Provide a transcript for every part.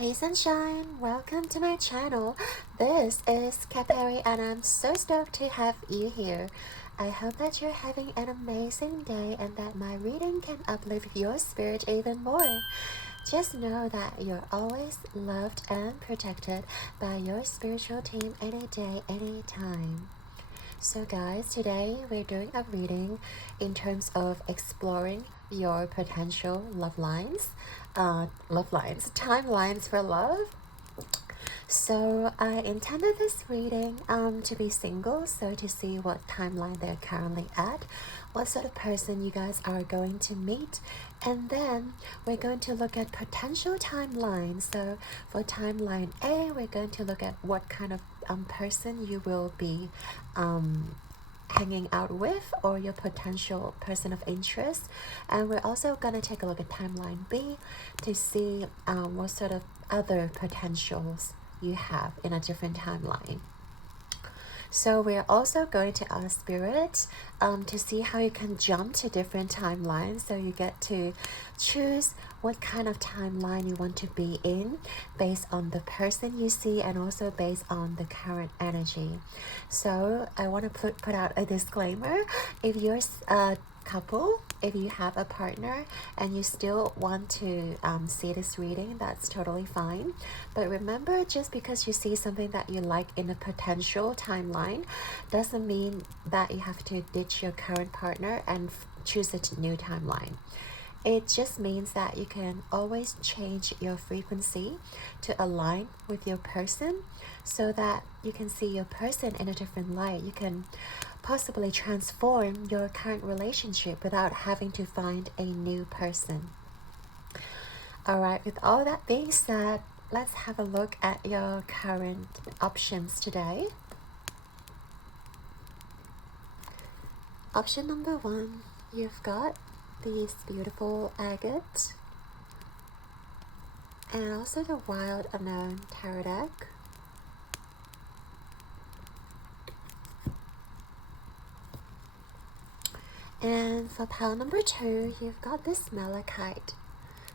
Hey sunshine, welcome to my channel. This is Capari and I'm so stoked to have you here. I hope that you're having an amazing day and that my reading can uplift your spirit even more. Just know that you're always loved and protected by your spiritual team any day, any time. So guys, today we're doing a reading in terms of exploring your potential timelines for love. So I intended this reading to be single, so to see what timeline they're currently at, what sort of person you guys are going to meet, and then we're going to look at potential timelines. So for timeline A, we're going to look at what kind of person you will be hanging out with, or your potential person of interest. And we're also going to take a look at timeline B to see what sort of other potentials you have in a different timeline. So we're also going to ask Spirit to see how you can jump to different timelines, so you get to choose what kind of timeline you want to be in based on the person you see and also based on the current energy. So I want to put out a disclaimer. If you're a couple, if you have a partner and you still want to see this reading, that's totally fine. But remember, just because you see something that you like in a potential timeline doesn't mean that you have to ditch your current partner and choose a new timeline. It just means that you can always change your frequency to align with your person, so that you can see your person in a different light. You can possibly transform your current relationship without having to find a new person. Alright, with all that being said, let's have a look at your current options today. Option number 1, you've got this beautiful agate and also the Wild Unknown tarot deck. And for pile number 2, you've got this malachite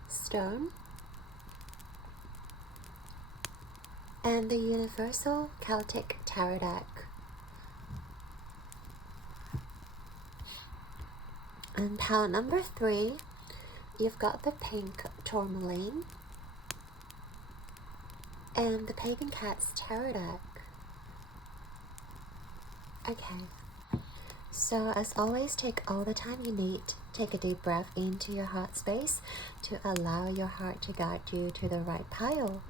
stone and the Universal Celtic tarot deck. And pile number 3, you've got the pink tourmaline and the Pagan Cats tarot deck. Okay. So as always, take all the time you need. Take a deep breath into your heart space to allow your heart to guide you to the right pile.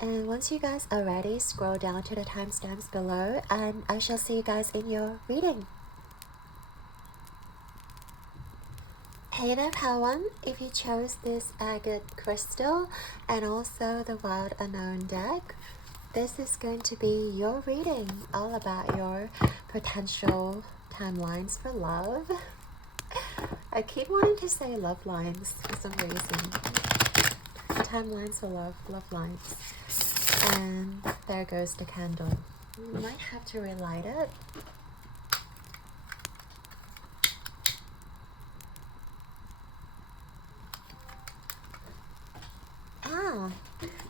And once you guys are ready, scroll down to the timestamps below and I shall see you guys in your reading. Hey there, pile 1, if you chose this agate crystal and also the Wild Unknown deck, this is going to be your reading, all about your potential timelines for love. I keep wanting to say love lines for some reason. Timelines for love, love lines. And there goes the candle. You might have to relight it.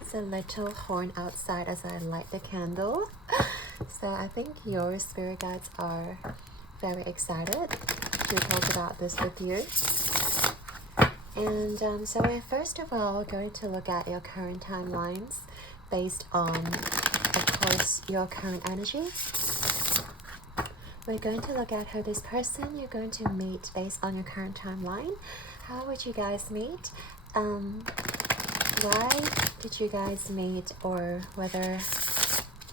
It's a little horn outside as I light the candle. So I think your spirit guides are very excited to talk about this with you. And so we're first of all going to look at your current timelines based on, of course, your current energy. We're going to look at how this person you're going to meet based on your current timeline. How would you guys meet? Why did you guys meet, or whether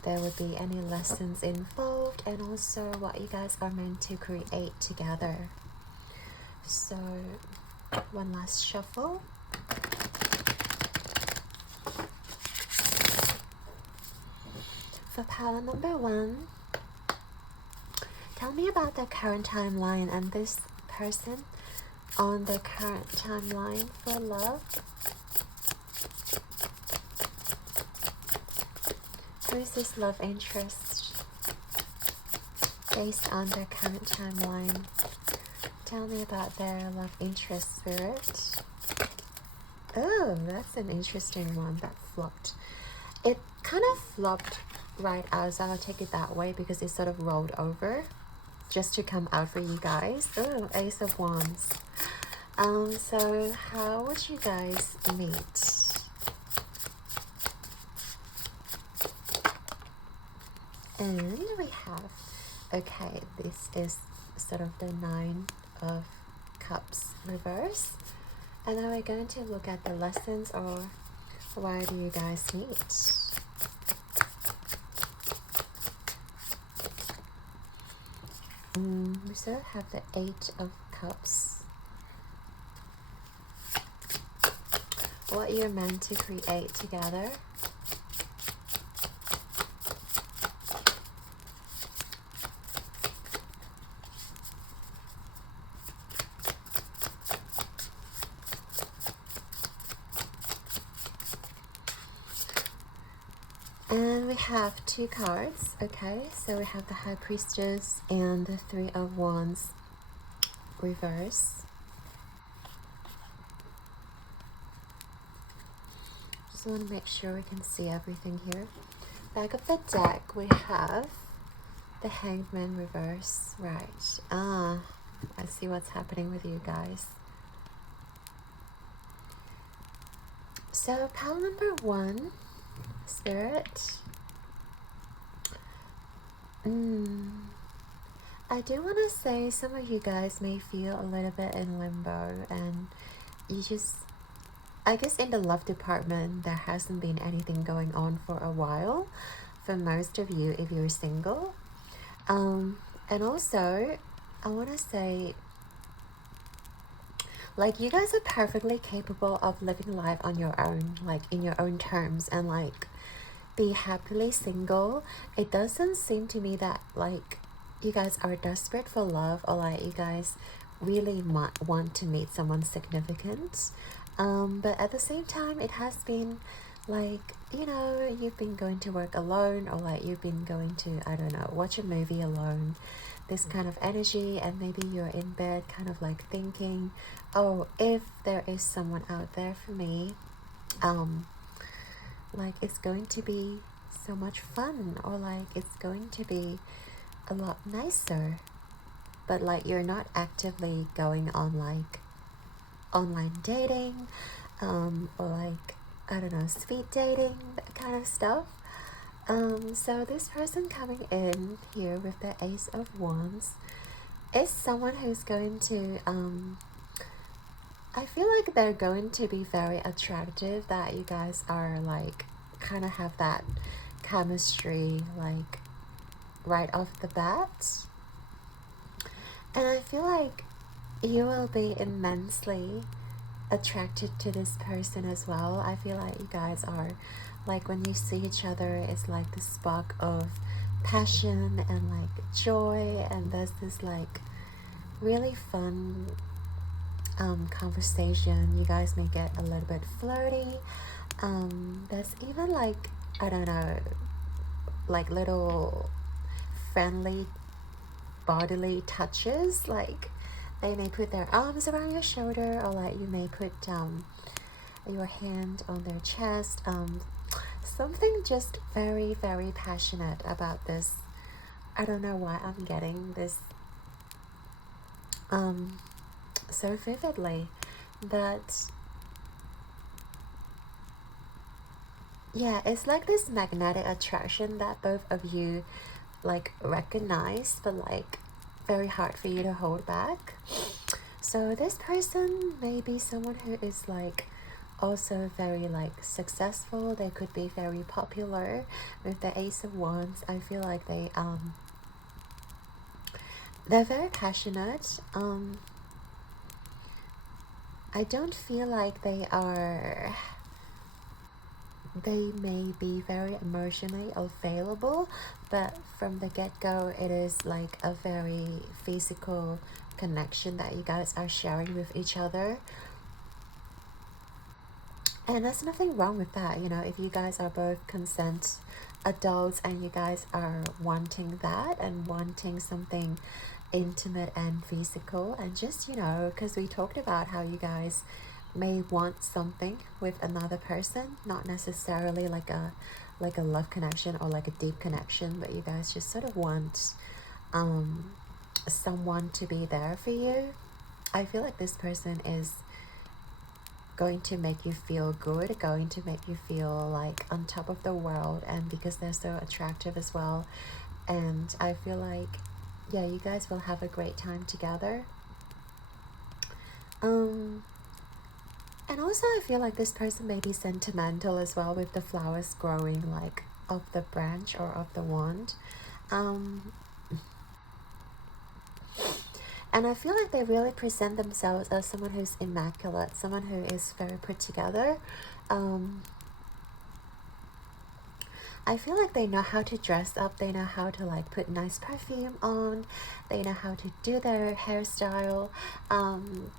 there would be any lessons involved, and also what you guys are meant to create together. So one last shuffle. For pile number 1, tell me about the current timeline and this person on the current timeline for love. Who is this love interest based on their current timeline? Tell me about their love interest, Spirit. Oh, that's an interesting one that flopped. It kind of flopped right out, so I'll take it that way because it sort of rolled over just to come out for you guys. Oh, Ace of Wands. So how would you guys meet? And we have, okay, this is sort of the Nine of Cups reverse. And then we're going to look at the lessons, or why do you guys meet? We sort of have the Eight of Cups. What you're meant to create together. And we have two cards, okay? So we have the High Priestess and the Three of Wands reverse. Just want to make sure we can see everything here. Back of the deck, we have the Hanged Man reverse. Right. I see what's happening with you guys. So pile number 1, Spirit. I do want to say some of you guys may feel a little bit in limbo, and you just, I guess in the love department there hasn't been anything going on for a while for most of you if you're single. And also I want to say, like, you guys are perfectly capable of living life on your own, like in your own terms, and like be happily single. It doesn't seem to me that like you guys are desperate for love, or like you guys really want to meet someone significant. But at the same time, it has been like, you know, you've been going to work alone, or like you've been going to, I don't know, watch a movie alone, this kind of energy. And maybe you're in bed kind of like thinking, oh, if there is someone out there for me, like it's going to be so much fun, or like it's going to be a lot nicer. But like you're not actively going on like online dating, or like, I don't know, speed dating, that kind of stuff. So this person coming in here with the Ace of Wands is someone who's going to, I feel like they're going to be very attractive, that you guys are like, kind of have that chemistry like right off the bat. And I feel like you will be immensely attracted to this person as well. I feel like you guys are like, when you see each other, it's like the spark of passion and like joy, and there's this like really fun conversation. You guys may get a little bit flirty. There's even like, I don't know, like little friendly bodily touches, like they may put their arms around your shoulder, or like you may put your hand on their chest. Something just very, very passionate about this. I don't know why I'm getting this so vividly, that yeah, it's like this magnetic attraction that both of you like recognize, but like very hard for you to hold back. So this person may be someone who is like also very like successful. They could be very popular. With the Ace of Wands, I feel like they're very passionate. I don't feel like they may be very emotionally available, but from the get-go it is like a very physical connection that you guys are sharing with each other. And there's nothing wrong with that, you know, if you guys are both consent adults and you guys are wanting that and wanting something intimate and physical. And just, you know, because we talked about how you guys may want something with another person, not necessarily like a love connection or like a deep connection, but you guys just sort of want someone to be there for you. I feel like this person is going to make you feel good, going to make you feel like on top of the world, and because they're so attractive as well. And I feel like, yeah, you guys will have a great time together. And also I feel like this person may be sentimental as well, with the flowers growing like off the branch or off the wand. And I feel like they really present themselves as someone who's immaculate, someone who is very put together. I feel like they know how to dress up, they know how to like put nice perfume on, they know how to do their hairstyle,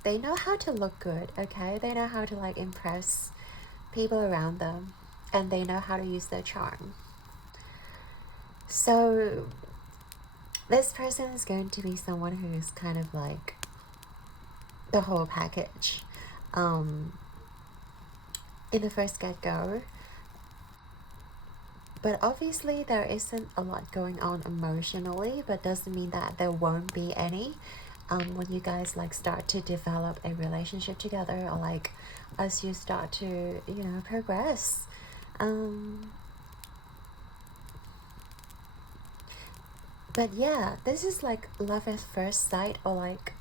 they know how to look good, okay? They know how to like impress people around them, and they know how to use their charm. So this person is going to be someone who is kind of like the whole package. In the first get-go. But obviously there isn't a lot going on emotionally, but doesn't mean that there won't be any when you guys like start to develop a relationship together, or like as you start to, you know, progress. But yeah, this is like love at first sight, or like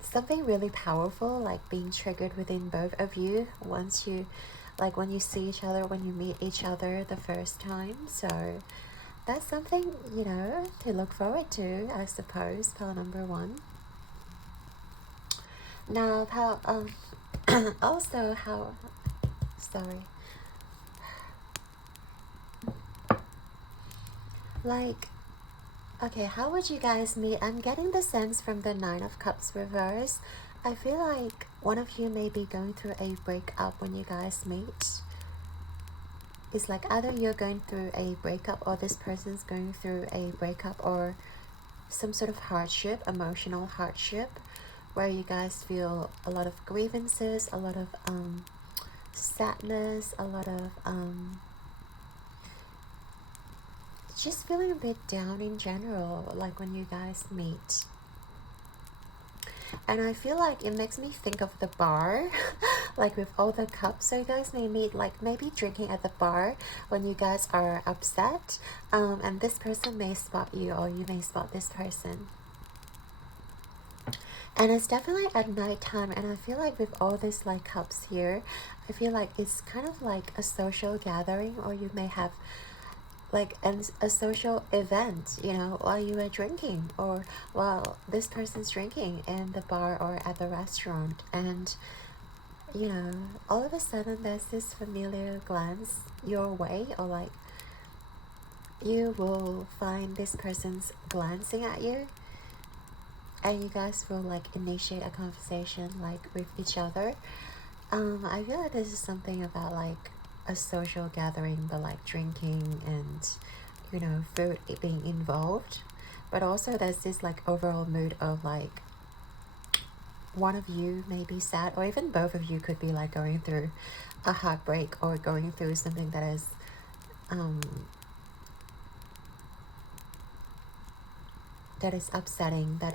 something really powerful like being triggered within both of you once you, like when you see each other, when you meet each other the first time. So that's something, you know, to look forward to, I suppose, pile number one. Now, pile, also how, sorry, like, okay, how would you guys meet? I'm getting the sense from the Nine of Cups reverse. I feel like one of you may be going through a breakup when you guys meet. It's like either you're going through a breakup, or this person's going through a breakup, or some sort of hardship, emotional hardship, where you guys feel a lot of grievances, a lot of sadness, a lot of just feeling a bit down in general, like when you guys meet. And I feel like it makes me think of the bar, like with all the cups. So you guys may meet like maybe drinking at the bar when you guys are upset, and this person may spot you, or you may spot this person. And it's definitely at nighttime, and I feel like with all these like cups here, I feel like it's kind of like a social gathering, or you may have like a social event, you know, while you are drinking, or while this person's drinking in the bar or at the restaurant. And you know, all of a sudden there's this familiar glance your way, or like you will find this person's glancing at you, and you guys will like initiate a conversation like with each other. I feel like this is something about like a social gathering, but like drinking and, you know, food being involved. But also there's this like overall mood of like one of you may be sad, or even both of you could be like going through a heartbreak, or going through something that is upsetting, that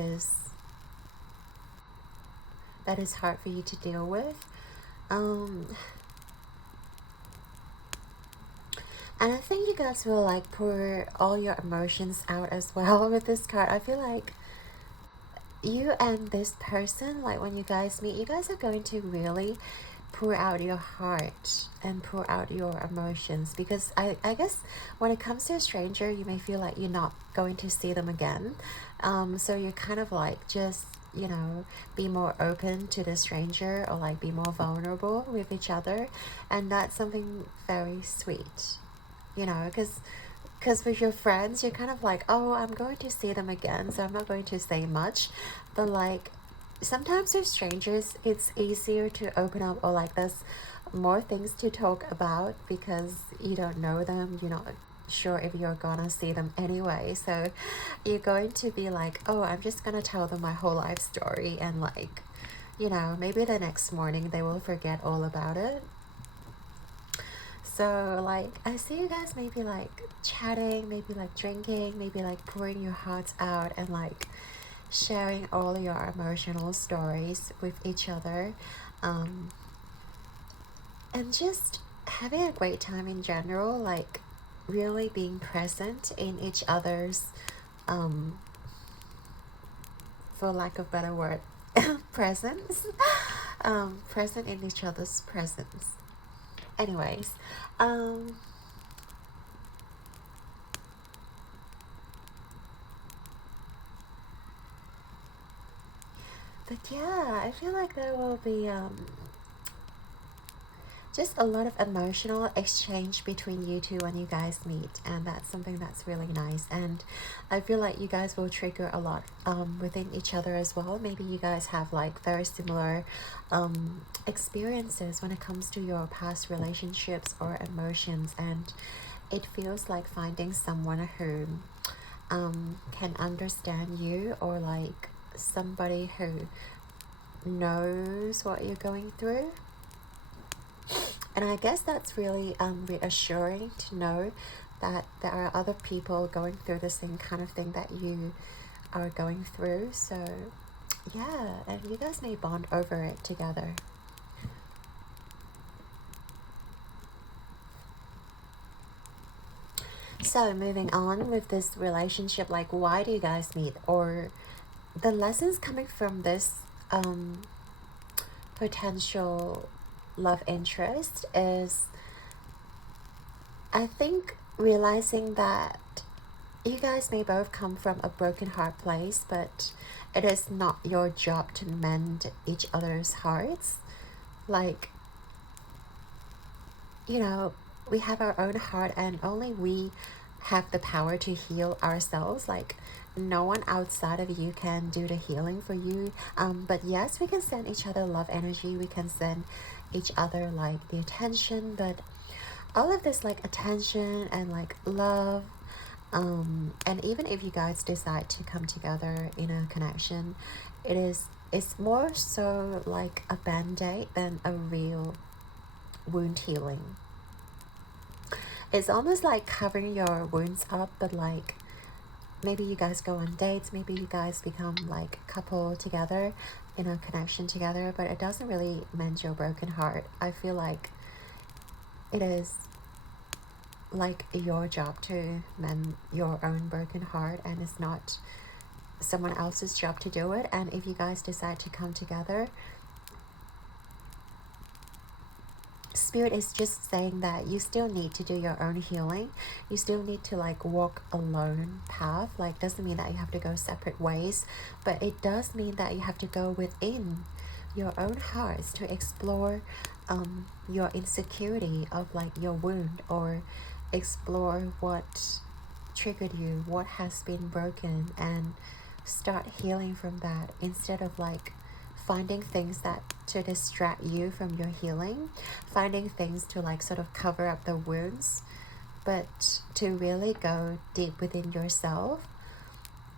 is hard for you to deal with. And I think you guys will like pour all your emotions out as well with this card. I feel like you and this person, like when you guys meet, you guys are going to really pour out your heart and pour out your emotions, because I guess when it comes to a stranger, you may feel like you're not going to see them again. So you're kind of like just, you know, be more open to the stranger, or like be more vulnerable with each other. And that's something very sweet, you know, because with your friends, you're kind of like, oh, I'm going to see them again, so I'm not going to say much. But like sometimes with strangers, it's easier to open up, or like there's more things to talk about, because you don't know them, you're not sure if you're gonna see them anyway. So you're going to be like, oh, I'm just gonna tell them my whole life story, and like, you know, maybe the next morning they will forget all about it. So like I see you guys maybe like chatting, maybe like drinking, maybe like pouring your hearts out and like sharing all your emotional stories with each other, and just having a great time in general, like really being present in each other's, for lack of better word, presence, present in each other's presence. Anyways, but yeah, I feel like there will be just a lot of emotional exchange between you two when you guys meet, and that's something that's really nice. And I feel like you guys will trigger a lot within each other as well. Maybe you guys have like very similar experiences when it comes to your past relationships or emotions, and it feels like finding someone who can understand you, or like somebody who knows what you're going through. And I guess that's really reassuring to know that there are other people going through the same kind of thing that you are going through. So yeah, and you guys may bond over it together. So moving on with this relationship, like why do you guys meet, or the lessons coming from this potential love interest is, I think, realizing that you guys may both come from a broken heart place, but it is not your job to mend each other's hearts. Like, you know, we have our own heart and only we have the power to heal ourselves. Like, no one outside of you can do the healing for you. But yes, we can send each other love energy, we can send each other like the attention, but all of this like attention and like love, and even if you guys decide to come together in a connection, it's more so like a band-aid than a real wound healing. It's almost like covering your wounds up, but like maybe you guys go on dates, maybe you guys become like couple together in a connection together, but it doesn't really mend your broken heart. I feel like it is like your job to mend your own broken heart, and it's not someone else's job to do it. And if you guys decide to come together, Spirit is just saying that you still need to do your own healing. You still need to like walk a lone path. Like, doesn't mean that you have to go separate ways, but it does mean that you have to go within your own hearts to explore your insecurity of like your wound, or explore what triggered you, what has been broken, and start healing from that, instead of like finding things that to distract you from your healing, finding things to like sort of cover up the wounds, but to really go deep within yourself,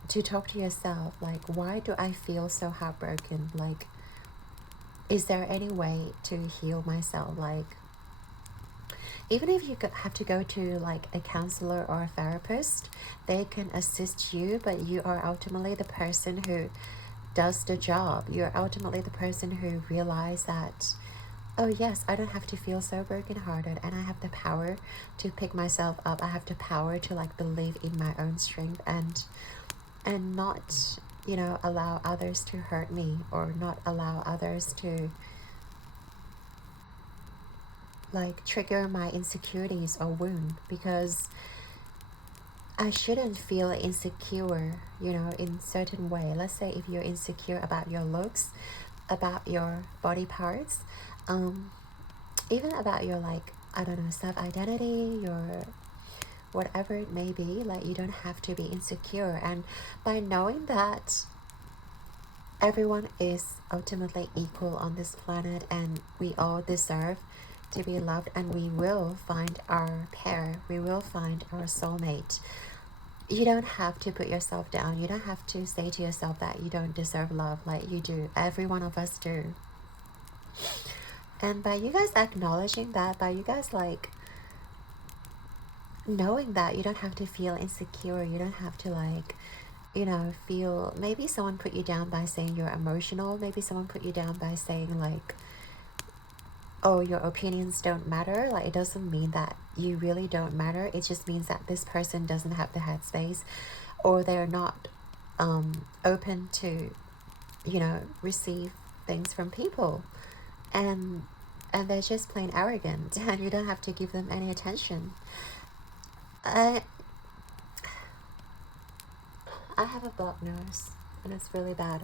to talk to yourself like, why do I feel so heartbroken? Like, is there any way to heal myself? Like, even if you have to go to like a counselor or a therapist, they can assist you, but you are ultimately the person who does the job. You're ultimately the person who realizes that, oh yes, I don't have to feel so brokenhearted, and I have the power to pick myself up. I have the power to like believe in my own strength, and not, you know, allow others to hurt me, or not allow others to like trigger my insecurities or wound, because I shouldn't feel insecure, you know, in certain way. Let's say if you're insecure about your looks, about your body parts, even about your like, I don't know, self-identity, your whatever it may be, like you don't have to be insecure. And by knowing that everyone is ultimately equal on this planet, and we all deserve to be loved, and we will find our pair, we will find our soulmate. you don't have to put yourself down. You don't have to say to yourself that you don't deserve love. Like, you do. Every one of us do. And by you guys acknowledging that, by you guys like knowing that, you don't have to feel insecure. You don't have to like, you know, feel, maybe someone put you down by saying you're emotional. Maybe someone put you down by saying like, oh, your opinions don't matter. Like, it doesn't mean that you really don't matter. It just means that this person doesn't have the headspace, or they're not open to, you know, receive things from people, and they're just plain arrogant, and you don't have to give them any attention. I have a blocked nose, and it's really bad.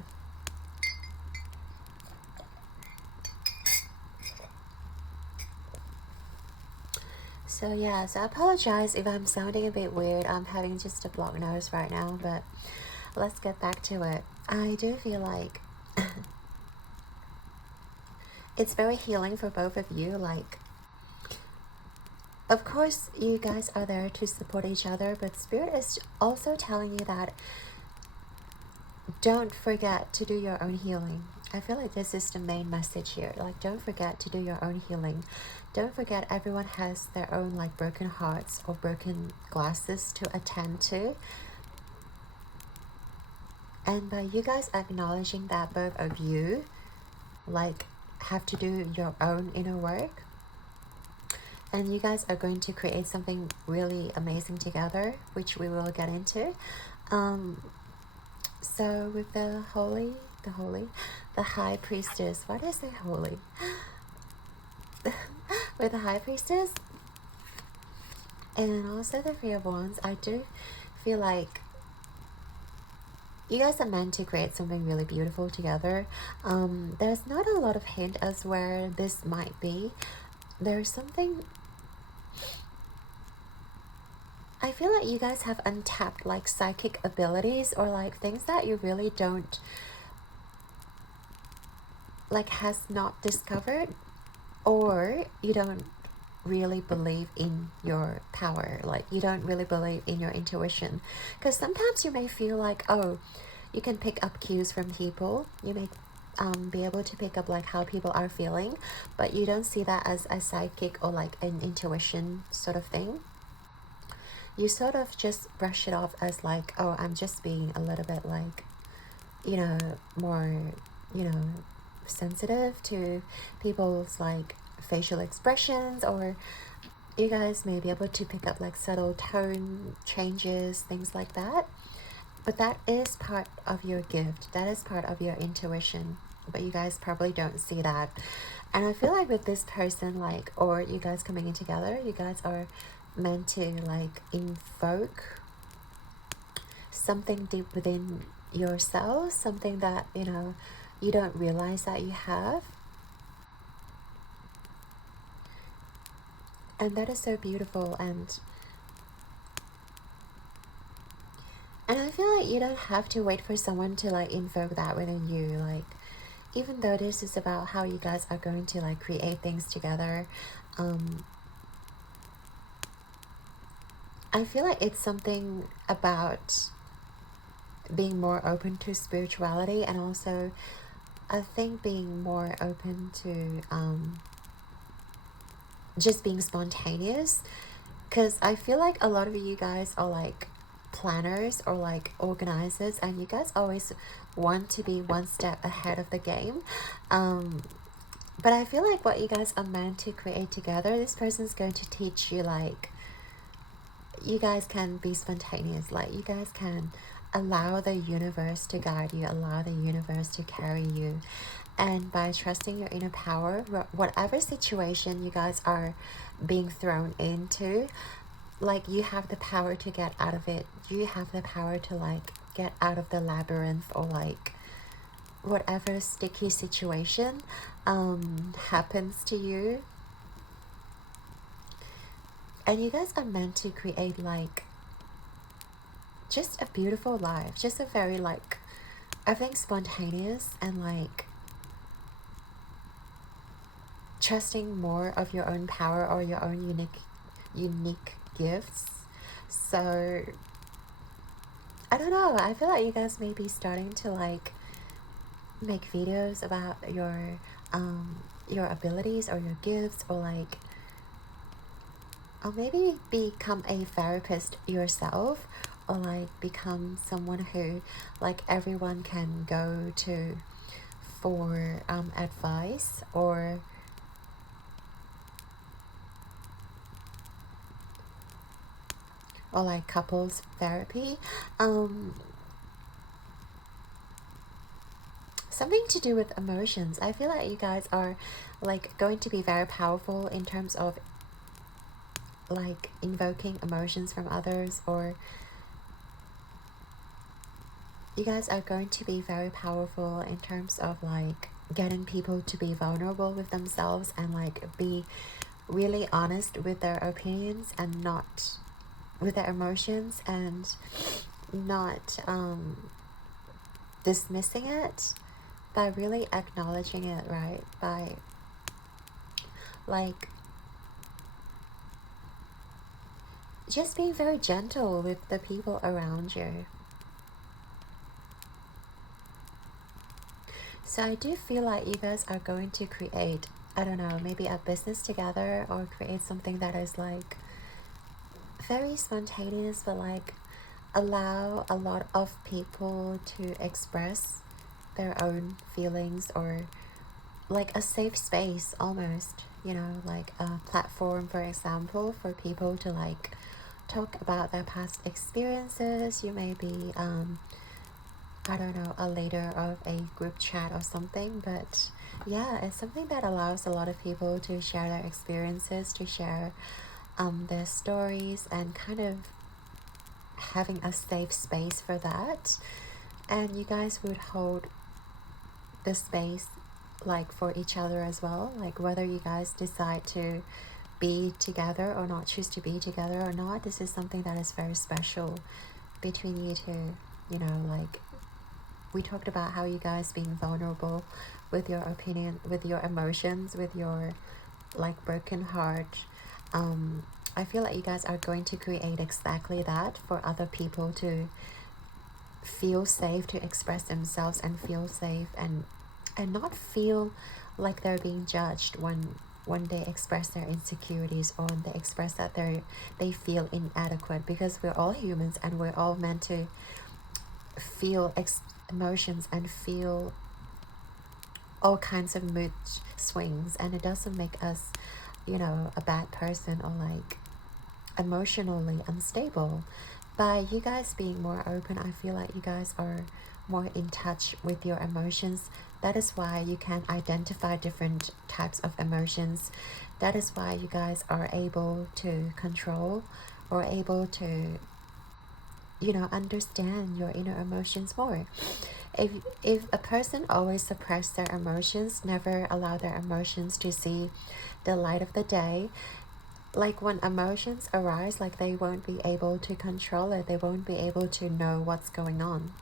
So yeah, so I apologize if I'm sounding a bit weird. I'm having just a blocked nose right now, but let's get back to it. I do feel like it's very healing for both of you. Like, of course, you guys are there to support each other, but Spirit is also telling you that don't forget to do your own healing. I feel like this is the main message here. Like, don't forget to do your own healing. Don't forget everyone has their own like broken hearts or broken glasses to attend to. And by you guys acknowledging that both of you like have to do your own inner work, and you guys are going to create something really amazing together, which we will get into. So with the High Priestess, why did I say holy? With the High Priestess and also the Three of Wands, I do feel like you guys are meant to create something really beautiful together. There's not a lot of hint as where this might be. There's something, I feel like you guys have untapped like psychic abilities, or like things that you really don't like, has not discovered, or you don't really believe in your power. Like, you don't really believe in your intuition, because sometimes you may feel like, oh, you can pick up cues from people. You may be able to pick up like how people are feeling, but you don't see that as a psychic or like an intuition sort of thing. You sort of just brush it off as like, oh, I'm just being a little bit like, you know, more, you know, sensitive to people's like facial expressions, or you guys may be able to pick up like subtle tone changes, things like that. But that is part of your gift. That is part of your intuition. But you guys probably don't see that. And I feel like with this person, like, or you guys coming in together, you guys are meant to like invoke something deep within yourself, something that, you know, you don't realize that you have. And that is so beautiful. And I feel like you don't have to wait for someone to like invoke that within you. Like, even though this is about how you guys are going to like create things together, I feel like it's something about being more open to spirituality, and also I think being more open to just being spontaneous, because I feel like a lot of you guys are like planners or like organizers, and you guys always want to be one step ahead of the game. But I feel like what you guys are meant to create together, this person's going to teach you like, you guys can be spontaneous. Like, you guys can allow the universe to guide you, allow the universe to carry you. And by trusting your inner power, whatever situation you guys are being thrown into, like, you have the power to get out of it. You have the power to like get out of the labyrinth, or like whatever sticky situation happens to you. And you guys are meant to create like just a beautiful life, just a very like, I think, spontaneous, and like trusting more of your own power or your own unique gifts. So I don't know, I feel like you guys may be starting to like make videos about your abilities or your gifts, or like, or maybe become a therapist yourself, or like become someone who like everyone can go to for advice, or like couples therapy, something to do with emotions. I feel like you guys are like going to be very powerful in terms of like invoking emotions from others, or you guys are going to be very powerful in terms of like getting people to be vulnerable with themselves and like be really honest with their opinions and not with their emotions, and not dismissing it, by really acknowledging it, right? By like just being very gentle with the people around you. So I do feel like you guys are going to create, I don't know, maybe a business together, or create something that is like very spontaneous, but like allow a lot of people to express their own feelings, or like a safe space almost, you know, like a platform, for example, for people to like talk about their past experiences. You may be I don't know, a leader of a group chat or something, but yeah, it's something that allows a lot of people to share their experiences, to share their stories, and kind of having a safe space for that. And you guys would hold the space like for each other as well, like whether you guys decide to be together or not, choose to be together or not, this is something that is very special between you two. You know, like we talked about how you guys being vulnerable with your opinion, with your emotions, with your like broken heart. I feel like you guys are going to create exactly that, for other people to feel safe to express themselves, and feel safe, and not feel like they're being judged when they express their insecurities, or when they express that they feel inadequate, because we're all humans and we're all meant to feel emotions and feel all kinds of mood swings, and it doesn't make us, you know, a bad person or like emotionally unstable. By you guys being more open, I feel like you guys are more in touch with your emotions. That is why you can identify different types of emotions. That is why you guys are able to control, or able to, you know, understand your inner emotions more. If a person always suppress their emotions, never allow their emotions to see the light of the day, like when emotions arise, like they won't be able to control it, they won't be able to know what's going on.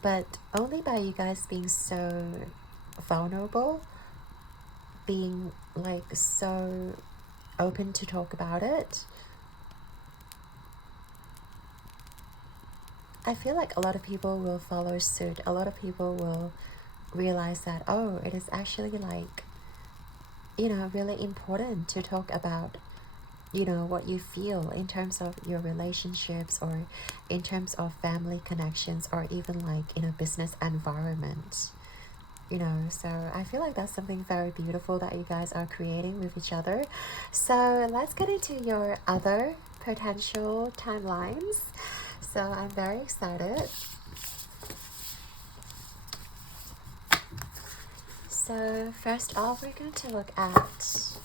But only by you guys being so vulnerable, being like so open to talk about it, I feel like a lot of people will follow suit. A lot of people will realize that, oh, it is actually like, you know, really important to talk about, you know, what you feel in terms of your relationships, or in terms of family connections, or even like in a business environment, you know. So I feel like that's something very beautiful that you guys are creating with each other. So let's get into your other potential timelines. So I'm very excited. So first off, we're going to look at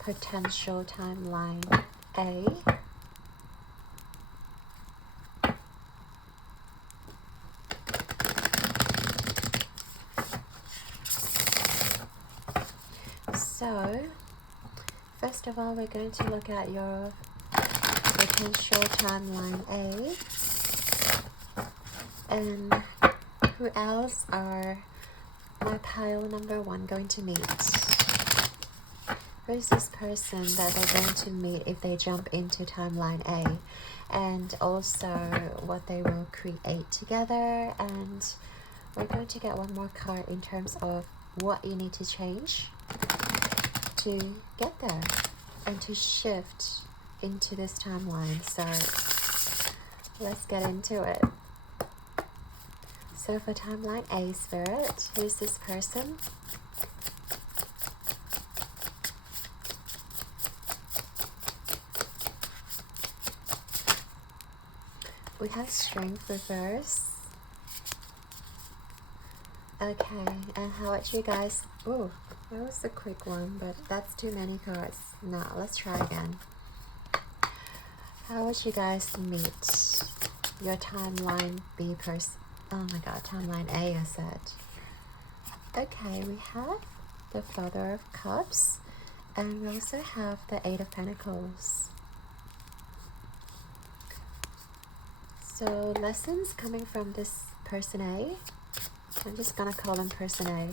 potential timeline A. So first of all, we're going to look at your potential timeline A, and who else are my pile number one going to meet? Who's this person that they're going to meet if they jump into timeline A? And also what they will create together. And we're going to get one more card in terms of what you need to change to get there and to shift into this timeline. So let's get into it. So for timeline A, Spirit, who's this person? We have Strength reverse. Okay, and how would you guys... Oh, that was a quick one, but that's too many cards. Now, let's try again. How would you guys meet your timeline B person? Oh my god, timeline A, I said. Okay, we have the Father of Cups, and we also have the Eight of Pentacles. So, lessons coming from this person A. I'm just gonna call them person A.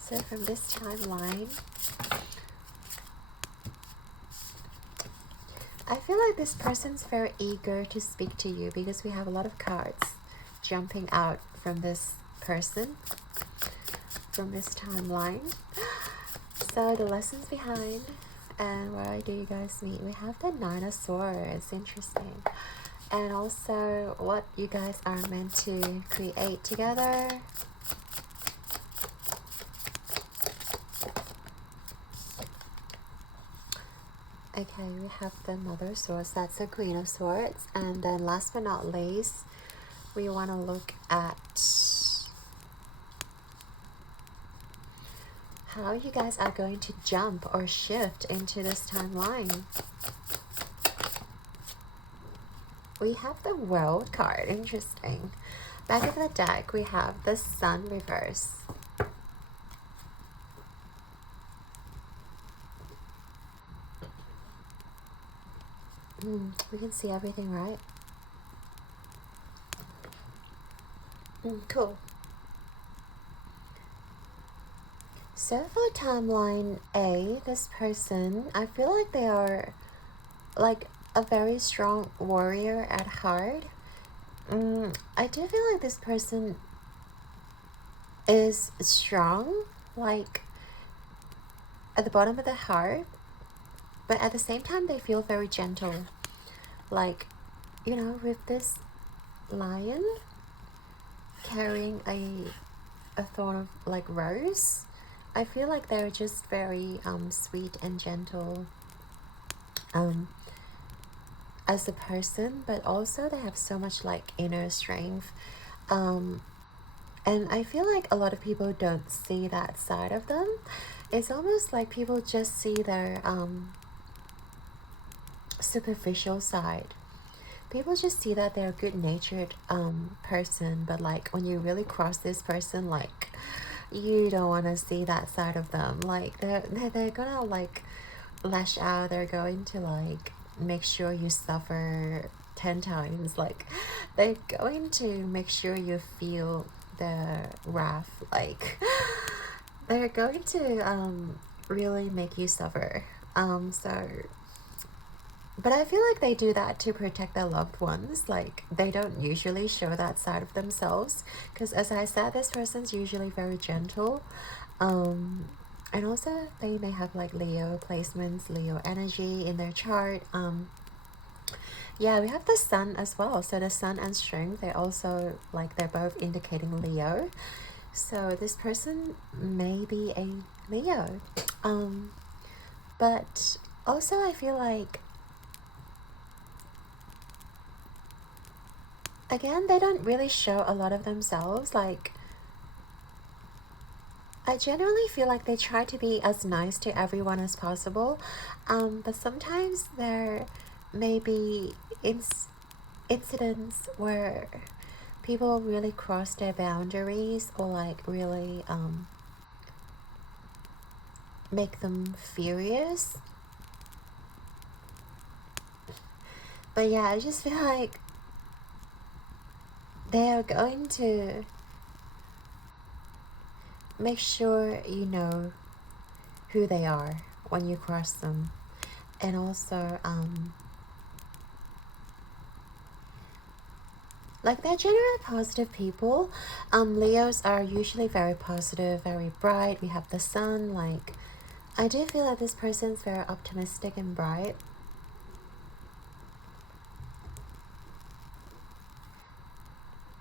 So from this timeline, I feel like this person's very eager to speak to you because we have a lot of cards jumping out from this person, from this timeline. So the lessons behind, and why do you guys meet? We have the Nine of Swords, interesting. And also what you guys are meant to create together. Okay, we have the Mother of Swords, that's the Queen of Swords. And then last but not least, we want to look at how you guys are going to jump or shift into this timeline. We have the World card, interesting. Back of the deck, we have the Sun reverse. We can see everything, right? Cool. So for timeline A, this person, I feel like they are like a very strong warrior at heart. I do feel like this person is strong, like at the bottom of the heart, but at the same time they feel very gentle. Like, you know, with this lion carrying a thorn of like rose, I feel like they're just very sweet and gentle as a person, but also they have so much like inner strength, and I feel like a lot of people don't see that side of them. It's almost like people just see their superficial side. People just see that they're a good-natured person, but like when you really cross this person, like you don't want to see that side of them. Like they're gonna like lash out. They're going to like make sure you suffer 10 times. Like they're going to make sure you feel the wrath. Like they're going to really make you suffer. But I feel like they do that to protect their loved ones. Like, they don't usually show that side of themselves. Because as I said, this person's usually very gentle. And also, they may have, like, Leo placements, Leo energy in their chart. Yeah, we have the Sun as well. So the Sun and Strength, they also, like, they're both indicating Leo. So this person may be a Leo. But also, I feel like again, they don't really show a lot of themselves. Like, I generally feel like they try to be as nice to everyone as possible, but sometimes there may be incidents where people really cross their boundaries or like really make them furious. But yeah, I just feel like they are going to make sure you know who they are when you cross them. And also like, they're generally positive people. Leos are usually very positive, very bright. We have the sun. Like, I do feel like this person's very optimistic and bright.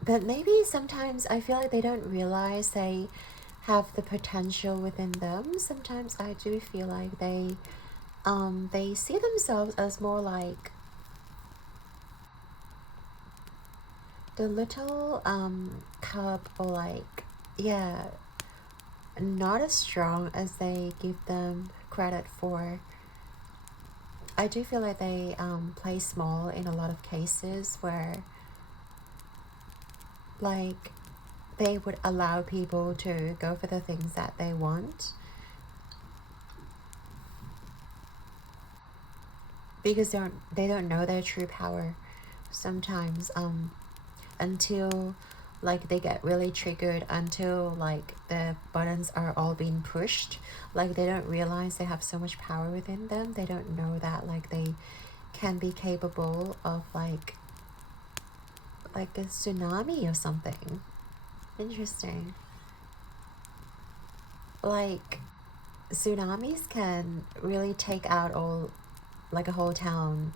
But maybe sometimes I feel like they don't realize they have the potential within them. Sometimes I do feel like they see themselves as more like the little cub, or like, yeah, not as strong as they give them credit for. I do feel like they play small in a lot of cases, where like they would allow people to go for the things that they want, because they don't know their true power sometimes, until like they get really triggered, until like the buttons are all being pushed. Like, they don't realize they have so much power within them. They don't know that like they can be capable of like a tsunami or something. Interesting. Like, tsunamis can really take out all, like, a whole town,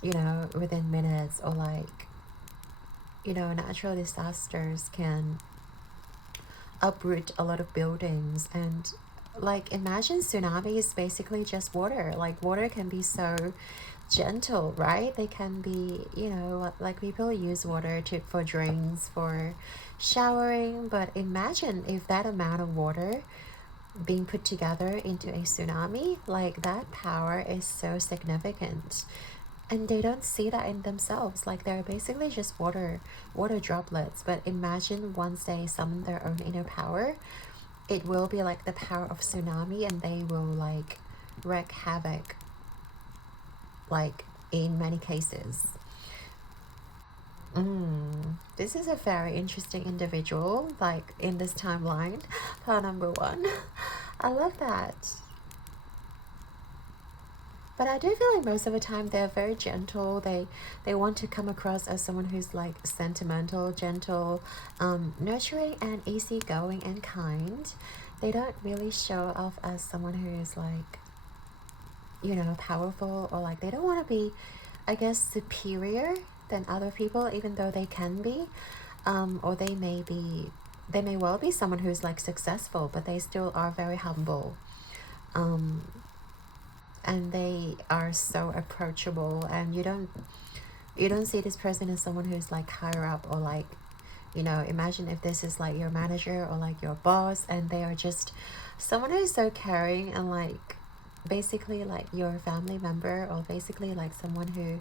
you know, within minutes. Or like, you know, natural disasters can uproot a lot of buildings. And like, imagine tsunami is basically just water. Like, water can be so gentle, right? They can be, you know, like, people use water for drinks, for showering. But imagine if that amount of water being put together into a tsunami, like, that power is so significant. And they don't see that in themselves. Like, they're basically just water droplets. But imagine once they summon their own inner power, it will be like the power of tsunami, and they will like wreak havoc, like, in many cases. This is a very interesting individual, like, in this timeline. Pile number one. I love that. But I do feel like most of the time they're very gentle. They want to come across as someone who's like sentimental, gentle, nurturing, and easygoing and kind. They don't really show off as someone who is like, you know, powerful, or like, they don't want to be, I guess, superior than other people, even though they can be. Or they may well be someone who's like successful, but they still are very humble. And they are so approachable, and you don't see this person as someone who's like higher up, or like, you know, imagine if this is like your manager or like your boss, and they are just someone who's so caring, and like basically like your family member, or basically like someone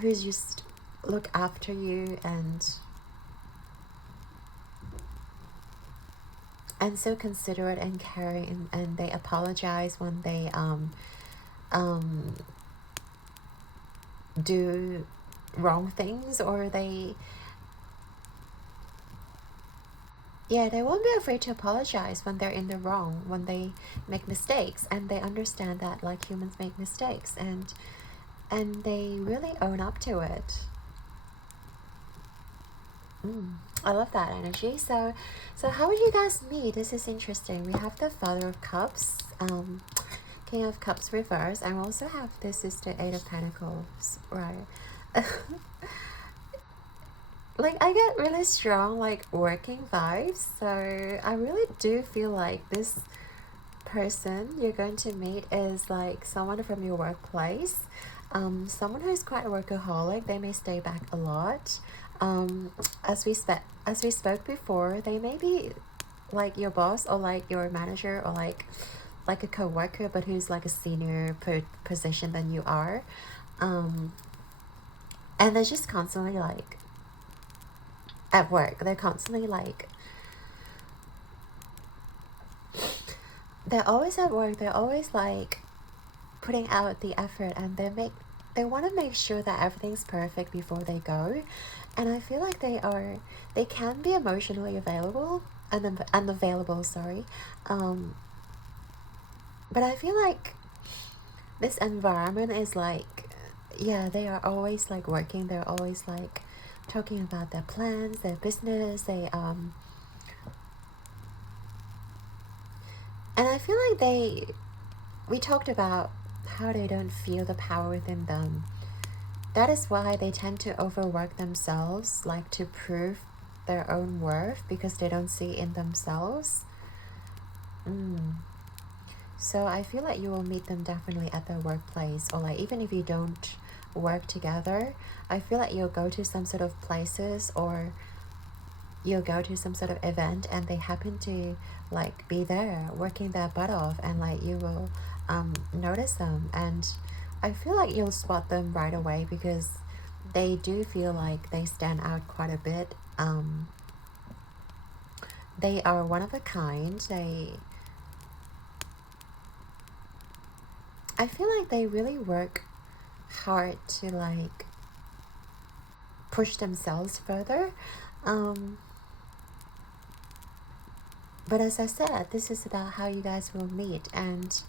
who's just look after you, and so considerate and caring, and they apologize when they do wrong things, or they won't be afraid to apologize when they're in the wrong, when they make mistakes, and they understand that like humans make mistakes, and they really own up to it. I love that energy. So how would you guys meet? This is interesting. We have the Father of Cups, King of Cups reverse, and we also have this is the Eight of Pentacles, right? Like, I get really strong like working vibes, so I really do feel like this person you're going to meet is like someone from your workplace, someone who's quite a workaholic. They may stay back a lot. As we spoke before, they may be like your boss, or like your manager, or like a co-worker, but who's like a senior position than you are. And they're just constantly like at work. They're constantly like, they're always at work. They're always like putting out the effort, and they want to make sure that everything's perfect before they go. And I feel like they can be emotionally available, unavailable, sorry. But I feel like this environment is like, yeah, they are always like working, they're always like talking about their plans, their business, and I feel like we talked about how they don't feel the power within them. That is why they tend to overwork themselves, like to prove their own worth because they don't see in themselves. So I feel like you will meet them definitely at their workplace, or like even if you don't work together, I feel like you'll go to some sort of places, or you'll go to some sort of event and they happen to like be there working their butt off, and like you will notice them, and I feel like you'll spot them right away because they do feel like they stand out quite a bit. They are one of a kind. I feel like they really work hard to like push themselves further. But as I said, this is about how you guys will meet, and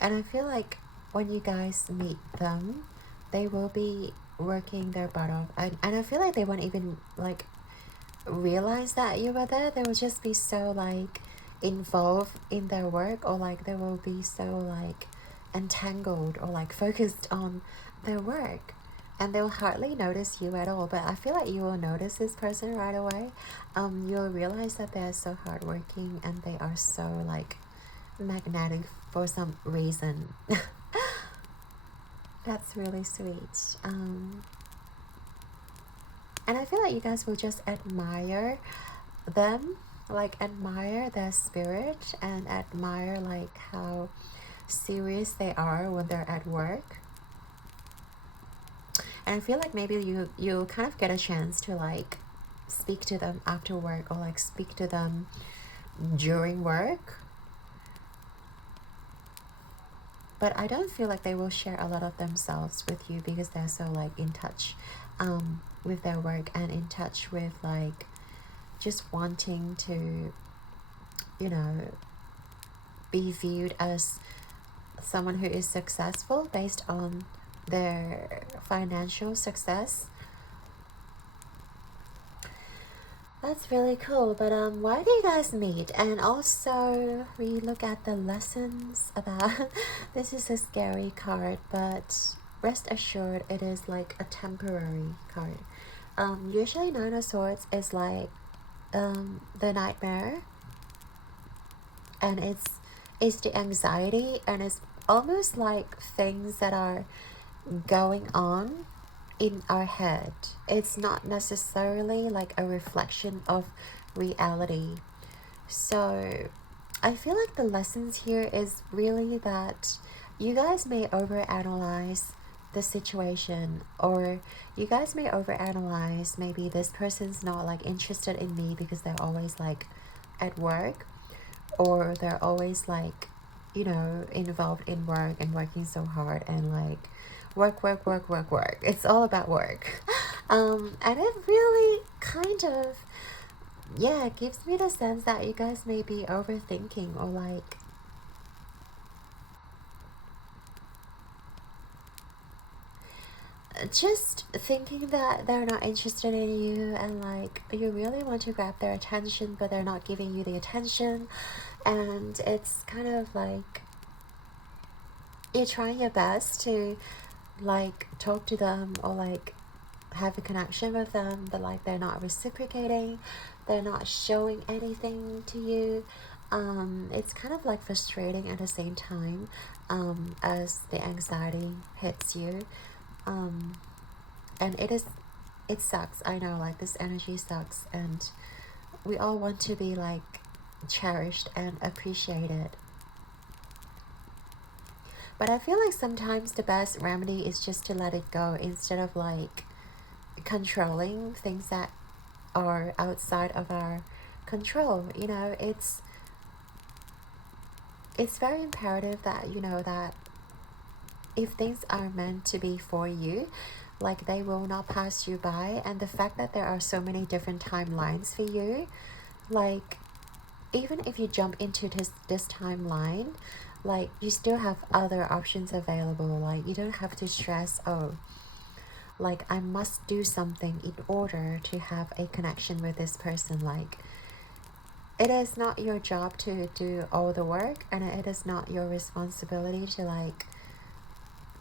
I feel like when you guys meet them, they will be working their butt off, and I feel like they won't even like realize that you were there. They will just be so like involved in their work, or like they will be so like entangled or like focused on their work, and they'll hardly notice you at all. But I feel like you will notice this person right away. You'll realize that they're so hardworking and they are so like magnetic for some reason. That's really sweet. And I feel like you guys will just admire them, like admire their spirit, and admire like how serious they are when they're at work. And I feel like maybe you kind of get a chance to like speak to them after work, or like speak to them during work. But I don't feel like they will share a lot of themselves with you because they're so like in touch with their work, and in touch with like just wanting to, you know, be viewed as someone who is successful based on their financial success. That's really cool. But why do you guys meet? And also we look at the lessons about this is a scary card, but rest assured it is like a temporary card. Usually Nine of Swords is like the nightmare, and it's the anxiety, and it's almost like things that are going on in our head. It's not necessarily like a reflection of reality. So I feel like the lessons here is really that you guys may overanalyze the situation, or you guys may overanalyze maybe this person's not like interested in me because they're always like at work, or they're always like, you know, involved in work and working so hard, and like work. It's all about work. And it really kind of, yeah, gives me the sense that you guys may be overthinking, or like just thinking that they're not interested in you, and like you really want to grab their attention but they're not giving you the attention, and it's kind of like you're trying your best to like talk to them, or like have a connection with them, but like they're not reciprocating, they're not showing anything to you. It's kind of like frustrating at the same time, as the anxiety hits you. And it sucks, I know, like this energy sucks, and we all want to be like cherished and appreciated. But I feel like sometimes the best remedy is just to let it go, instead of like controlling things that are outside of our control. You know, it's very imperative that you know that if things are meant to be for you, like they will not pass you by. And the fact that there are so many different timelines for you, like even if you jump into this timeline, like you still have other options available. Like you don't have to stress, oh, like I must do something in order to have a connection with this person. Like it is not your job to do all the work, and it is not your responsibility to like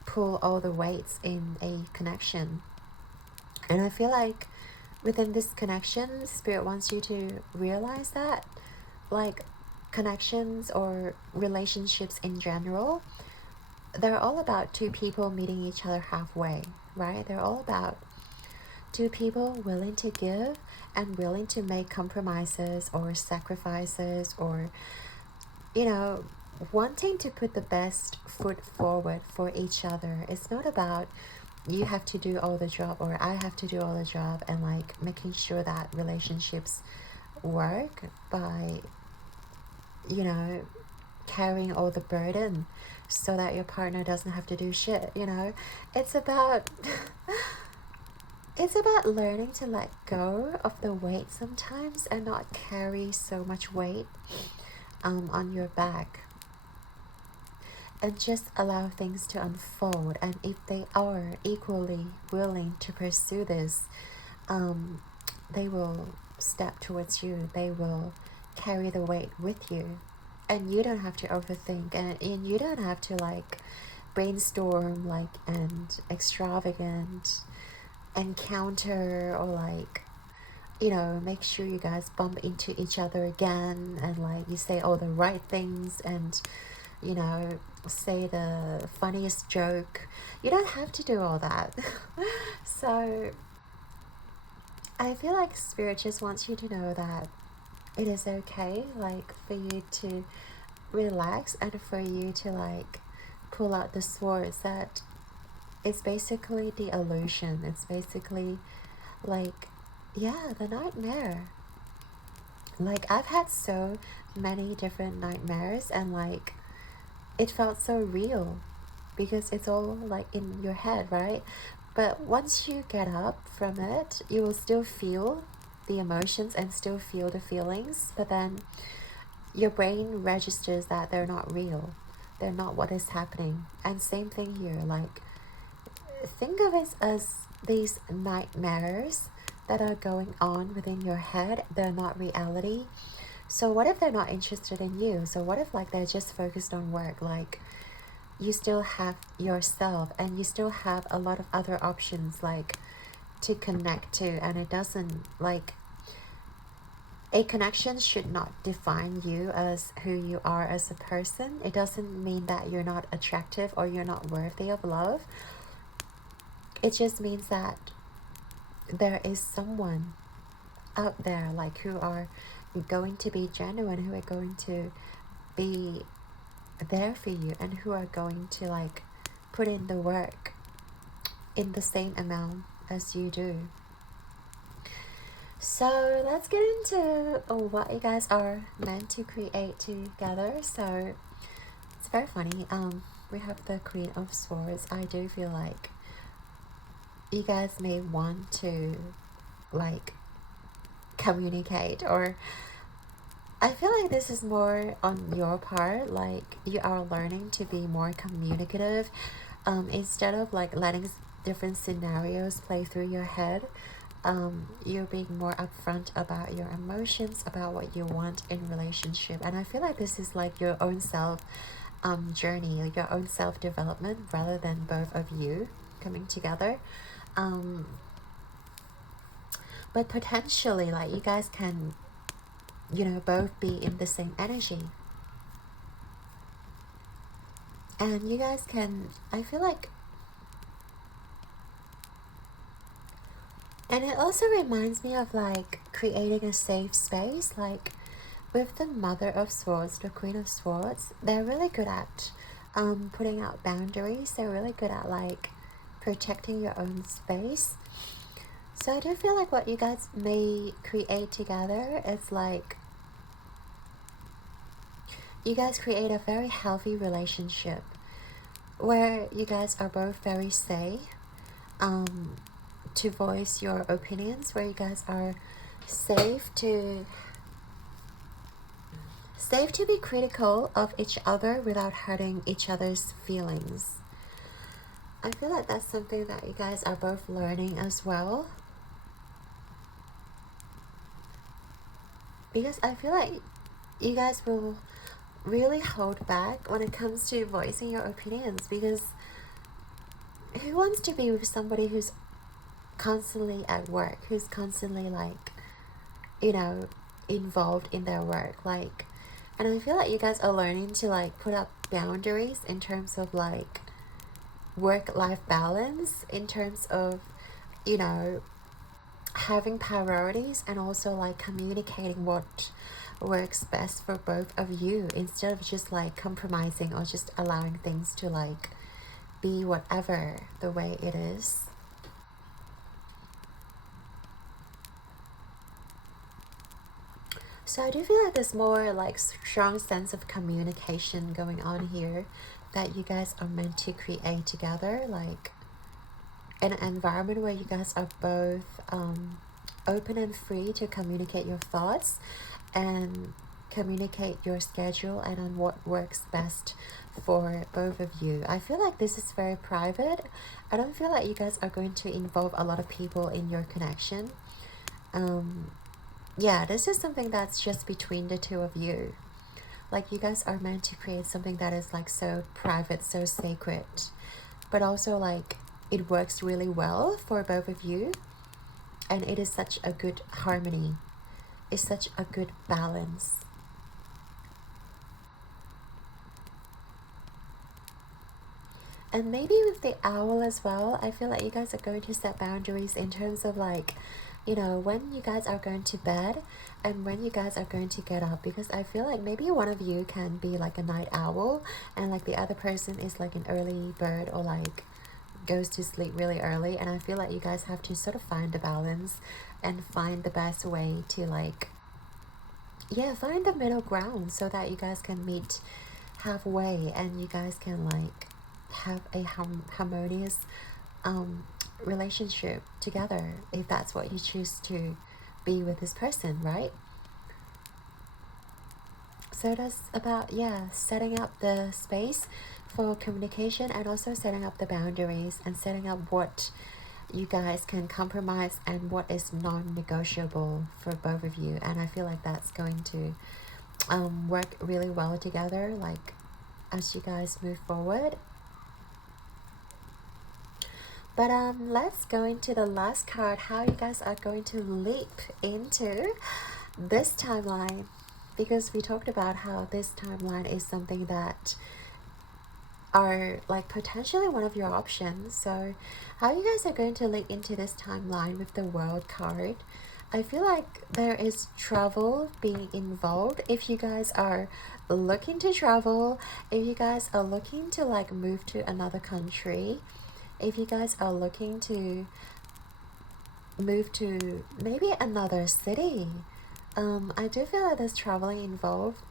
pull all the weights in a connection. And I feel like within this connection, Spirit wants you to realize that, like, connections or relationships in general, they're all about two people meeting each other halfway, right? They're all about two people willing to give and willing to make compromises or sacrifices, or, you know, wanting to put the best foot forward for each other. It's not about you have to do all the job or I have to do all the job, and like making sure that relationships work by, you know, carrying all the burden so that your partner doesn't have to do shit, you know. It's about it's about learning to let go of the weight sometimes and not carry so much weight on your back, and just allow things to unfold. And if they are equally willing to pursue this, they will step towards you, they will carry the weight with you, and you don't have to overthink, and you don't have to like brainstorm like and extravagant encounter, or like, you know, make sure you guys bump into each other again, and like you say all the right things, and, you know, say the funniest joke. You don't have to do all that. So I feel like Spirit just wants you to know that it is okay, like, for you to relax and for you to like pull out the swords. That it's basically the illusion. It's basically like, yeah, the nightmare. Like I've had so many different nightmares, and like it felt so real because it's all like in your head, right? But once you get up from it, you will still feel the emotions and still feel the feelings, but then your brain registers that they're not real, they're not what is happening. And same thing here, like think of it as these nightmares that are going on within your head. They're not reality. So what if they're not interested in you? So what if like they're just focused on work? Like you still have yourself, and you still have a lot of other options like to connect to. And it doesn't like, a connection should not define you as who you are as a person. It doesn't mean that you're not attractive or you're not worthy of love. It just means that there is someone out there like who are going to be genuine, who are going to be there for you, and who are going to like put in the work in the same amount as you do. So let's get into what you guys are meant to create together. So it's very funny. We have the Queen of Swords. I do feel like you guys may want to like communicate, or I feel like this is more on your part. Like you are learning to be more communicative, instead of like letting different scenarios play through your head. You're being more upfront about your emotions, about what you want in relationship. And I feel like this is like your own self journey, like your own self-development, rather than both of you coming together. But potentially like you guys can, you know, both be in the same energy, and you guys can, I feel like, and it also reminds me of like creating a safe space. Like with the Mother of Swords, the Queen of Swords, they're really good at putting out boundaries. They're really good at like protecting your own space. So I do feel like what you guys may create together is like, you guys create a very healthy relationship where you guys are both very safe to voice your opinions, where you guys are safe to safe to be critical of each other without hurting each other's feelings. I feel like that's something that you guys are both learning as well. Because I feel like you guys will really hold back when it comes to voicing your opinions, because who wants to be with somebody who's constantly at work, who's constantly like, you know, involved in their work, like, and I feel like you guys are learning to like put up boundaries in terms of like work-life balance, in terms of, you know, having priorities, and also like communicating what works best for both of you, instead of just like compromising or just allowing things to like be whatever the way it is. So I do feel like there's more like strong sense of communication going on here that you guys are meant to create together, like in an environment where you guys are both open and free to communicate your thoughts and communicate your schedule and on what works best for both of you. I feel like this is very private. I don't feel like you guys are going to involve a lot of people in your connection. Yeah, this is something that's just between the two of you. Like, you guys are meant to create something that is like so private, so sacred, but also like it works really well for both of you, and it is such a good harmony. It's such a good balance. And maybe with the owl as well, I feel like you guys are going to set boundaries in terms of like, you know, when you guys are going to bed and when you guys are going to get up, because I feel like maybe one of you can be like a night owl and like the other person is like an early bird, or like goes to sleep really early, and I feel like you guys have to sort of find the balance and find the best way to like, yeah, find the middle ground so that you guys can meet halfway and you guys can like have a harmonious relationship together, if that's what you choose to be with this person, right? So that's about, yeah, setting up the space for communication, and also setting up the boundaries and setting up what you guys can compromise and what is non-negotiable for both of you. And I feel like that's going to work really well together, like as you guys move forward. But let's go into the last card, how you guys are going to leap into this timeline, because we talked about how this timeline is something that are like potentially one of your options. So how you guys are going to leap into this timeline with the World card, I feel like there is travel being involved. If you guys are looking to travel, if you guys are looking to like move to another country, if you guys are looking to move to maybe another city, I do feel like there's traveling involved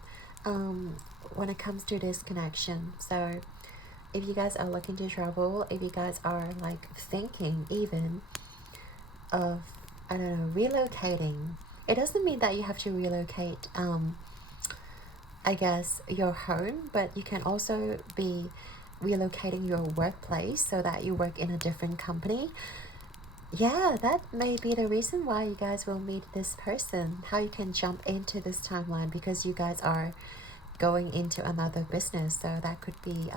when it comes to this connection. So if you guys are looking to travel, if you guys are like thinking even of, I don't know, relocating, it doesn't mean that you have to relocate I guess your home, but you can also be relocating your workplace so that you work in a different company. Yeah, that may be the reason why you guys will meet this person, how you can jump into this timeline, because you guys are going into another business. So that could be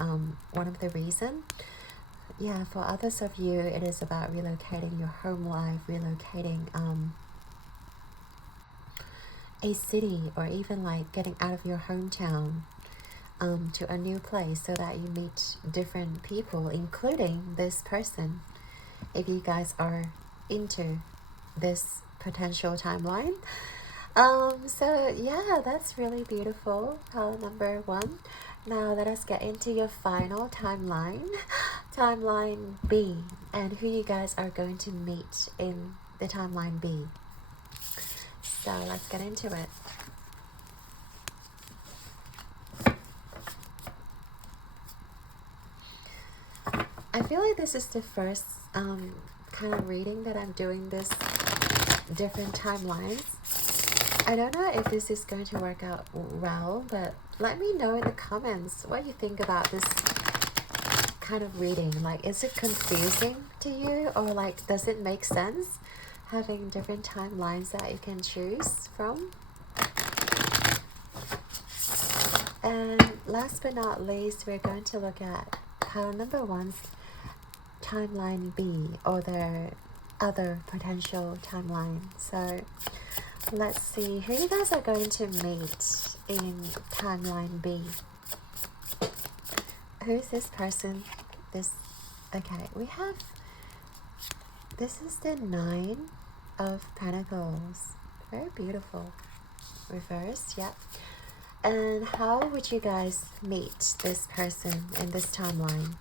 one of the reasons. Yeah, for others of you, it is about relocating your home life, relocating a city, or even like getting out of your hometown to a new place so that you meet different people, including this person, if you guys are into this potential timeline. So yeah, that's really beautiful, pile number one. Now let us get into your final timeline, timeline B, and who you guys are going to meet in the timeline B. So let's get into it. I feel like this is the first kind of reading that I'm doing this different timelines. I don't know if this is going to work out well, but let me know in the comments what you think about this kind of reading. Like, is it confusing to you, or like, does it make sense having different timelines that you can choose from? And last but not least, we're going to look at pile number one's timeline B, or their other potential timeline. So let's see who you guys are going to meet in timeline B. Who's this person? Okay, we have, this is the 9 of Pentacles. Very beautiful. Reversed, yep. And how would you guys meet this person in this timeline?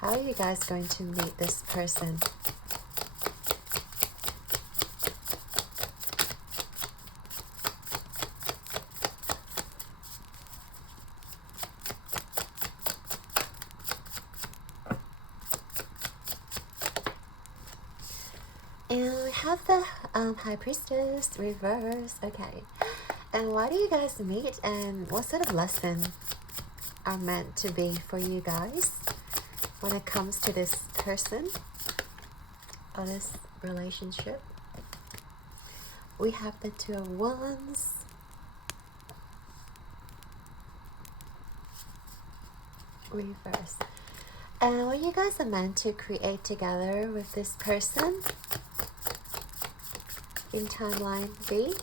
How are you guys going to meet this person? And we have the High Priestess reverse. Okay. And why do you guys meet, and what sort of lesson are meant to be for you guys when it comes to this person or this relationship? We have the 2 of Wands. Reverse. And what you guys are meant to create together with this person in timeline B?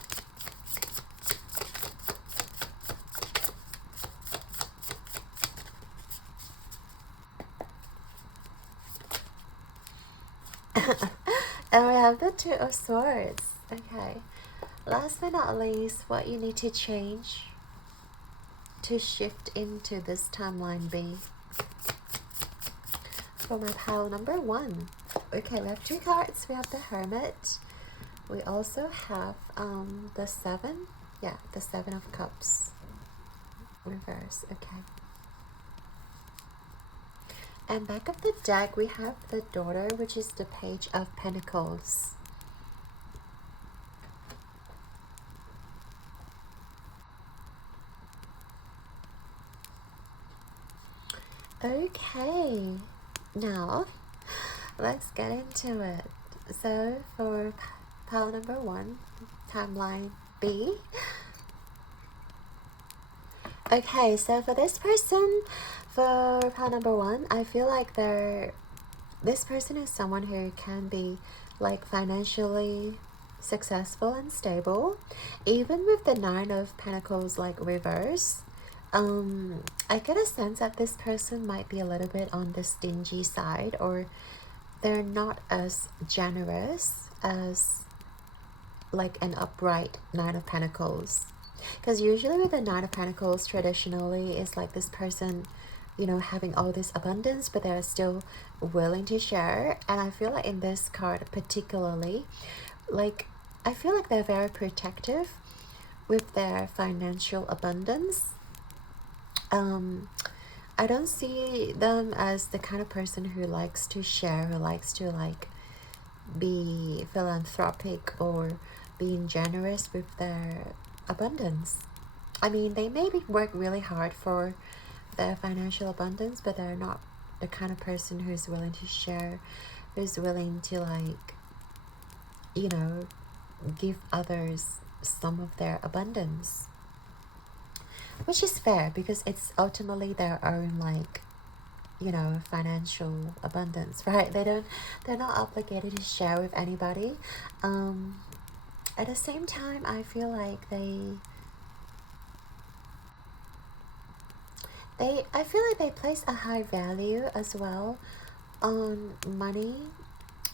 And we have the 2 of Swords. Okay. Last but not least, what you need to change to shift into this timeline B. For my pile number 1. Okay, we have 2 cards. We have the Hermit. We also have the 7. Yeah, the 7 of Cups. Reverse. Okay. And back of the deck, we have the Daughter, which is the Page of Pentacles. Okay, now let's get into it. So for pile number 1, timeline B. Okay, so for this person, for pile number 1, I feel like this person is someone who can be like financially successful and stable, even with the 9 of Pentacles like reverse. I get a sense that this person might be a little bit on the stingy side, or they're not as generous as like an upright 9 of Pentacles. Because usually with the 9 of Pentacles, traditionally, it's like this person, you know, having all this abundance, but they're still willing to share. And I feel like in this card particularly, like, I feel like they're very protective with their financial abundance. I don't see them as the kind of person who likes to share, who likes to like be philanthropic or being generous with their abundance. I mean, they maybe work really hard for their financial abundance, but they're not the kind of person who's willing to share, who's willing to like, you know, give others some of their abundance. Which is fair, because it's ultimately their own, like, you know, financial abundance, right? They're not obligated to share with anybody. At the same time, I feel like I feel like they place a high value as well on money,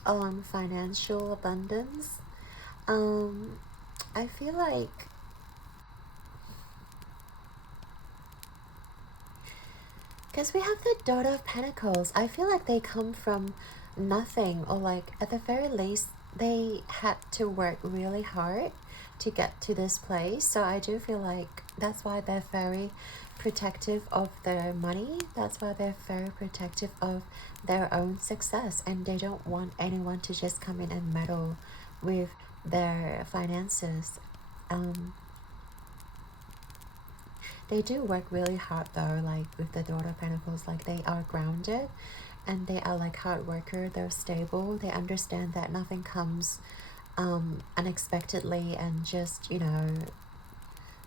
on financial abundance. I feel like because we have the Daughter of Pentacles, I feel like they come from nothing, or like at the very least they had to work really hard to get to this place. So I do feel like that's why they're very protective of their money. That's why they're very protective of their own success, and they don't want anyone to just come in and meddle with their finances. They do work really hard though, like with the Daughter of Pentacles, like they are grounded and they are like hard worker, they're stable, they understand that nothing comes unexpectedly, and just, you know,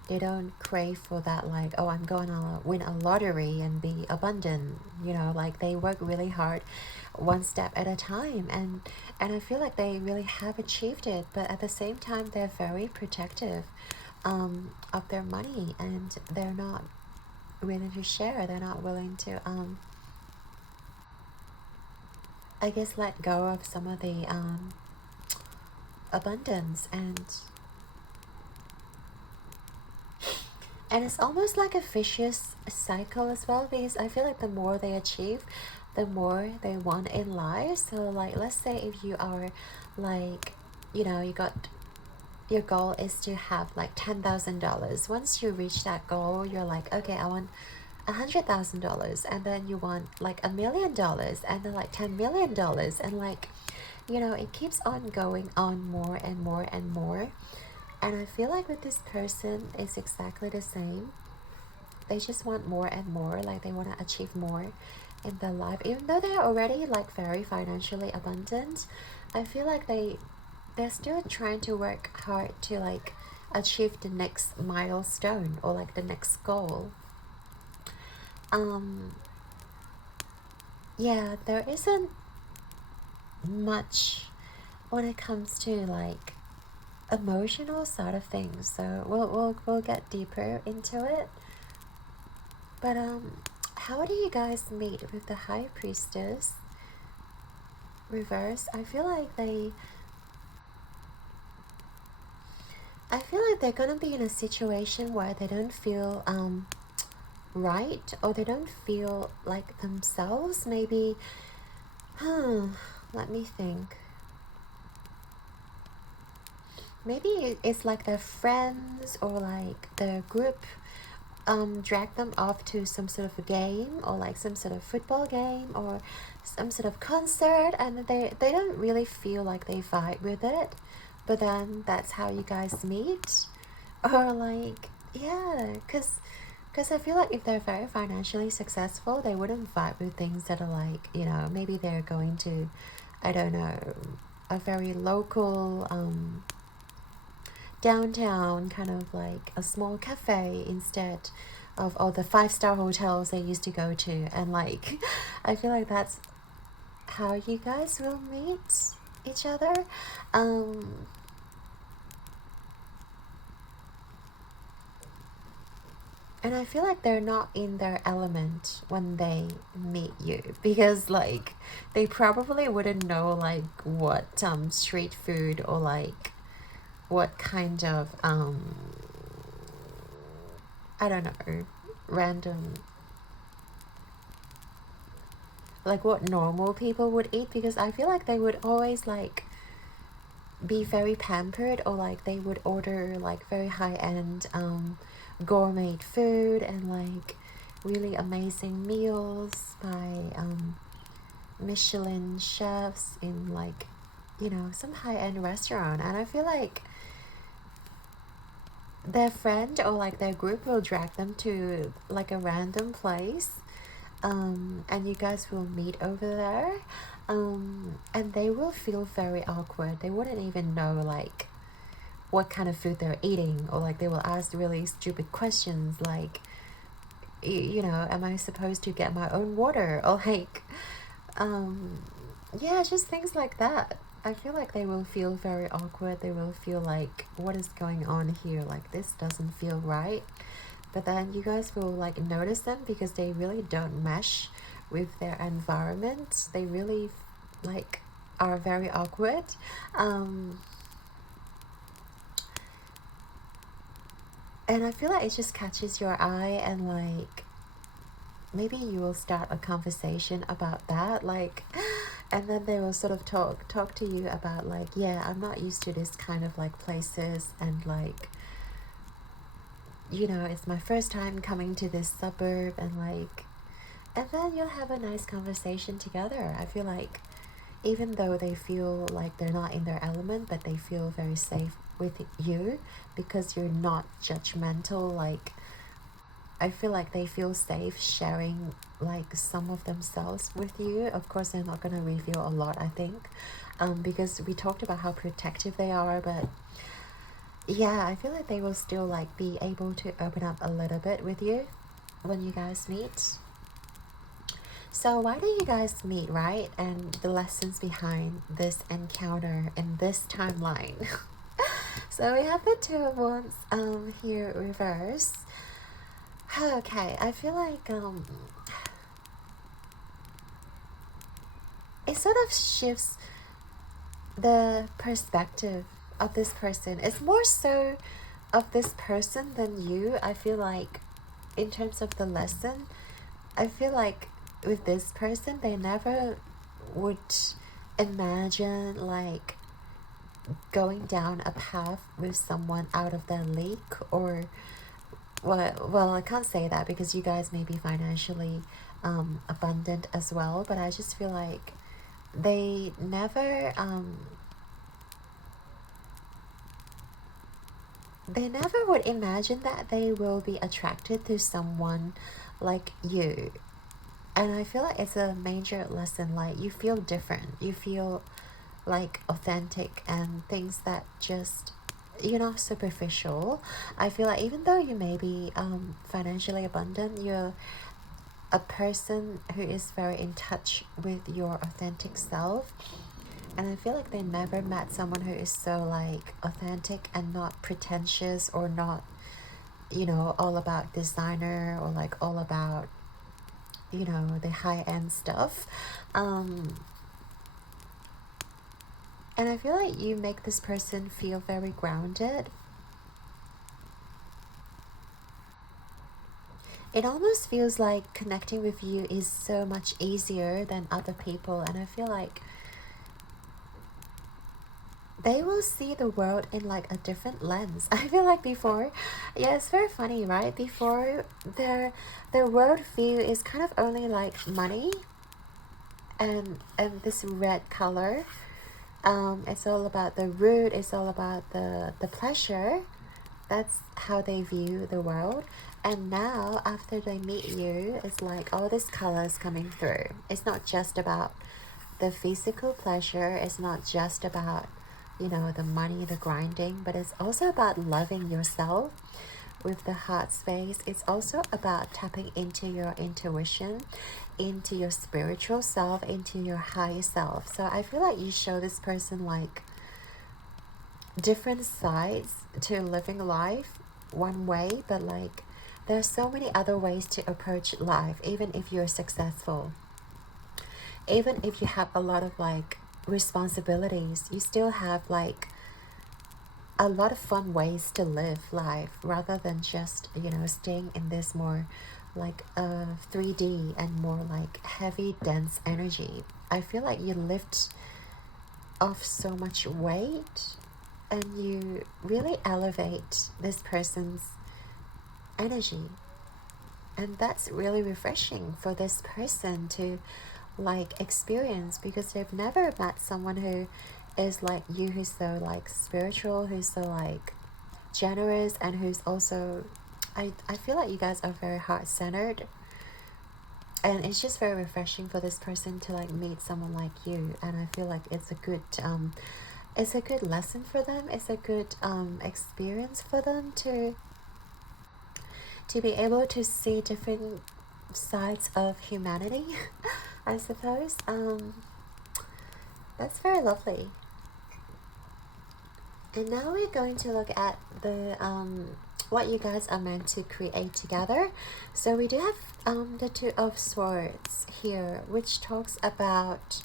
they don't crave for that, like, oh, I'm going to win a lottery and be abundant, you know, like they work really hard one step at a time, and I feel like they really have achieved it, but at the same time they're very protective of their money, and they're not willing to share, they're not willing to I guess let go of some of the abundance, and it's almost like a vicious cycle as well, because I feel like the more they achieve, the more they want in life. So like, let's say if you are like, you know, you got, your goal is to have like $10,000. Once you reach that goal, you're like, okay, I want $100,000, and then you want like $1,000,000, and then like $10,000,000, and like, you know, it keeps on going on more and more and more. And I feel like with this person, it's exactly the same. They just want more and more, like they want to achieve more in their life. Even though they're already like very financially abundant, I feel like they're still trying to work hard to like achieve the next milestone, or like the next goal. Yeah, there isn't much when it comes to like emotional side of things, so we'll get deeper into it. But how do you guys meet with the High Priestess reverse? I feel like they're gonna be in a situation where they don't feel right, or they don't feel like themselves. Maybe let me think. Maybe it's like their friends or like their group drag them off to some sort of a game, or like some sort of football game, or some sort of concert, and they don't really feel like they vibe with it, but then that's how you guys meet. Or like, yeah, because I feel like if they're very financially successful, they wouldn't vibe with things that are like, you know, maybe they're going to, I don't know, a very local downtown kind of like a small cafe instead of all the 5-star hotels they used to go to. And like, I feel like that's how you guys will meet each other. And I feel like they're not in their element when they meet you, because like they probably wouldn't know like what street food, or like what kind of I don't know, random, like what normal people would eat, because I feel like they would always like be very pampered, or like they would order like very high-end gourmet food, and like really amazing meals by Michelin chefs in like, you know, some high-end restaurant. And I feel like their friend or like their group will drag them to like a random place, and you guys will meet over there, and they will feel very awkward. They wouldn't even know like what kind of food they're eating, or like they will ask really stupid questions like, you know, am I supposed to get my own water, or like yeah, just things like that. I feel like they will feel very awkward. They will feel like, what is going on here? Like, this doesn't feel right. But then you guys will like notice them, because they really don't mesh with their environment. They really like are very awkward. And I feel like it just catches your eye, and like maybe you will start a conversation about that, like, and then they will sort of talk to you about like, yeah, I'm not used to this kind of like places, and like, you know, it's my first time coming to this suburb, and like, and then you'll have a nice conversation together. I feel like even though they feel like they're not in their element, but they feel very safe with you because you're not judgmental. Like, I feel like they feel safe sharing like some of themselves with you. Of course, they're not going to reveal a lot, I think, because we talked about how protective they are, but yeah, I feel like they will still like be able to open up a little bit with you when you guys meet. So why do you guys meet, right? And the lessons behind this encounter in this timeline. So we have the Two of Wands here reverse. Okay, I feel like it sort of shifts the perspective of this person. It's more so of this person than you. I feel like in terms of the lesson, I feel like with this person, they never would imagine like going down a path with someone out of their league, or well, I can't say that because you guys may be financially abundant as well, but I just feel like they never would imagine that they will be attracted to someone like you. And I feel like it's a major lesson. Like, you feel different, you feel like authentic, and things that just, you're not superficial. I feel like even though you may be financially abundant, you're a person who is very in touch with your authentic self. And I feel like they never met someone who is so like authentic and not pretentious, or not, you know, all about designer, or like all about, you know, the high-end stuff. And I feel like you make this person feel very grounded. It almost feels like connecting with you is so much easier than other people. And I feel like they will see the world in like a different lens. I feel like before, yeah, it's very funny, right? Before, their world view is kind of only like money and this red color. It's all about the root, it's all about the pleasure. That's how they view the world. And now after they meet you, it's like all these colors coming through. It's not just about the physical pleasure, it's not just about, you know, the money, the grinding, but it's also about loving yourself with the heart space. It's also about tapping into your intuition, into your spiritual self, into your higher self. So I feel like you show this person like different sides to living life one way, but like there's so many other ways to approach life. Even if you're successful, even if you have a lot of like responsibilities, you still have like a lot of fun ways to live life, rather than just, you know, staying in this more like 3D and more like heavy dense energy. I feel like you lift off so much weight, and you really elevate this person's energy, and that's really refreshing for this person to like experience, because they've never met someone who is like you, who's so like spiritual, who's so like generous, and who's also, I feel like you guys are very heart-centered, and it's just very refreshing for this person to like meet someone like you. And I feel like it's a good lesson for them. It's a good experience for them to be able to see different sides of humanity. I suppose that's very lovely. And now we're going to look at the what you guys are meant to create together. So we do have the Two of Swords here, which talks about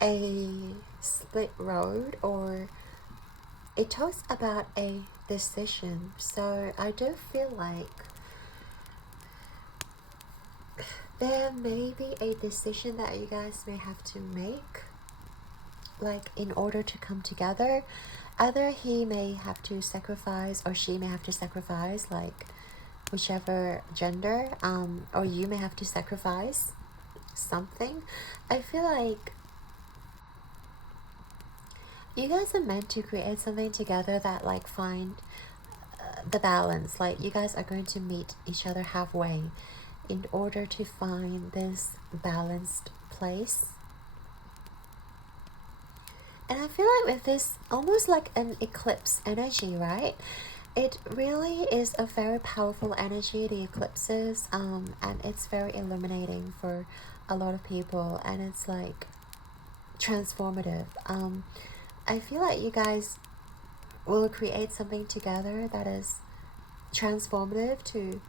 a split road, or it talks about a decision. So I do feel like there may be a decision that you guys may have to make, like in order to come together. Either he may have to sacrifice, or she may have to sacrifice, like whichever gender, or you may have to sacrifice something. I feel like you guys are meant to create something together that like find the balance. Like you guys are going to meet each other halfway in order to find this balanced place. And I feel like with this almost like an eclipse energy, right? It really is a very powerful energy, the eclipses, and it's very illuminating for a lot of people, and it's like transformative. I feel like you guys will create something together that is transformative to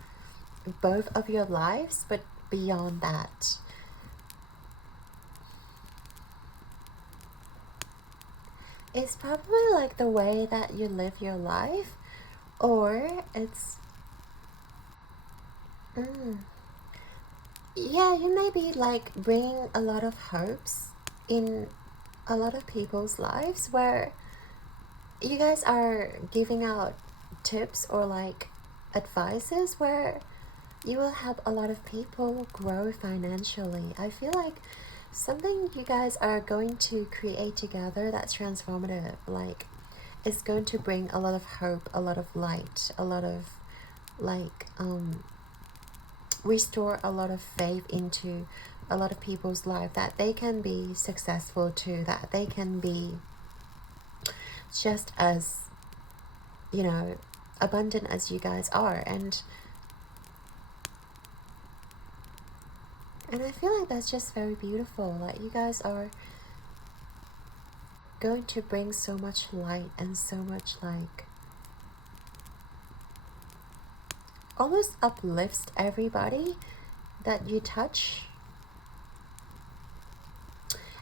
both of your lives, but beyond that. It's probably like the way that you live your life, or it's yeah, you may be like bringing a lot of hopes in a lot of people's lives, where you guys are giving out tips or like advices where you will help a lot of people grow financially. I feel like something you guys are going to create together that's transformative, like it's going to bring a lot of hope, a lot of light, a lot of like restore a lot of faith into a lot of people's life, that they can be successful too, that they can be just as, you know, abundant as you guys are. And I feel like that's just very beautiful. Like you guys are going to bring so much light and so much like almost uplifts everybody that you touch,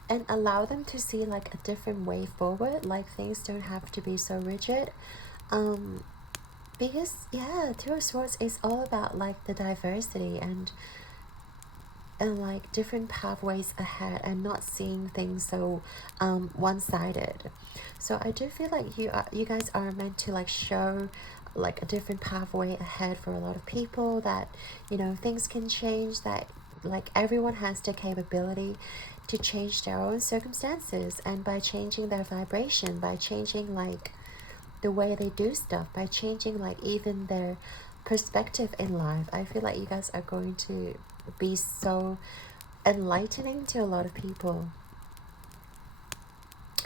and allow them to see like a different way forward. Like things don't have to be so rigid, because yeah, Two of Swords is all about like the diversity and like different pathways ahead, and not seeing things so one-sided. So I do feel like you guys are meant to like show like a different pathway ahead for a lot of people, that you know things can change, that like everyone has the capability to change their own circumstances, and by changing their vibration, by changing like the way they do stuff, by changing like even their perspective in life, I feel like you guys are going to be so enlightening to a lot of people,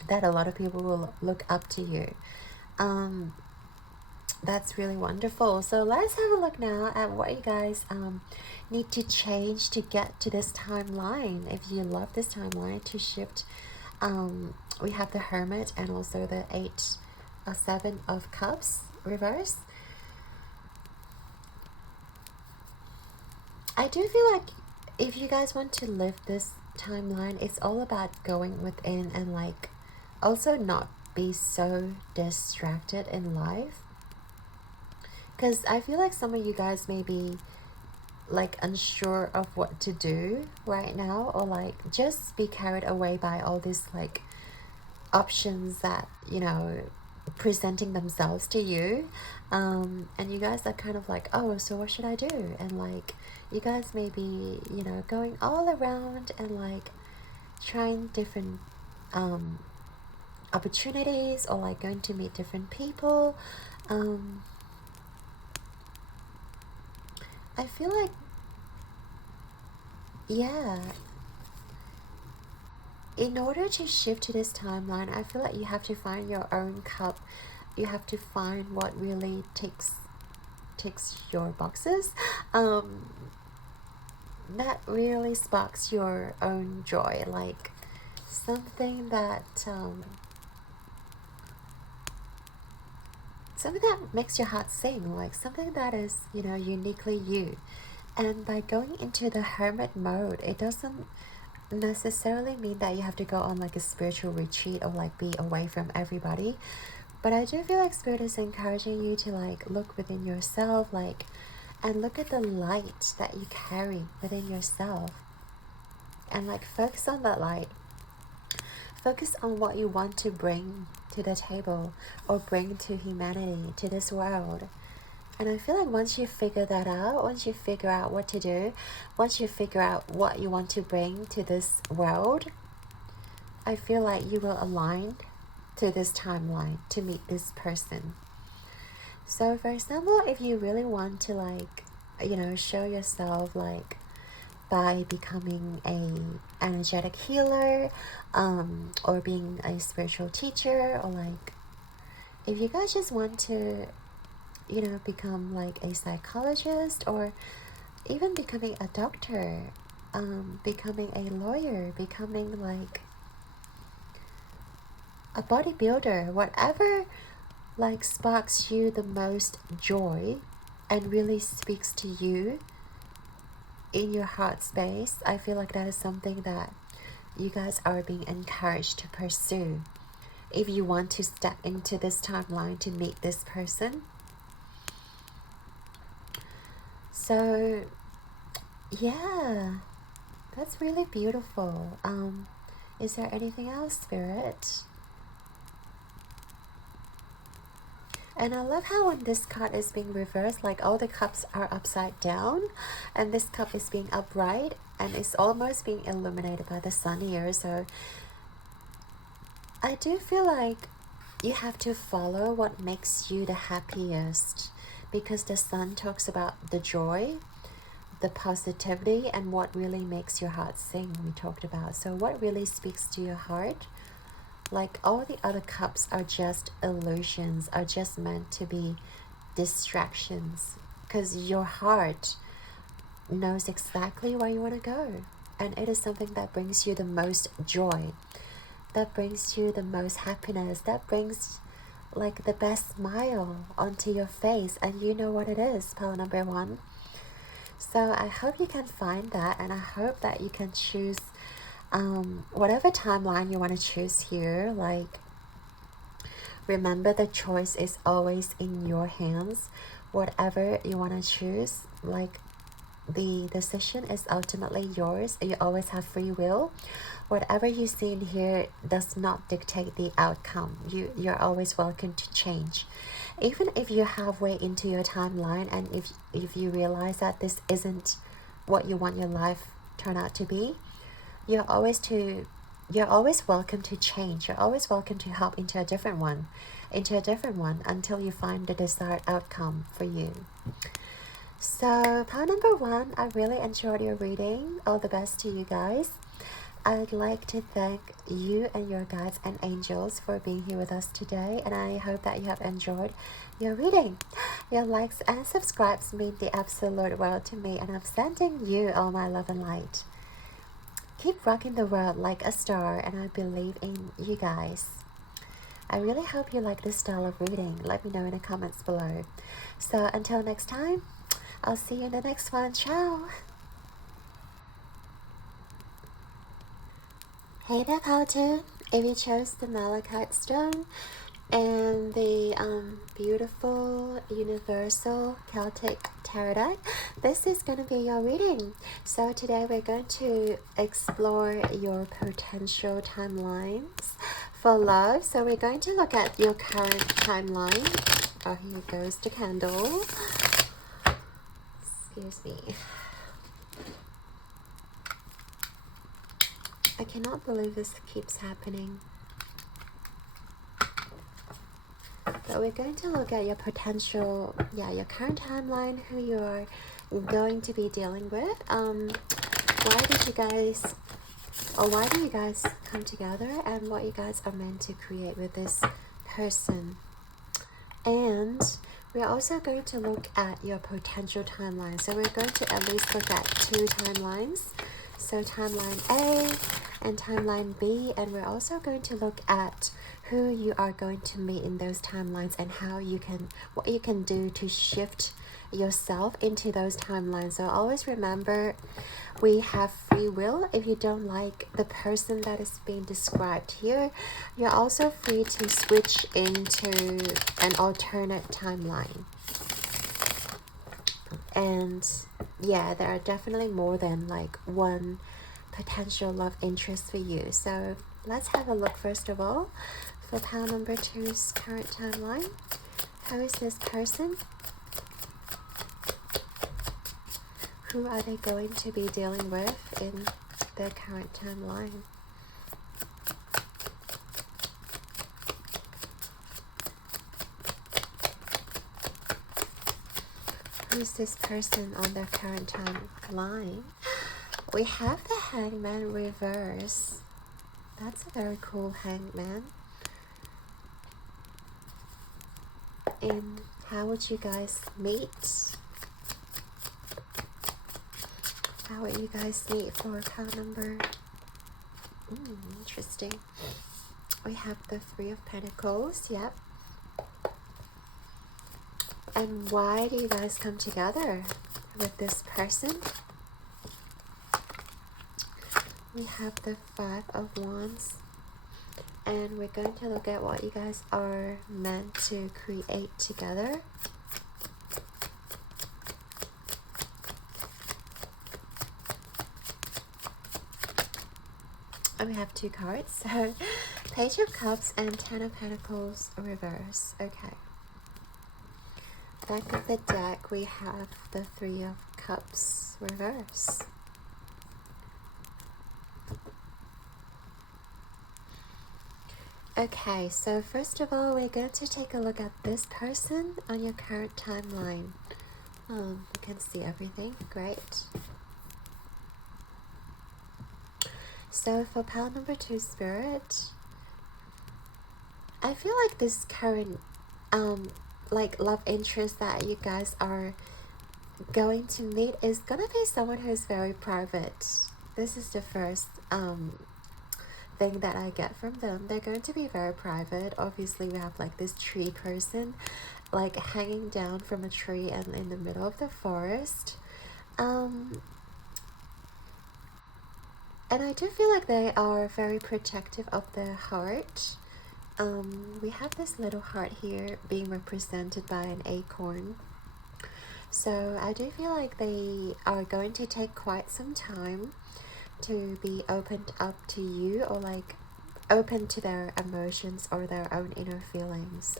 that a lot of people will look up to you. That's really wonderful. So let's have a look now at what you guys need to change to get to this timeline. If you love this timeline to shift, we have the Hermit and also the Seven of Cups reverse. I do feel like if you guys want to live this timeline, it's all about going within and like also not be so distracted in life. Because I feel like some of you guys may be like unsure of what to do right now, or like just be carried away by all these like options that, you know, presenting themselves to you, and you guys are kind of like, oh, so what should I do? And like you guys may be, you know, going all around and like trying different opportunities, or like going to meet different people. I feel like, yeah, in order to shift to this timeline, I feel like you have to find your own cup. You have to find what really ticks your boxes, that really sparks your own joy, like something that something that makes your heart sing, like something that is, you know, uniquely you. And by going into the hermit mode, it doesn't necessarily mean that you have to go on like a spiritual retreat or like be away from everybody, but I do feel like Spirit is encouraging you to like look within yourself, like, and look at the light that you carry within yourself, and like focus on that light. Focus on what you want to bring to the table, or bring to humanity, to this world. And I feel like once you figure that out, once you figure out what to do, once you figure out what you want to bring to this world, I feel like you will align to this timeline to meet this person. So for example, if you really want to like, you know, show yourself like by becoming a energetic healer, or being a spiritual teacher, or like if you guys just want to, you know, become like a psychologist, or even becoming a doctor, becoming a lawyer, becoming like a bodybuilder, whatever like sparks you the most joy and really speaks to you in your heart space, I feel like that is something that you guys are being encouraged to pursue if you want to step into this timeline to meet this person. So yeah, that's really beautiful. Is there anything else, Spirit? And I love how when this card is being reversed, like all the cups are upside down and this cup is being upright and it's almost being illuminated by the sun here. So I do feel like you have to follow what makes you the happiest, because the sun talks about the joy, the positivity, and what really makes your heart sing, we talked about. So what really speaks to your heart? Like all the other cups are just illusions, are just meant to be distractions, because your heart knows exactly where you want to go, and it is something that brings you the most joy, that brings you the most happiness, that brings like the best smile onto your face, and you know what it is, pile number one. So I hope you can find that, and I hope that you can choose whatever timeline you want to choose here. Like, remember, the choice is always in your hands. Whatever you want to choose, like, the decision is ultimately yours. You always have free will. Whatever you see in here does not dictate the outcome. You're always welcome to change. Even if you're halfway into your timeline, and if you realize that this isn't what you want your life turn out to be, you're always welcome to change. You're always welcome to hop into a different one until you find the desired outcome for you. So pile number one, I really enjoyed your reading. All the best to you guys. I'd like to thank you and your guides and angels for being here with us today, and I hope that you have enjoyed your reading. Your likes and subscribes mean the absolute world to me, and I'm sending you all my love and light. Keep rocking the world like a star, and I believe in you guys. I really hope you like this style of reading. Let me know in the comments below. So until next time, I'll see you in the next one. Ciao! Hey there, Paladin. If you chose the Malachite stone and the beautiful universal Celtic tarot, this is going to be your reading. So today we're going to explore your potential timelines for love. So we're going to look at your current timeline. Oh, here goes the candle. Excuse me. I cannot believe this keeps happening. But we're going to look at your potential, your current timeline, who you are going to be dealing with. Why do you guys come together, and what you guys are meant to create with this person. And we're also going to look at your potential timeline. So we're going to at least look at 2 timelines. So timeline A and timeline B, and we're also going to look at who you are going to meet in those timelines, and what you can do to shift yourself into those timelines. So always remember, we have free will. If you don't like the person that is being described here, you're also free to switch into an alternate timeline. And yeah, there are definitely more than like one potential love interest for you. So let's have a look first of all for pile number 2's current timeline. Who is this person? Who are they going to be dealing with in their current timeline? who's this person on their current timeline? We have the Hangman reverse. That's a very cool Hangman. And how would you guys meet? How would you guys meet for pile number? Interesting. We have the Three of Pentacles. Yep. And why do you guys come together with this person? We have the Five of Wands. And we're going to look at what you guys are meant to create together. And we have two cards. So, Page of Cups and Ten of Pentacles reverse. Okay. Back of the deck, we have the Three of Cups reverse. Okay, so first of all, we're going to take a look at this person on your current timeline. You can see everything. Great. So for pile number 2, Spirit, I feel like this current like love interest that you guys are going to meet is gonna be someone who's very private. This is the first thing that I get from them. They're going to be very private. Obviously we have like this tree person like hanging down from a tree and in the middle of the forest. And I do feel like they are very protective of their heart. We have this little heart here being represented by an acorn. So I do feel like they are going to take quite some time to be opened up to you, or like open to their emotions or their own inner feelings.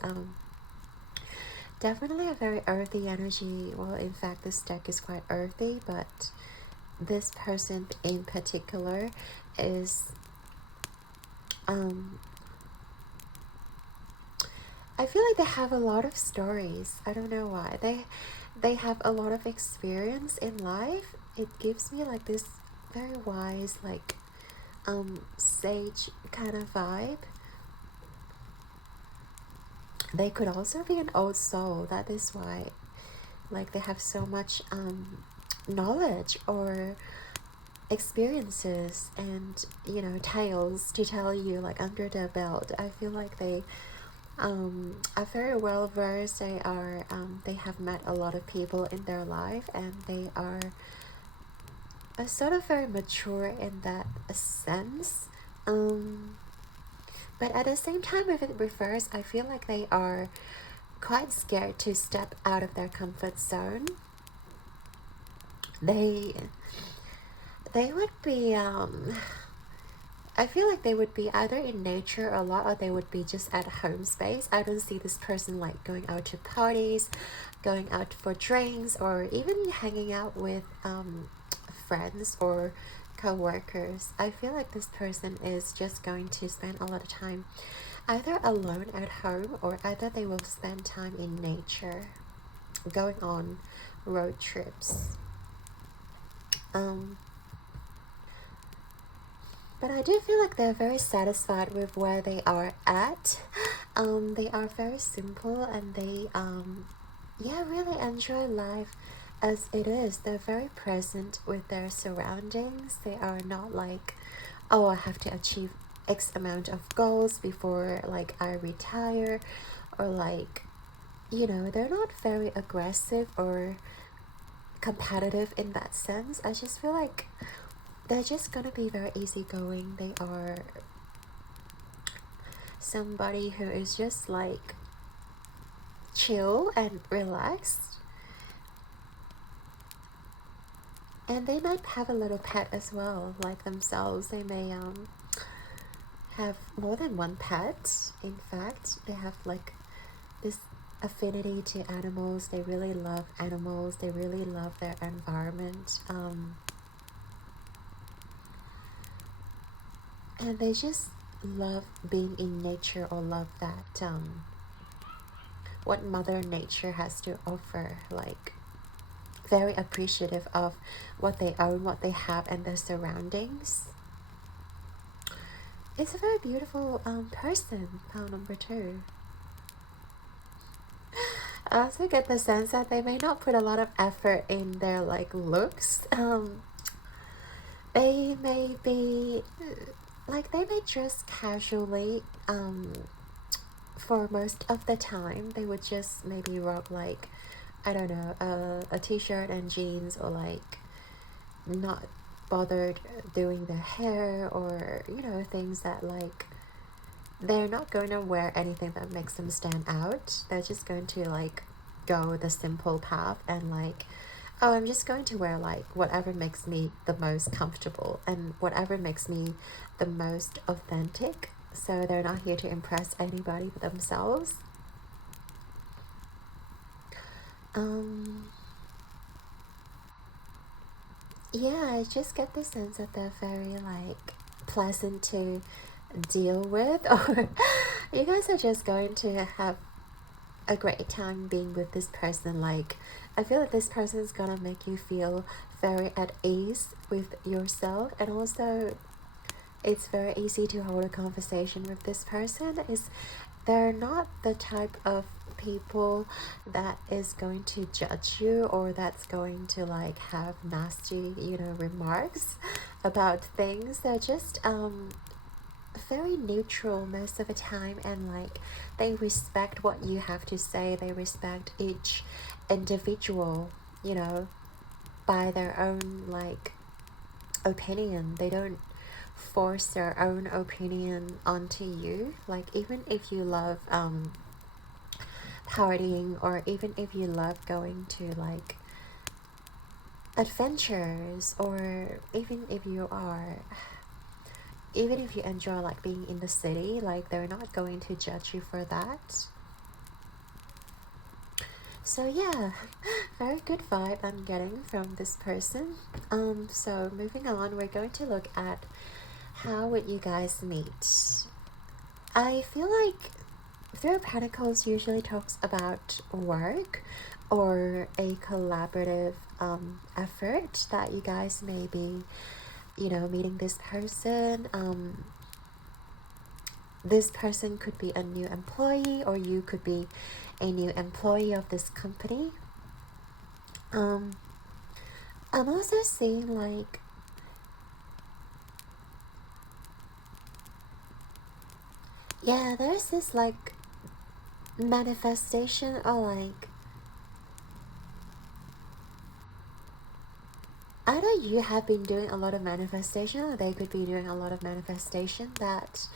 Definitely a very earthy energy. Well, in fact, this deck is quite earthy, but this person in particular is I feel like they have a lot of stories. I don't know why. They have a lot of experience in life. It gives me like this very wise, like sage kind of vibe. They could also be an old soul. That is why like they have so much knowledge or experiences and, you know, tales to tell you like under their belt. I feel like they are very well versed. They are they have met a lot of people in their life, and they are sort of very mature in that sense. But at the same time, if it refers, I feel like they are quite scared to step out of their comfort zone. They would be I feel like they would be either in nature a lot, or they would be just at home space. I don't see this person like going out to parties, going out for drinks, or even hanging out with friends or co-workers. I feel like this person is just going to spend a lot of time either alone at home, or either they will spend time in nature, going on road trips. But I do feel like they're very satisfied with where they are at. They are very simple, and they yeah, really enjoy life as it is. They're very present with their surroundings. They are not like, oh, I have to achieve X amount of goals before like I retire, or like, you know, they're not very aggressive or competitive in that sense. I just feel like they're just gonna be very easygoing. They are somebody who is just like chill and relaxed. And they might have a little pet as well, like themselves. They may have more than one pet. In fact, they have like this affinity to animals. They really love animals. They really love their environment. And they just love being in nature, or love that what Mother Nature has to offer. Like, very appreciative of what they own, what they have, and their surroundings. It's a very beautiful person, pile number 2. I also get the sense that they may not put a lot of effort in their like looks. They may be like, they may dress casually. For most of the time, they would just maybe rock like, I don't know, a t-shirt and jeans, or like not bothered doing their hair, or you know, things that like, they're not going to wear anything that makes them stand out. They're just going to like go the simple path and like, oh, I'm just going to wear like whatever makes me the most comfortable and whatever makes me the most authentic. So they're not here to impress anybody but themselves. Yeah, I just get the sense that they're very like pleasant to deal with, or you guys are just going to have a great time being with this person. Like, I feel like this person is gonna make you feel very at ease with yourself, and also it's very easy to hold a conversation with this person. They're not the type of people that is going to judge you, or that's going to like have nasty, you know, remarks about things. They're just very neutral most of the time, and like, they respect what you have to say. They respect each individual, you know, by their own like opinion. They don't force their own opinion onto you. Like, even if you love partying, or even if you love going to like adventures, or even if you enjoy like being in the city, like, they're not going to judge you for that. So yeah, very good vibe I'm getting from this person. So moving on, we're going to look at how would you guys meet. I feel like Three of Pentacles usually talks about work, or a collaborative effort that you guys may be, you know, meeting this person. This person could be a new employee, or you could be a new employee of this company. I'm also seeing like, yeah, there's this like manifestation, or like, either you have been doing a lot of manifestation, or they could be doing a lot of manifestation, that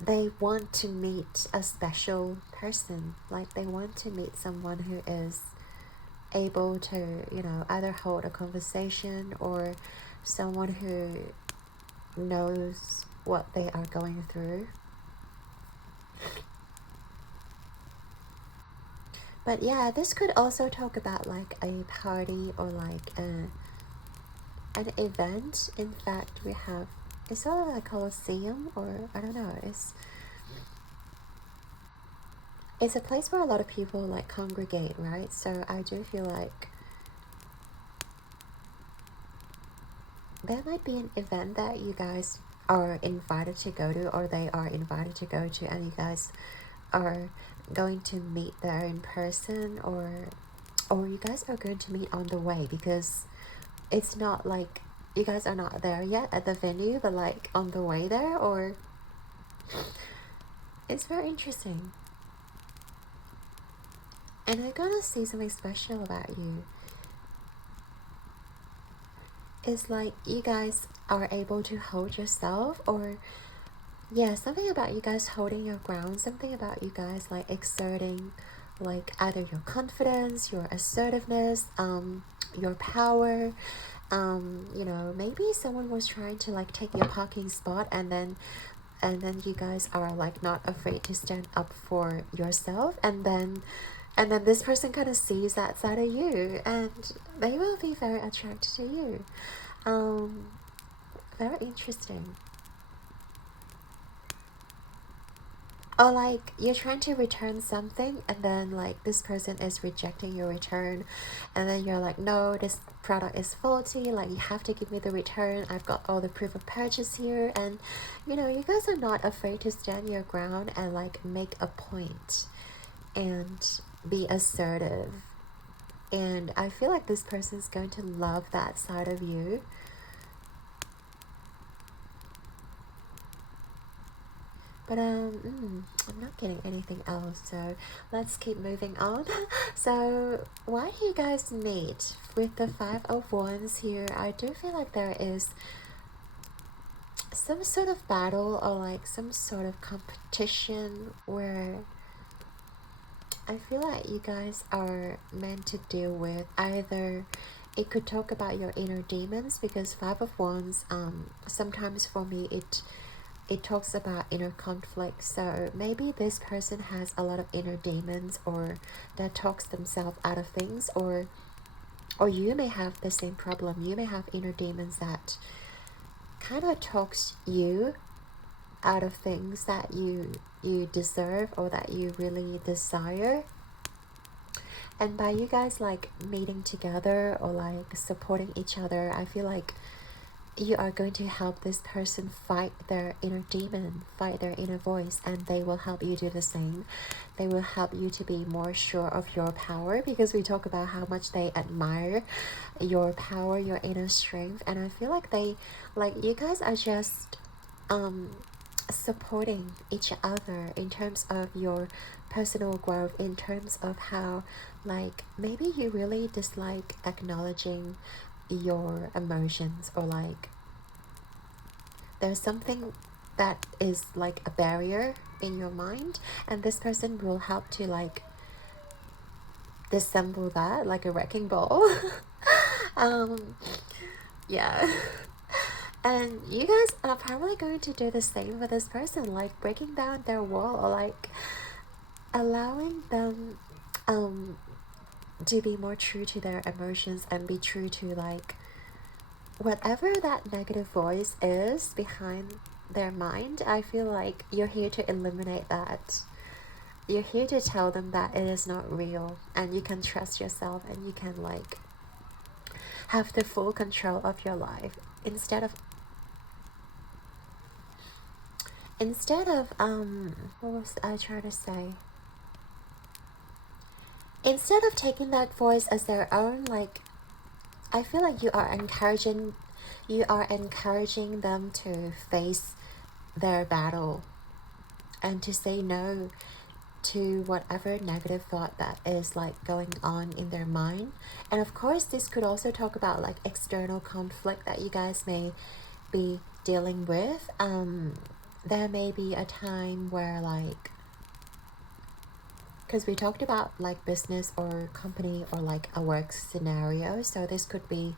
they want to meet a special person. Like, they want to meet someone who is able to, you know, either hold a conversation, or someone who knows what they are going through. But yeah, this could also talk about like a party, or like an event. In fact, we have, it's sort of like a Colosseum, or I don't know, it's a place where a lot of people like congregate, right? So I do feel like there might be an event that you guys are invited to go to, or they are invited to go to, and you guys are going to meet there in person, or you guys are going to meet on the way, because it's not like you guys are not there yet at the venue, but like on the way there. Or it's very interesting, and I'm gonna see something special about you. It's like you guys are able to hold yourself, or yeah, something about you guys holding your ground, something about you guys like exerting like either your confidence, your assertiveness, your power. You know, maybe someone was trying to like take your parking spot, and then you guys are like not afraid to stand up for yourself, and then this person kind of sees that side of you, and they will be very attracted to you. Very interesting. Or like you're trying to return something and then like this person is rejecting your return, and then you're like, no, this product is faulty, like you have to give me the return, I've got all the proof of purchase here. And you know, you guys are not afraid to stand your ground and like make a point and be assertive. And I feel like this person's going to love that side of you. But I'm not getting anything else, so let's keep moving on. So why do you guys meet? With the Five of Wands here, I do feel like there is some sort of battle or like some sort of competition where I feel like you guys are meant to deal with either. It could talk about your inner demons, because Five of Wands, sometimes for me it talks about inner conflict. So maybe this person has a lot of inner demons, or that talks themselves out of things, or you may have the same problem. You may have inner demons that kind of talks you out of things that you deserve or that you really desire. And by you guys like meeting together or like supporting each other, I feel like you are going to help this person fight their inner demon, fight their inner voice, and they will help you do the same. They will help you to be more sure of your power, because we talk about how much they admire your power, your inner strength. And I feel like you guys are just supporting each other in terms of your personal growth, in terms of how like maybe you really dislike acknowledging your emotions, or like there's something that is like a barrier in your mind, and this person will help to like disassemble that like a wrecking ball. Yeah. And you guys are probably going to do the same for this person, like breaking down their wall, or like allowing them to be more true to their emotions and be true to like whatever that negative voice is behind their mind. I feel like you're here to eliminate that. You're here to tell them that it is not real, and you can trust yourself, and you can like have the full control of your life, instead of what was I trying to say? Instead of taking that voice as their own, like I feel like you are encouraging them to face their battle and to say no to whatever negative thought that is like going on in their mind. And of course this could also talk about like external conflict that you guys may be dealing with. There may be a time where like, because we talked about like business or company or like a work scenario, so this could be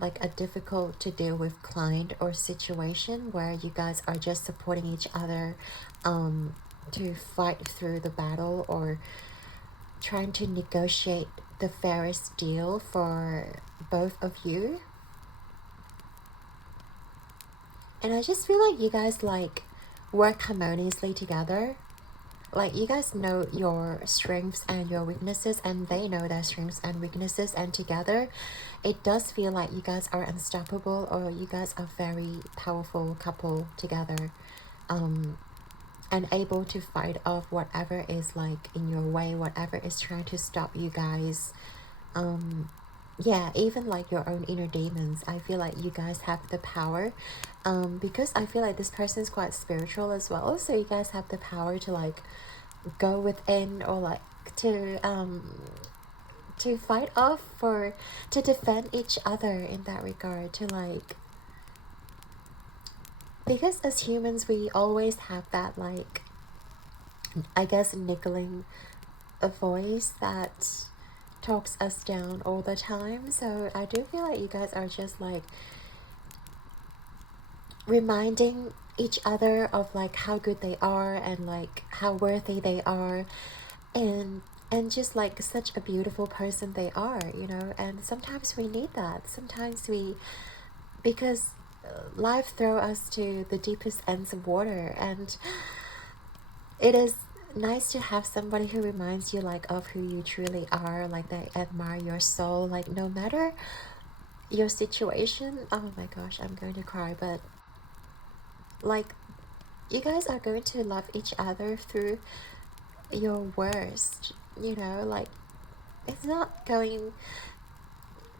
like a difficult to deal with client or situation where you guys are just supporting each other to fight through the battle, or trying to negotiate the fairest deal for both of you. And I just feel like you guys like work harmoniously together. Like you guys know your strengths and your weaknesses, and they know their strengths and weaknesses, and together it does feel like you guys are unstoppable, or you guys are very powerful couple together, and able to fight off whatever is like in your way, whatever is trying to stop you guys. Yeah, even like your own inner demons. I feel like you guys have the power, because I feel like this person is quite spiritual as well, so you guys have the power to like go within, or like to fight off, for to defend each other in that regard, to like, because as humans we always have that like, I guess, niggling a voice that talks us down all the time. So I do feel like you guys are just like reminding each other of like how good they are, and like how worthy they are, and just like such a beautiful person they are, you know. And sometimes we need that. Sometimes we, because life throw us to the deepest ends of water, and it is nice to have somebody who reminds you like of who you truly are, like they admire your soul, like no matter your situation. Oh my gosh, I'm going to cry, but like you guys are going to love each other through your worst, you know, like it's not going,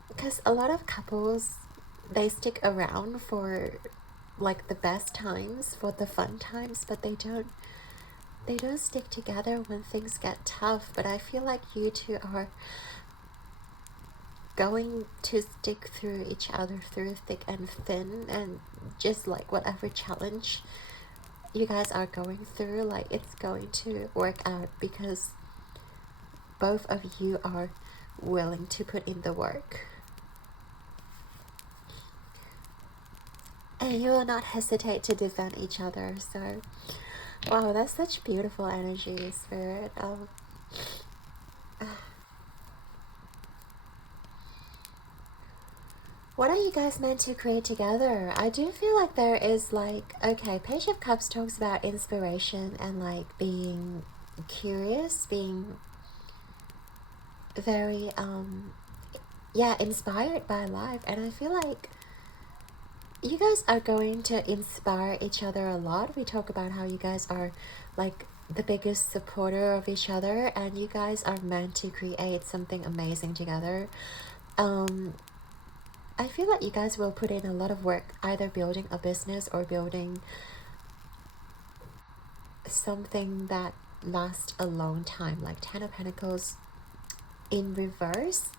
because a lot of couples, they stick around for like the best times, for the fun times, but they don't stick together when things get tough. But I feel like you two are going to stick through each other through thick and thin, and just like whatever challenge you guys are going through, like it's going to work out because both of you are willing to put in the work, and you will not hesitate to defend each other. So wow, that's such beautiful energy, Spirit. What are you guys meant to create together? I do feel like there is like, okay, Page of Cups talks about inspiration and like being curious, being very yeah, inspired by life. And I feel like you guys are going to inspire each other a lot. We talk about how you guys are like the biggest supporter of each other, and you guys are meant to create something amazing together. I feel like you guys will put in a lot of work, either building a business or building something that lasts a long time, like 10 of Pentacles in reverse.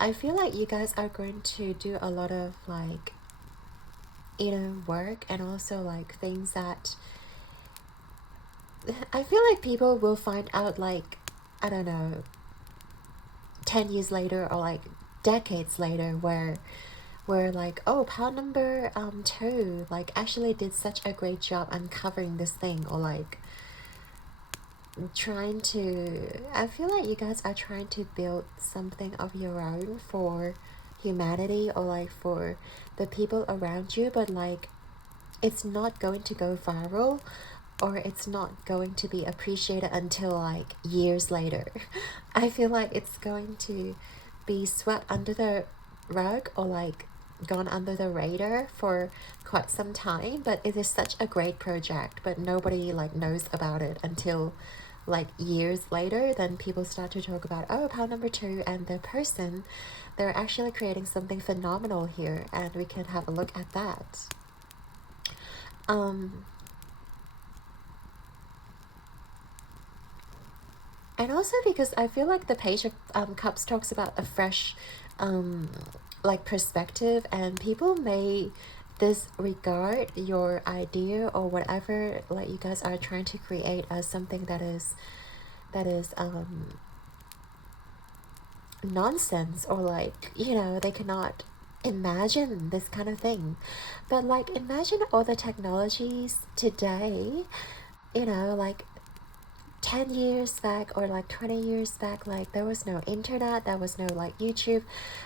I feel like you guys are going to do a lot of like inner work, and also like things that I feel like people will find out like, I don't know, 10 years later or like decades later, where like, oh, pal number 2 like actually did such a great job uncovering this thing, or like trying to, I feel like you guys are trying to build something of your own for humanity, or like for the people around you, but like it's not going to go viral, or it's not going to be appreciated until like years later. I feel like it's going to be swept under the rug, or like gone under the radar for quite some time, but it is such a great project, but nobody like knows about it until like years later. Then people start to talk about, oh, pal number 2 and the person, they're actually creating something phenomenal here, and we can have a look at that. And also because I feel like the Page of Cups talks about a fresh like perspective, and people may disregard your idea or whatever like you guys are trying to create as something that is nonsense, or like, you know, they cannot imagine this kind of thing. But like, imagine all the technologies today, you know, like 10 years back or like 20 years back, like there was no internet, there was no like YouTube,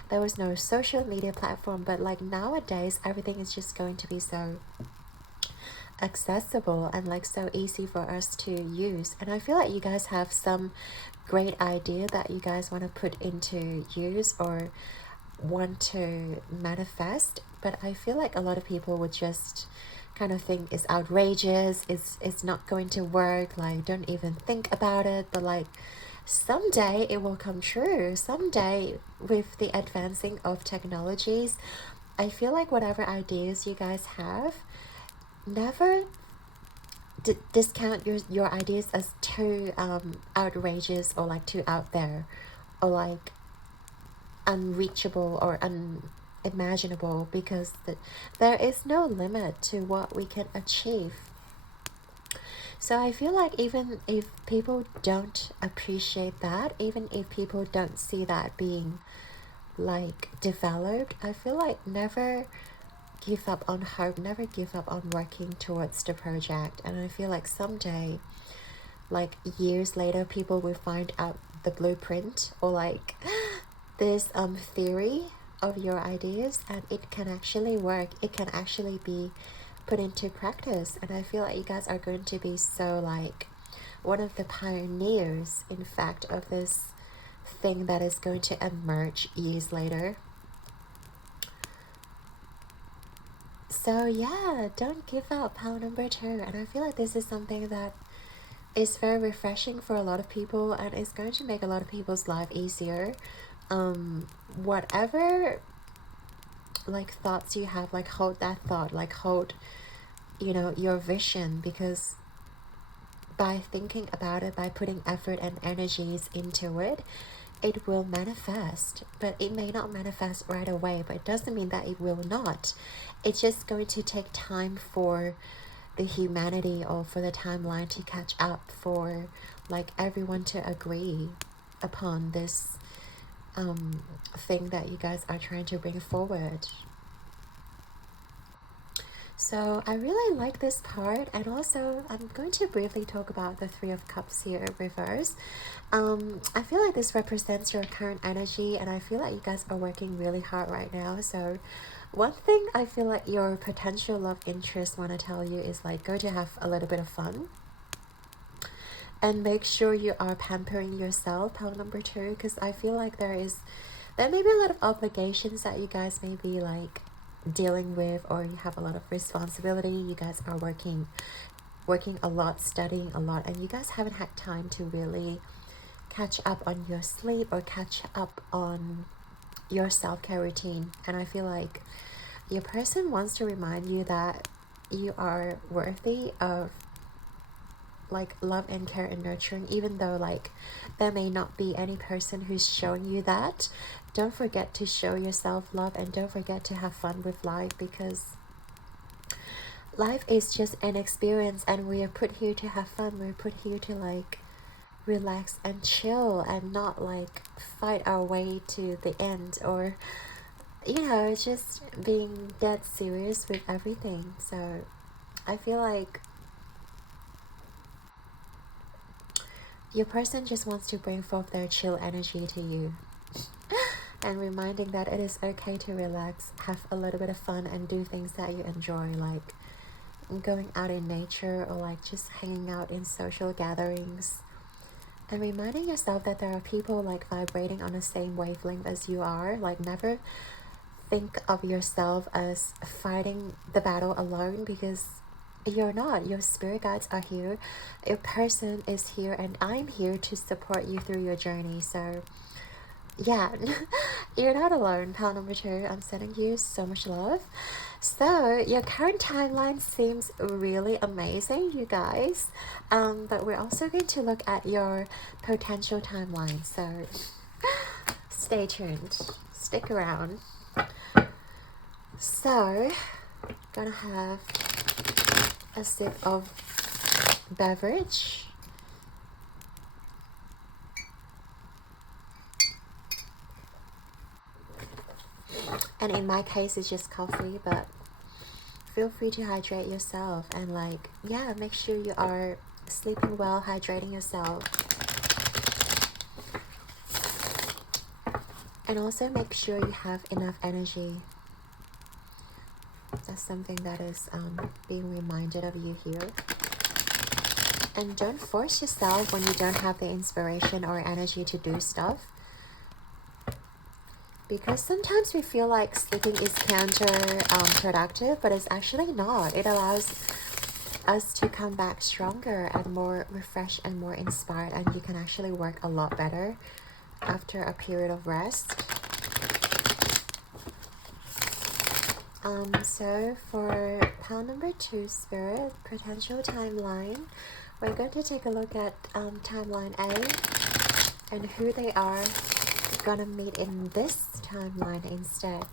there was no social media platform, but like nowadays everything is just going to be so accessible and like so easy for us to use. And I feel like you guys have some great idea that you guys want to put into use or want to manifest, but I feel like a lot of people would just kind of think it's outrageous, it's not going to work, like don't even think about it. But like someday it will come true. Someday, with the advancing of technologies, I feel like whatever ideas you guys have, never discount your ideas as too outrageous, or like too out there, or like unreachable or unimaginable, because there is no limit to what we can achieve. So I feel like even if people don't appreciate that, even if people don't see that being like developed, I feel like never give up on hope, never give up on working towards the project. And I feel like someday, like years later, people will find out the blueprint, or like this theory of your ideas, and it can actually work. It can actually be put into practice. And I feel like you guys are going to be so like one of the pioneers, in fact, of this thing that is going to emerge years later. So yeah, don't give up, pile number 2. And I feel like this is something that is very refreshing for a lot of people, and it's going to make a lot of people's life easier. Whatever like thoughts you have, like hold that thought, like hold, you know, your vision, because by thinking about it, by putting effort and energies into it, it will manifest. But it may not manifest right away, but it doesn't mean that it will not. It's just going to take time for the humanity, or for the timeline to catch up, for like everyone to agree upon this thing that you guys are trying to bring forward. So I really like this part. And also I'm going to briefly talk about the 3 of Cups here in reverse. I feel like this represents your current energy, and I feel like you guys are working really hard right now. So one thing I feel like your potential love interest want to tell you is like, go to have a little bit of fun, and make sure you are pampering yourself, pile number 2, because I feel like there may be a lot of obligations that you guys may be like dealing with, or you have a lot of responsibility. You guys are working a lot, studying a lot, and you guys haven't had time to really catch up on your sleep or catch up on your self-care routine. And I feel like your person wants to remind you that you are worthy of like love and care and nurturing, even though like there may not be any person who's showing you that. Don't forget to show yourself love, and don't forget to have fun with life, because life is just an experience, and we are put here to have fun. We're put here to like relax and chill, and not like fight our way to the end, or you know, just being dead serious with everything. So I feel like your person just wants to bring forth their chill energy to you, and reminding that it is okay to relax, have a little bit of fun, and do things that you enjoy, like going out in nature, or like just hanging out in social gatherings, and reminding yourself that there are people like vibrating on the same wavelength as you are. Like, never think of yourself as fighting the battle alone, because you're not. Your spirit guides are here, your person is here, and I'm here to support you through your journey. So yeah, you're not alone, pal number 2. I'm sending you so much love. So your current timeline seems really amazing, you guys, but we're also going to look at your potential timeline, so stay tuned, stick around. So gonna have a sip of beverage. And in my case, it's just coffee, but feel free to hydrate yourself, and like, yeah, make sure you are sleeping well, hydrating yourself. And also make sure you have enough energy. That's something that is being reminded of you here. And don't force yourself when you don't have the inspiration or energy to do stuff, because sometimes we feel like sleeping is counterproductive, but it's actually not. It allows us to come back stronger and more refreshed and more inspired, and you can actually work a lot better after a period of rest. So for pile number 2, Spirit, potential timeline, we're going to take a look at timeline A, and who they are gonna meet in this timeline instead.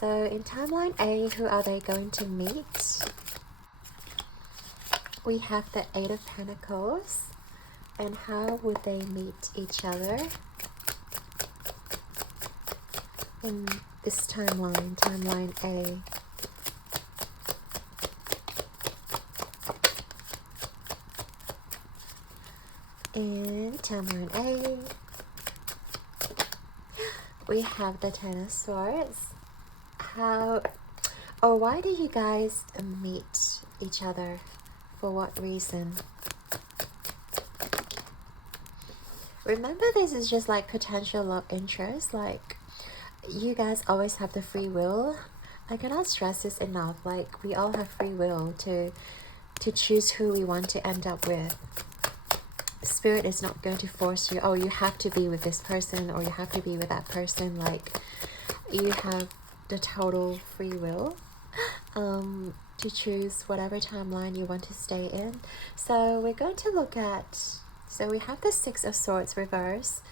So in timeline A, who are they going to meet? We have the 8 of Pentacles, and how would they meet each other in this timeline, timeline A? In timeline A, we have the 10 of Swords. How Or why do you guys meet each other? For what reason? Remember, this is just like potential love interest. Like, you guys always have the free will. I cannot stress this enough. Like, we all have free will to choose who we want to end up with. Spirit is not going to force you, oh, you have to be with this person or you have to be with that person. Like, you have the total free will to choose whatever timeline you want to stay in. So we're going to look at, so we have the Six of Swords reverse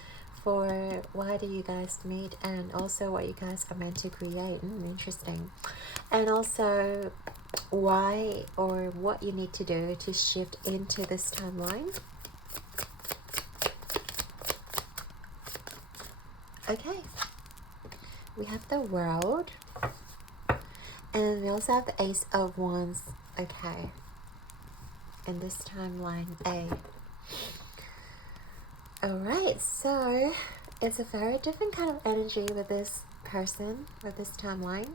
for why do you guys meet, and also what you guys are meant to create. Interesting. And also why or what you need to do to shift into this timeline. Okay, we have the World, and we also have the Ace of Wands. Okay, in this timeline A. Alright, so it's a very different kind of energy with this person, with this timeline.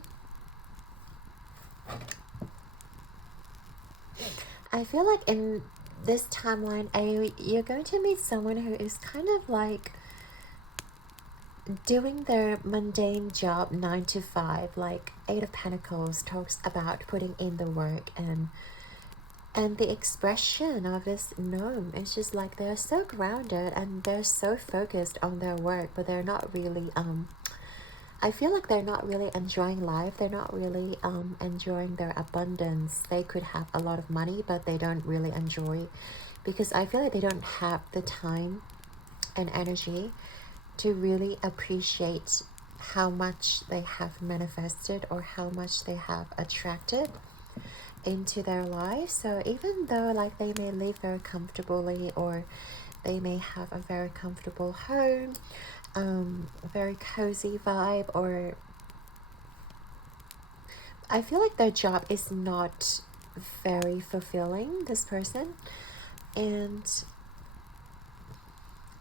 I feel like in this timeline A, you're going to meet someone who is kind of like doing their mundane job 9 to 5. Like, Eight of Pentacles talks about putting in the work, and the expression of this gnome is just like they're so grounded and they're so focused on their work, but they're not really I feel like they're not really enjoying life. They're not really enjoying their abundance. They could have a lot of money, but they don't really enjoy, because I feel like they don't have the time and energy to really appreciate how much they have manifested or how much they have attracted into their life. So even though like they may live very comfortably, or they may have a very comfortable home, a very cozy vibe, or I feel like their job is not very fulfilling, this person, and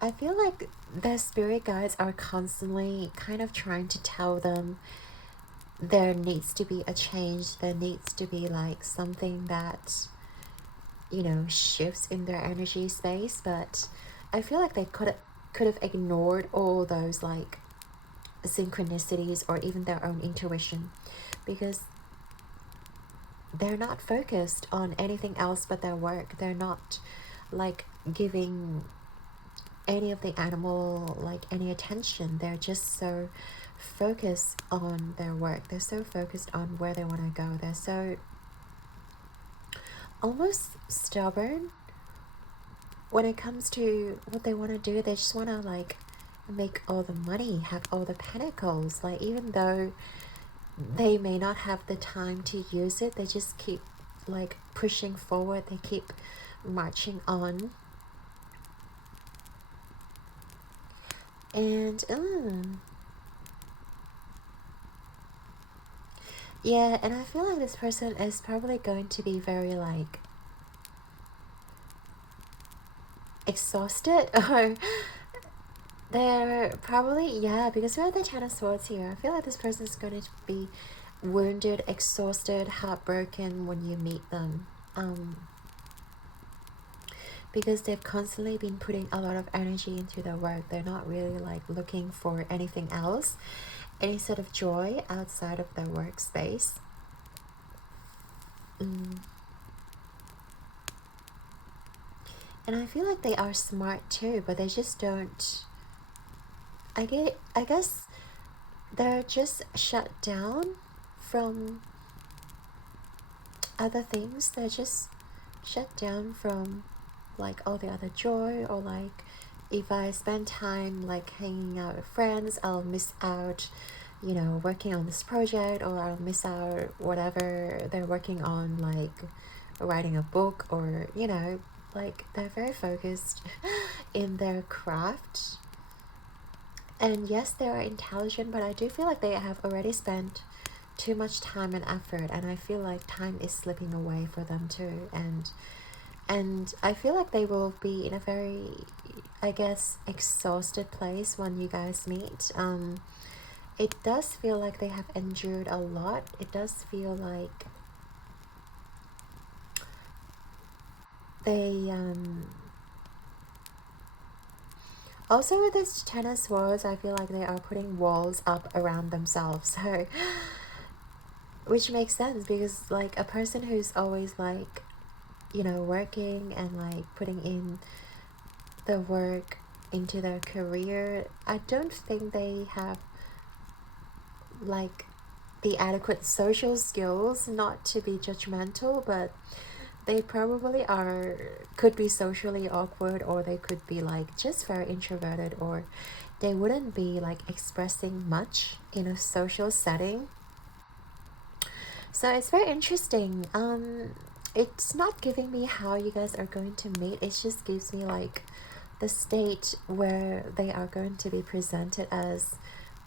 I feel like the spirit guides are constantly kind of trying to tell them there needs to be a change. There needs to be like something that, you know, shifts in their energy space. But I feel like they could have ignored all those like synchronicities or even their own intuition, because they're not focused on anything else but their work. They're not like giving any of the animal like any attention. They're just so focused on their work. They're so focused on where they want to go. They're so almost stubborn when it comes to what they want to do. They just want to like make all the money, have all the pentacles. Like, even though they may not have the time to use it, they just keep like pushing forward. They keep marching on. And yeah, and I feel like this person is probably going to be very like exhausted, or they're probably, yeah, because we're at the Ten of Swords here. I feel like this person is going to be wounded, exhausted, heartbroken when you meet them, because they've constantly been putting a lot of energy into their work. They're not really like looking for anything else, any sort of joy outside of their workspace. And I feel like they are smart too, but they just don't, I guess they're just shut down from other things. They're just shut down from like all the other joy, or like, if I spend time like hanging out with friends, I'll miss out, you know, working on this project, or I'll miss out whatever they're working on, like writing a book, or, you know, like they're very focused in their craft. And yes, they are intelligent, but I do feel like they have already spent too much time and effort, and I feel like time is slipping away for them too. And I feel like they will be in a very, I guess, exhausted place when you guys meet. it does feel like they have endured a lot. It does feel like they also with this Ten of Swords, I feel like they are putting walls up around themselves. So which makes sense, because like a person who's always like, you know, working and like putting in the work into their career, I don't think they have like the adequate social skills, not to be judgmental, but they probably could be socially awkward, or they could be like just very introverted, or they wouldn't be like expressing much in a social setting. So it's very interesting. It's not giving me how you guys are going to meet. It just gives me like the state where they are going to be presented as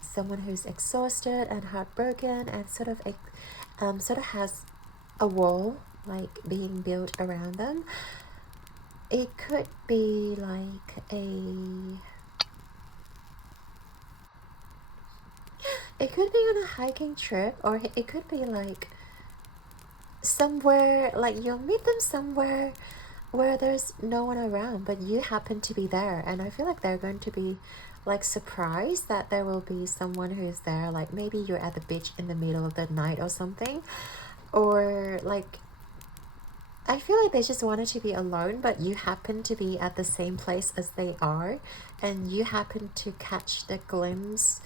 someone who's exhausted and heartbroken, and sort of has a wall like being built around them. It could be like it could be on a hiking trip, or it could be like somewhere, like you'll meet them somewhere where there's no one around, but you happen to be there. And I feel like they're going to be like surprised that there will be someone who's there. Like maybe you're at the beach in the middle of the night or something, or like I feel like they just wanted to be alone, but you happen to be at the same place as they are, and you happen to catch the glimpse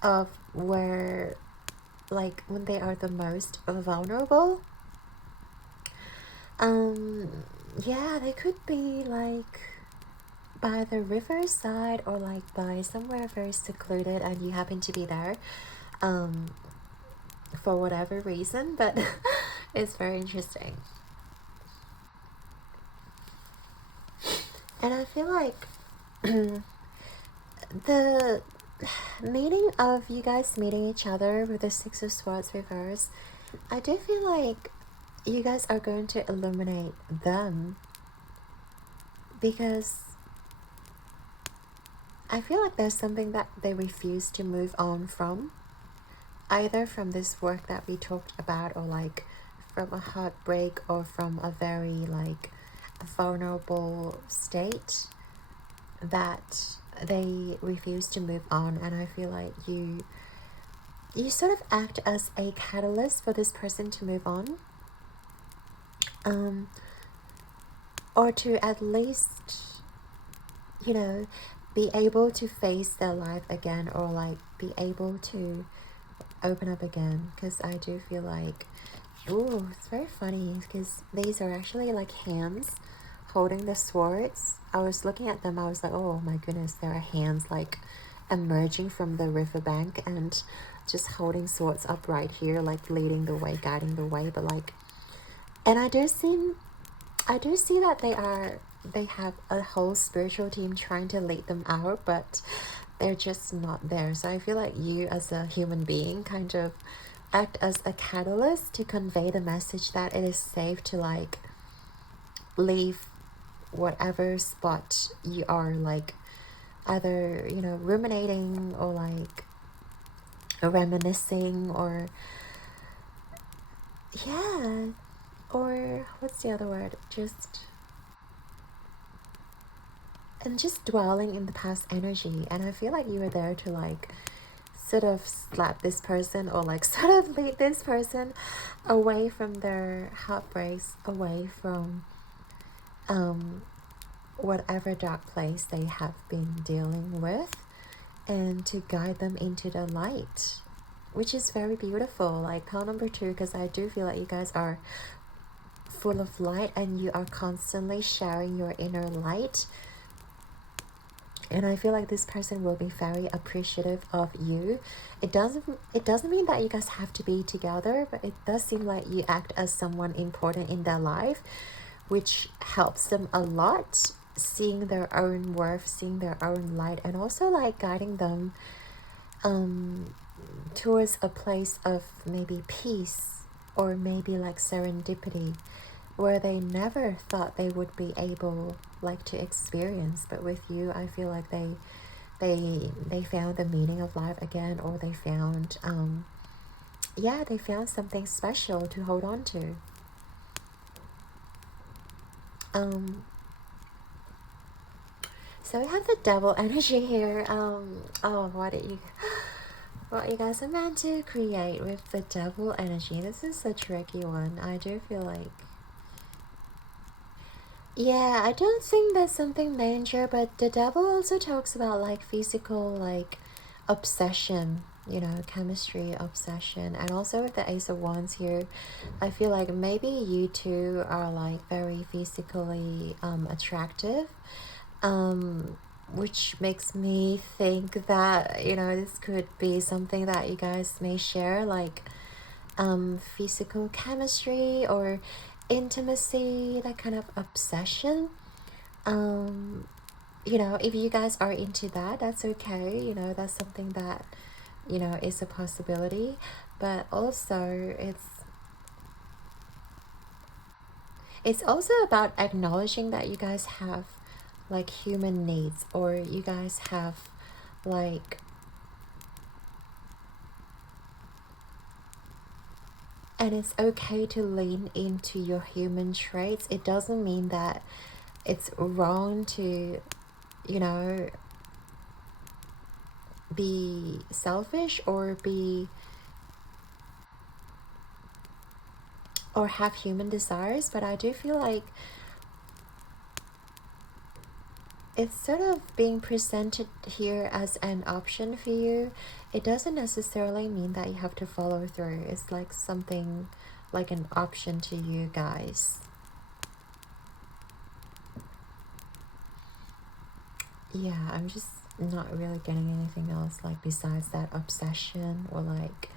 of where, like, when they are the most vulnerable. Yeah, they could be like by the riverside, or like by somewhere very secluded, and you happen to be there for whatever reason, but it's very interesting. And I feel like the meaning of you guys meeting each other with the Six of Swords reverse, I do feel like you guys are going to illuminate them, because I feel like there's something that they refuse to move on from, either from this work that we talked about, or like from a heartbreak, or from a very like vulnerable state that they refuse to move on. And I feel like you sort of act as a catalyst for this person to move on, or to at least, you know, be able to face their life again, or like be able to open up again. Because I do feel like, ooh, it's very funny, because these are actually like hands holding the swords. I was looking at them, I was like, oh my goodness, there are hands like emerging from the riverbank and just holding swords up right here, like leading the way, guiding the way. But like, and I do see that they have a whole spiritual team trying to lead them out, but they're just not there. So I feel like you as a human being kind of act as a catalyst to convey the message that it is safe to like leave whatever spot you are, like either, you know, ruminating, or like reminiscing, or yeah, or what's the other word, just dwelling in the past energy. And I feel like you were there to like sort of slap this person, or like sort of lead this person away from their heartbreaks, away from whatever dark place they have been dealing with, and to guide them into the light, which is very beautiful. Like pile number 2, because I do feel like you guys are full of light, and you are constantly sharing your inner light. And I feel like this person will be very appreciative of you. It doesn't mean that you guys have to be together, but it does seem like you act as someone important in their life, which helps them a lot, seeing their own worth, seeing their own light, and also like guiding them towards a place of maybe peace, or maybe like serendipity, where they never thought they would be able like to experience. But with you, I feel like they they found the meaning of life again, or they found yeah, they found something special to hold on to. So we have the devil energy here. Oh, what you guys are meant to create with the devil energy. This is a tricky one. I do feel like, yeah, I don't think there's something major, but the devil also talks about like physical, like obsession, you know, chemistry, obsession. And also with the Ace of Wands here, I feel like maybe you two are like very physically attractive, which makes me think that, you know, this could be something that you guys may share, like physical chemistry or intimacy, that kind of obsession. You know, if you guys are into that, that's okay. You know, that's something that, you know, is a possibility. But also it's also about acknowledging that you guys have like human needs, or you guys have like, and it's okay to lean into your human traits. It doesn't mean that it's wrong to, you know, be selfish or have human desires, but I do feel like it's sort of being presented here as an option for you. It doesn't necessarily mean that you have to follow through. It's like something like an option to you guys. Yeah, I'm just not really getting anything else like besides that obsession, or like,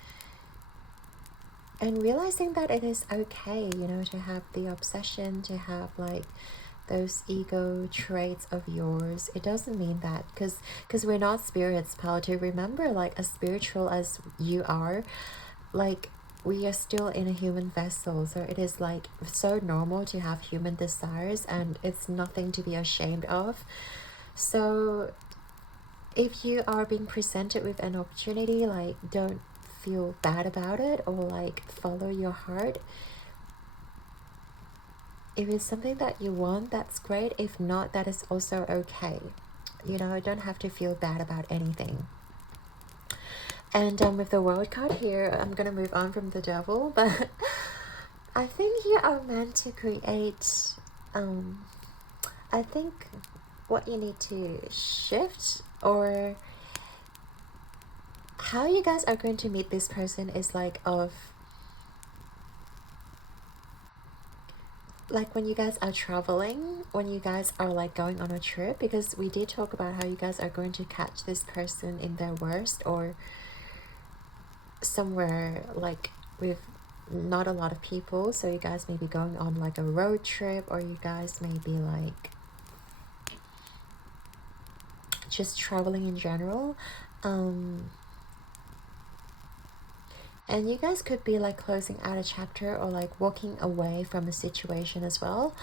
and realizing that it is okay, you know, to have the obsession, to have like those ego traits of yours. It doesn't mean that, because we're not spirits, pal. To remember, like, as spiritual as you are, like, we are still in a human vessel, so it is like so normal to have human desires, and it's nothing to be ashamed of. So if you are being presented with an opportunity, like, don't feel bad about it, or like follow your heart. If it's something that you want, that's great. If not, that is also okay. You know, you don't have to feel bad about anything. And with the World card here, I'm gonna move on from the devil, but I think you are meant to create, I think what you need to shift, or how you guys are going to meet this person, is like like when you guys are traveling, when you guys are like going on a trip, because we did talk about how you guys are going to catch this person in their worst, or somewhere like with not a lot of people. So you guys may be going on like a road trip, or you guys may be like just traveling in general. And you guys could be like closing out a chapter, or like walking away from a situation as well.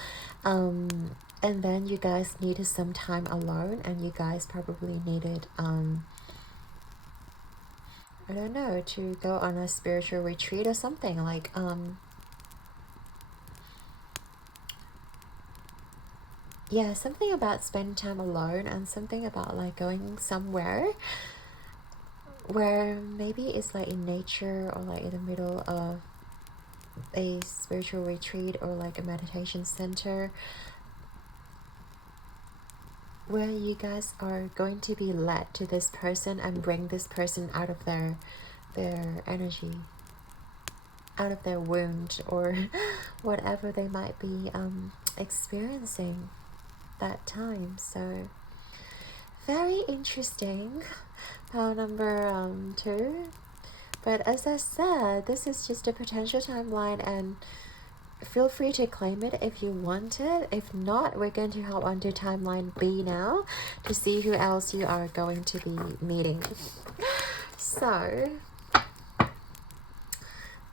And then you guys needed some time alone, and you guys probably needed, I don't know, to go on a spiritual retreat or something. Like, yeah, something about spending time alone, and something about like going somewhere where maybe it's like in nature, or like in the middle of a spiritual retreat, or like a meditation center, where you guys are going to be led to this person and bring this person out of their energy, out of their wound, or whatever they might be experiencing that time. So very interesting. Power number 2. But as I said, this is just a potential timeline, and feel free to claim it if you want it. If not, we're going to hop on to timeline B now to see who else you are going to be meeting. So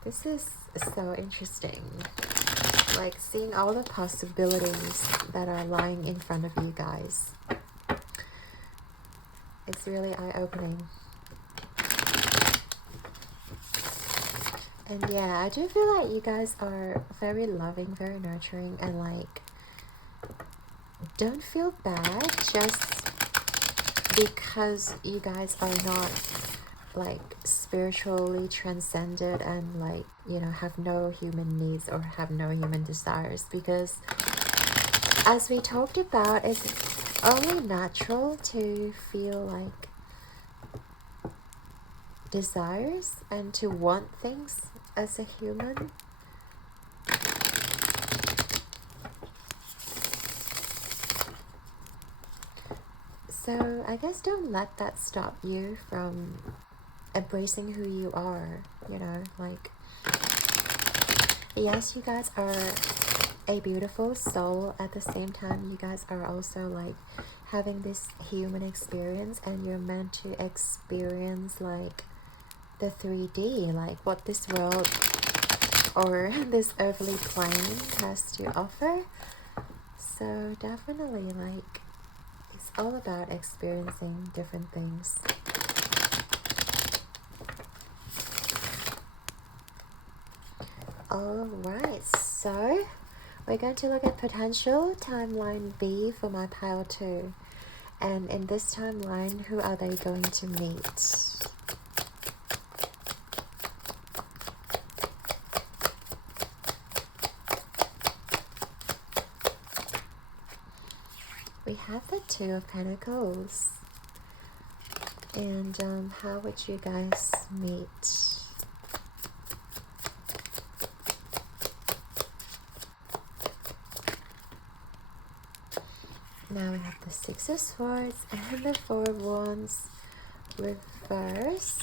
this is so interesting, like seeing all the possibilities that are lying in front of you guys. It's really eye-opening. And yeah, I do feel like you guys are very loving, very nurturing, and like don't feel bad just because you guys are not like spiritually transcended and like, you know, have no human needs or have no human desires, because as we talked about, it's only natural to feel like desires and to want things as a human. So I guess don't let that stop you from embracing who you are, you know, like, yes, you guys are a beautiful soul. At the same time, you guys are also like having this human experience, and you're meant to experience like the 3D, like what this world or this earthly plane has to offer. So definitely, like, it's all about experiencing different things. Alright, so we're going to look at potential timeline B for my pile 2. And in this timeline, who are they going to meet? We have the 2 of Pentacles. And how would you guys meet? Now we have the 6 of Swords and the 4 of Wands reverse.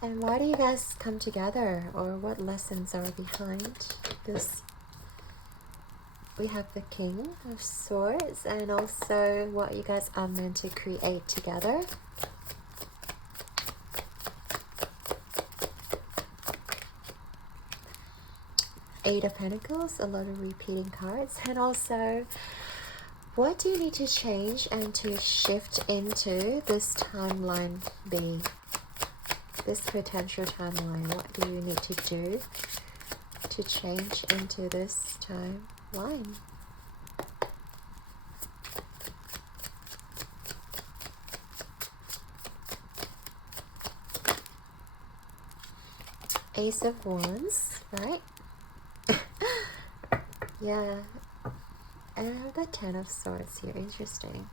And why do you guys come together, or what lessons are behind this? We have the King of Swords, and also what you guys are meant to create together. Eight of Pentacles, a lot of repeating cards, and also what do you need to change and to shift into this timeline B? This potential timeline, what do you need to do to change into this timeline? Ace of Wands, right? Yeah. And I have the 10 of Swords here. Interesting.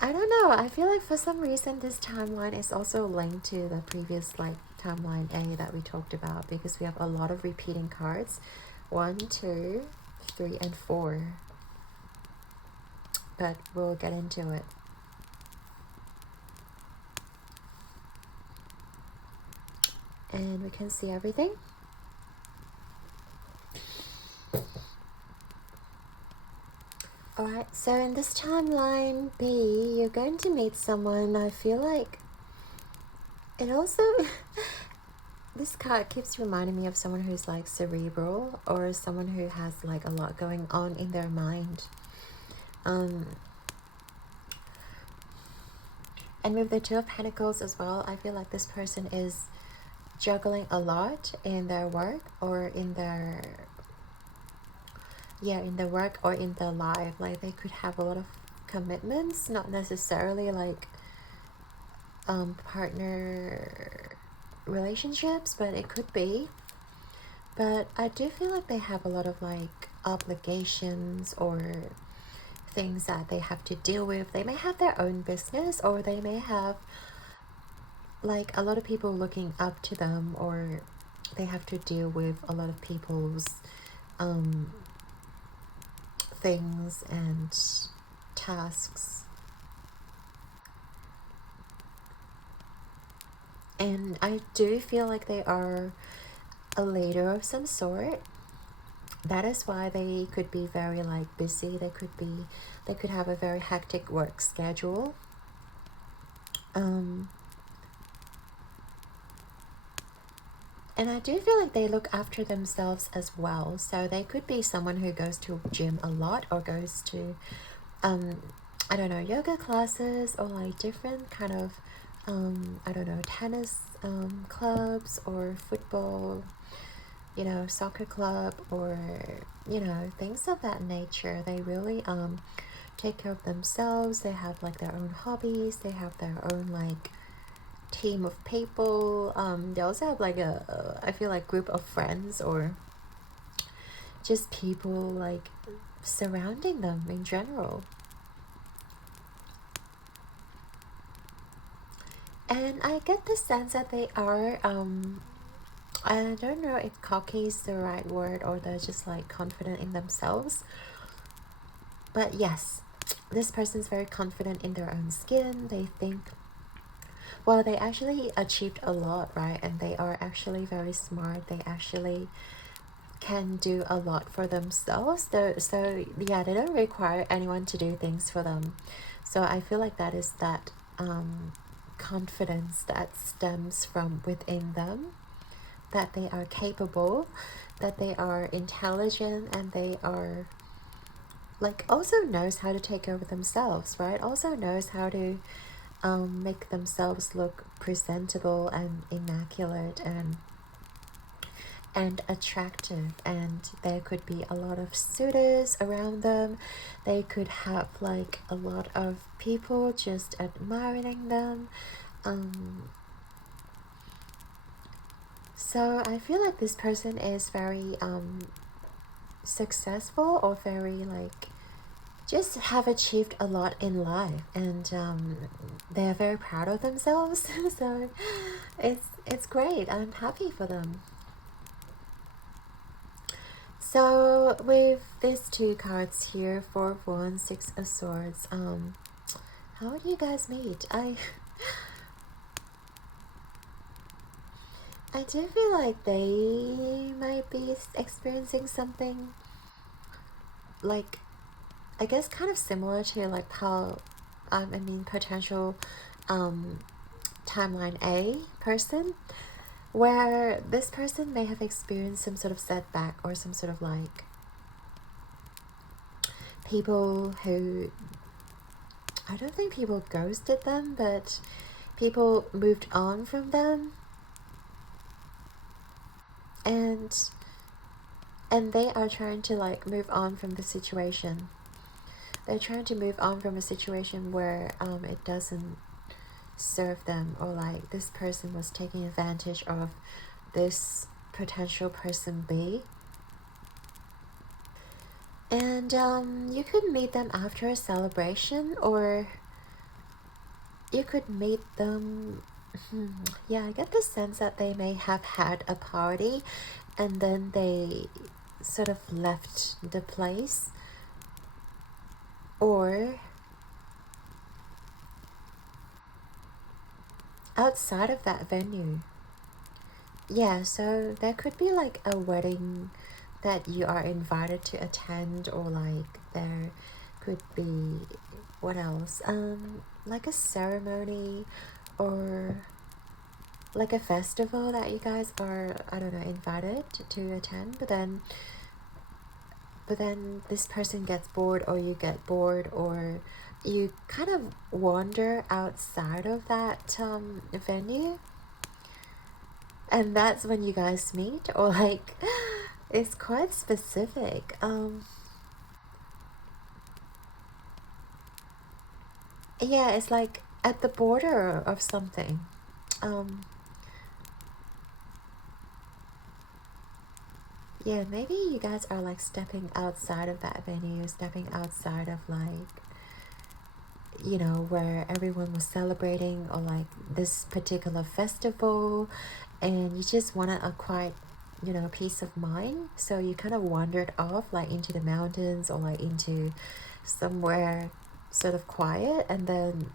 I don't know. I feel like for some reason this timeline is also linked to the previous like timeline A that we talked about, because we have a lot of repeating cards. 1, 2, 3, and 4. But we'll get into it. And we can see everything. Alright, so in this timeline B, you're going to meet someone. I feel like it also, this card keeps reminding me of someone who's like cerebral, or someone who has like a lot going on in their mind. And with the 2 of Pentacles as well, I feel like this person is juggling a lot in their work, or in their in their work or in their life. Like they could have a lot of commitments, not necessarily like partner relationships, but it could be. But I do feel like they have a lot of like obligations or things that they have to deal with. They may have their own business, or they may have like a lot of people looking up to them, or they have to deal with a lot of people's things and tasks. And I do feel like they are a leader of some sort. That is why they could be very like busy. They could have a very hectic work schedule. And I do feel like they look after themselves as well. So they could be someone who goes to gym a lot, or goes to I don't know, yoga classes, or like different kind of I don't know, tennis clubs, or football, you know, soccer club, or you know, things of that nature. They really take care of themselves. They have like their own hobbies, they have their own like team of people. They also have like I feel like group of friends, or just people like surrounding them in general. And I get the sense that they are I don't know if cocky is the right word, or they're just like confident in themselves. But yes, this person's very confident in their own skin. They think, well, they actually achieved a lot, right? And they are actually very smart. They actually can do a lot for themselves. So yeah, they don't require anyone to do things for them. So I feel like that is that confidence that stems from within them, that they are capable, that they are intelligent, and they are like also knows how to take care of themselves, right? Also knows how to make themselves look presentable and immaculate and attractive. And there could be a lot of suitors around them. They could have like a lot of people just admiring them. So I feel like this person is very successful, or very like just have achieved a lot in life, and they are very proud of themselves. So it's great. I'm happy for them. So with these two cards here, Four of Wands, Six of Swords, how do you guys meet? I do feel like they might be experiencing something like, I guess kind of similar to like how I mean potential timeline A person, where this person may have experienced some sort of setback, or some sort of like people who, I don't think people ghosted them, but people moved on from them, and they are trying to like move on from the situation. They're trying to move on from a situation where it doesn't serve them, or like this person was taking advantage of this potential person B. And you could meet them after a celebration, or you could meet them yeah, I get the sense that they may have had a party and then they sort of left the place, or outside of that venue. Yeah, so there could be like a wedding that you are invited to attend, or like there could be, what else, like a ceremony, or like a festival that you guys are, I don't know, invited to attend. But then this person gets bored, or you get bored, or you kind of wander outside of that venue, and that's when you guys meet. Or like it's quite specific. Yeah, it's like at the border of something. Yeah, maybe you guys are like stepping outside of that venue, stepping outside of like, you know, where everyone was celebrating, or like this particular festival, and you just wanted a quiet, you know, peace of mind. So you kind of wandered off like into the mountains, or like into somewhere sort of quiet, and then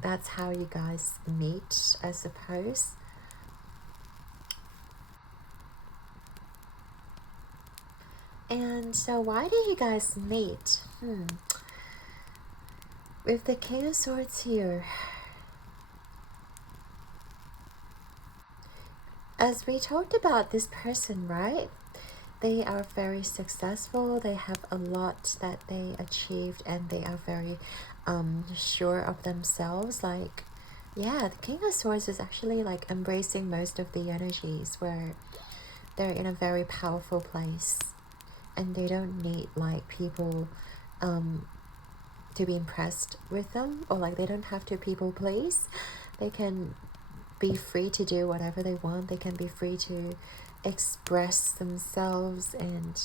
that's how you guys meet, I suppose. And so why do you guys meet? With the King of Swords here, as we talked about this person, right? they are very successful. They have a lot that they achieved, and they are very sure of themselves. Like, yeah, the King of Swords is actually like embracing most of the energies where they're in a very powerful place, and they don't need like people to be impressed with them, or like they don't have to people please. They can be free to do whatever they want. They can be free to express themselves and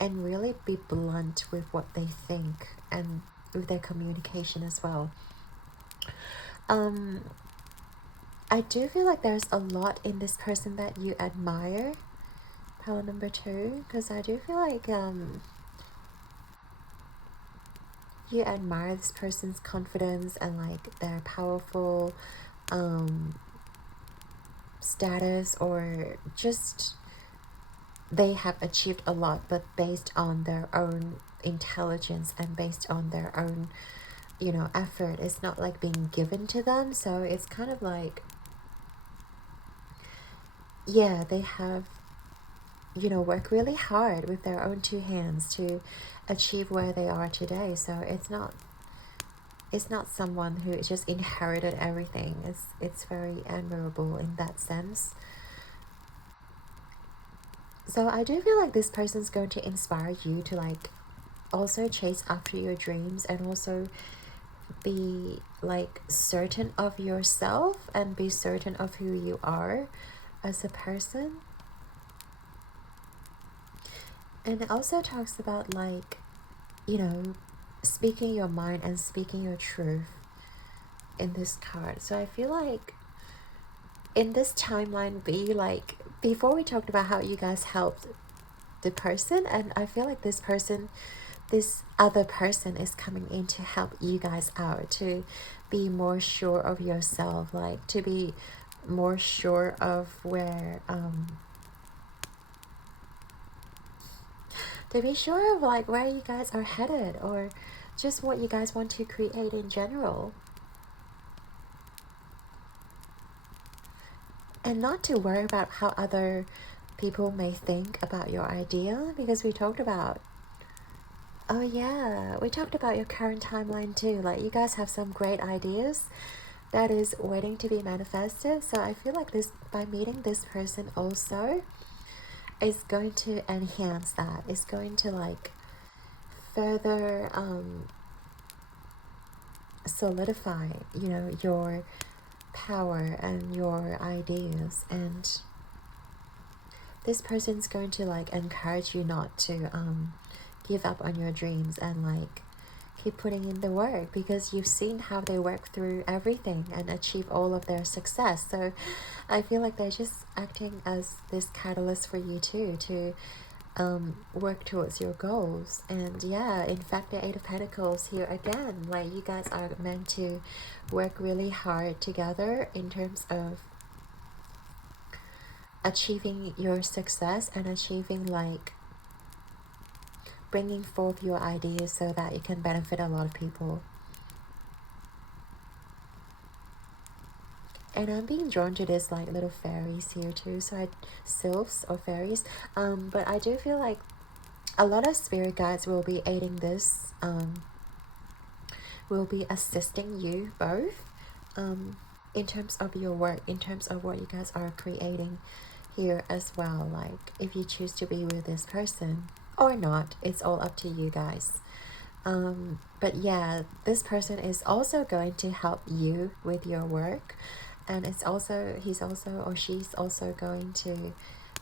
really be blunt with what they think, and with their communication as well. I do feel like there's a lot in this person that you admire, pile number 2, because I do feel like you admire this person's confidence and like their powerful status, or just they have achieved a lot, but based on their own intelligence and based on their own, you know, effort. It's not like being given to them. So it's kind of like, yeah, they have, you know, worked really hard with their own 2 hands to achieve where they are today. So it's not someone who just inherited everything. It's very admirable in that sense. So I do feel like this person's going to inspire you to like also chase after your dreams, and also be like certain of yourself and be certain of who you are as a person. And it also talks about like, you know, speaking your mind and speaking your truth in this card. So I feel like in this timeline, be like, before we talked about how you guys helped the person, and I feel like this other person is coming in to help you guys out, to be more sure of yourself, like to be more sure of where to be sure of like where you guys are headed, or just what you guys want to create in general. And not to worry about how other people may think about your idea, because we talked about, oh yeah, we talked about your current timeline too. Like you guys have some great ideas that is waiting to be manifested. So I feel like this, by meeting this person also, is going to enhance that. It's going to like further solidify, you know, your power and your ideas. And this person's going to like encourage you not to give up on your dreams, and like keep putting in the work, because you've seen how they work through everything and achieve all of their success. So I feel like they're just acting as this catalyst for you too, to work towards your goals. And yeah, in fact, the 8 of Pentacles here again, like you guys are meant to work really hard together in terms of achieving your success and achieving like bringing forth your ideas so that it can benefit a lot of people. And I'm being drawn to this like little fairies here too, so sylphs or fairies. But I do feel like a lot of spirit guides will be aiding this, will be assisting you both in terms of your work, in terms of what you guys are creating here as well. Like if you choose to be with this person or not, it's all up to you guys. But yeah, this person is also going to help you with your work, and it's also, he's also, or she's also going to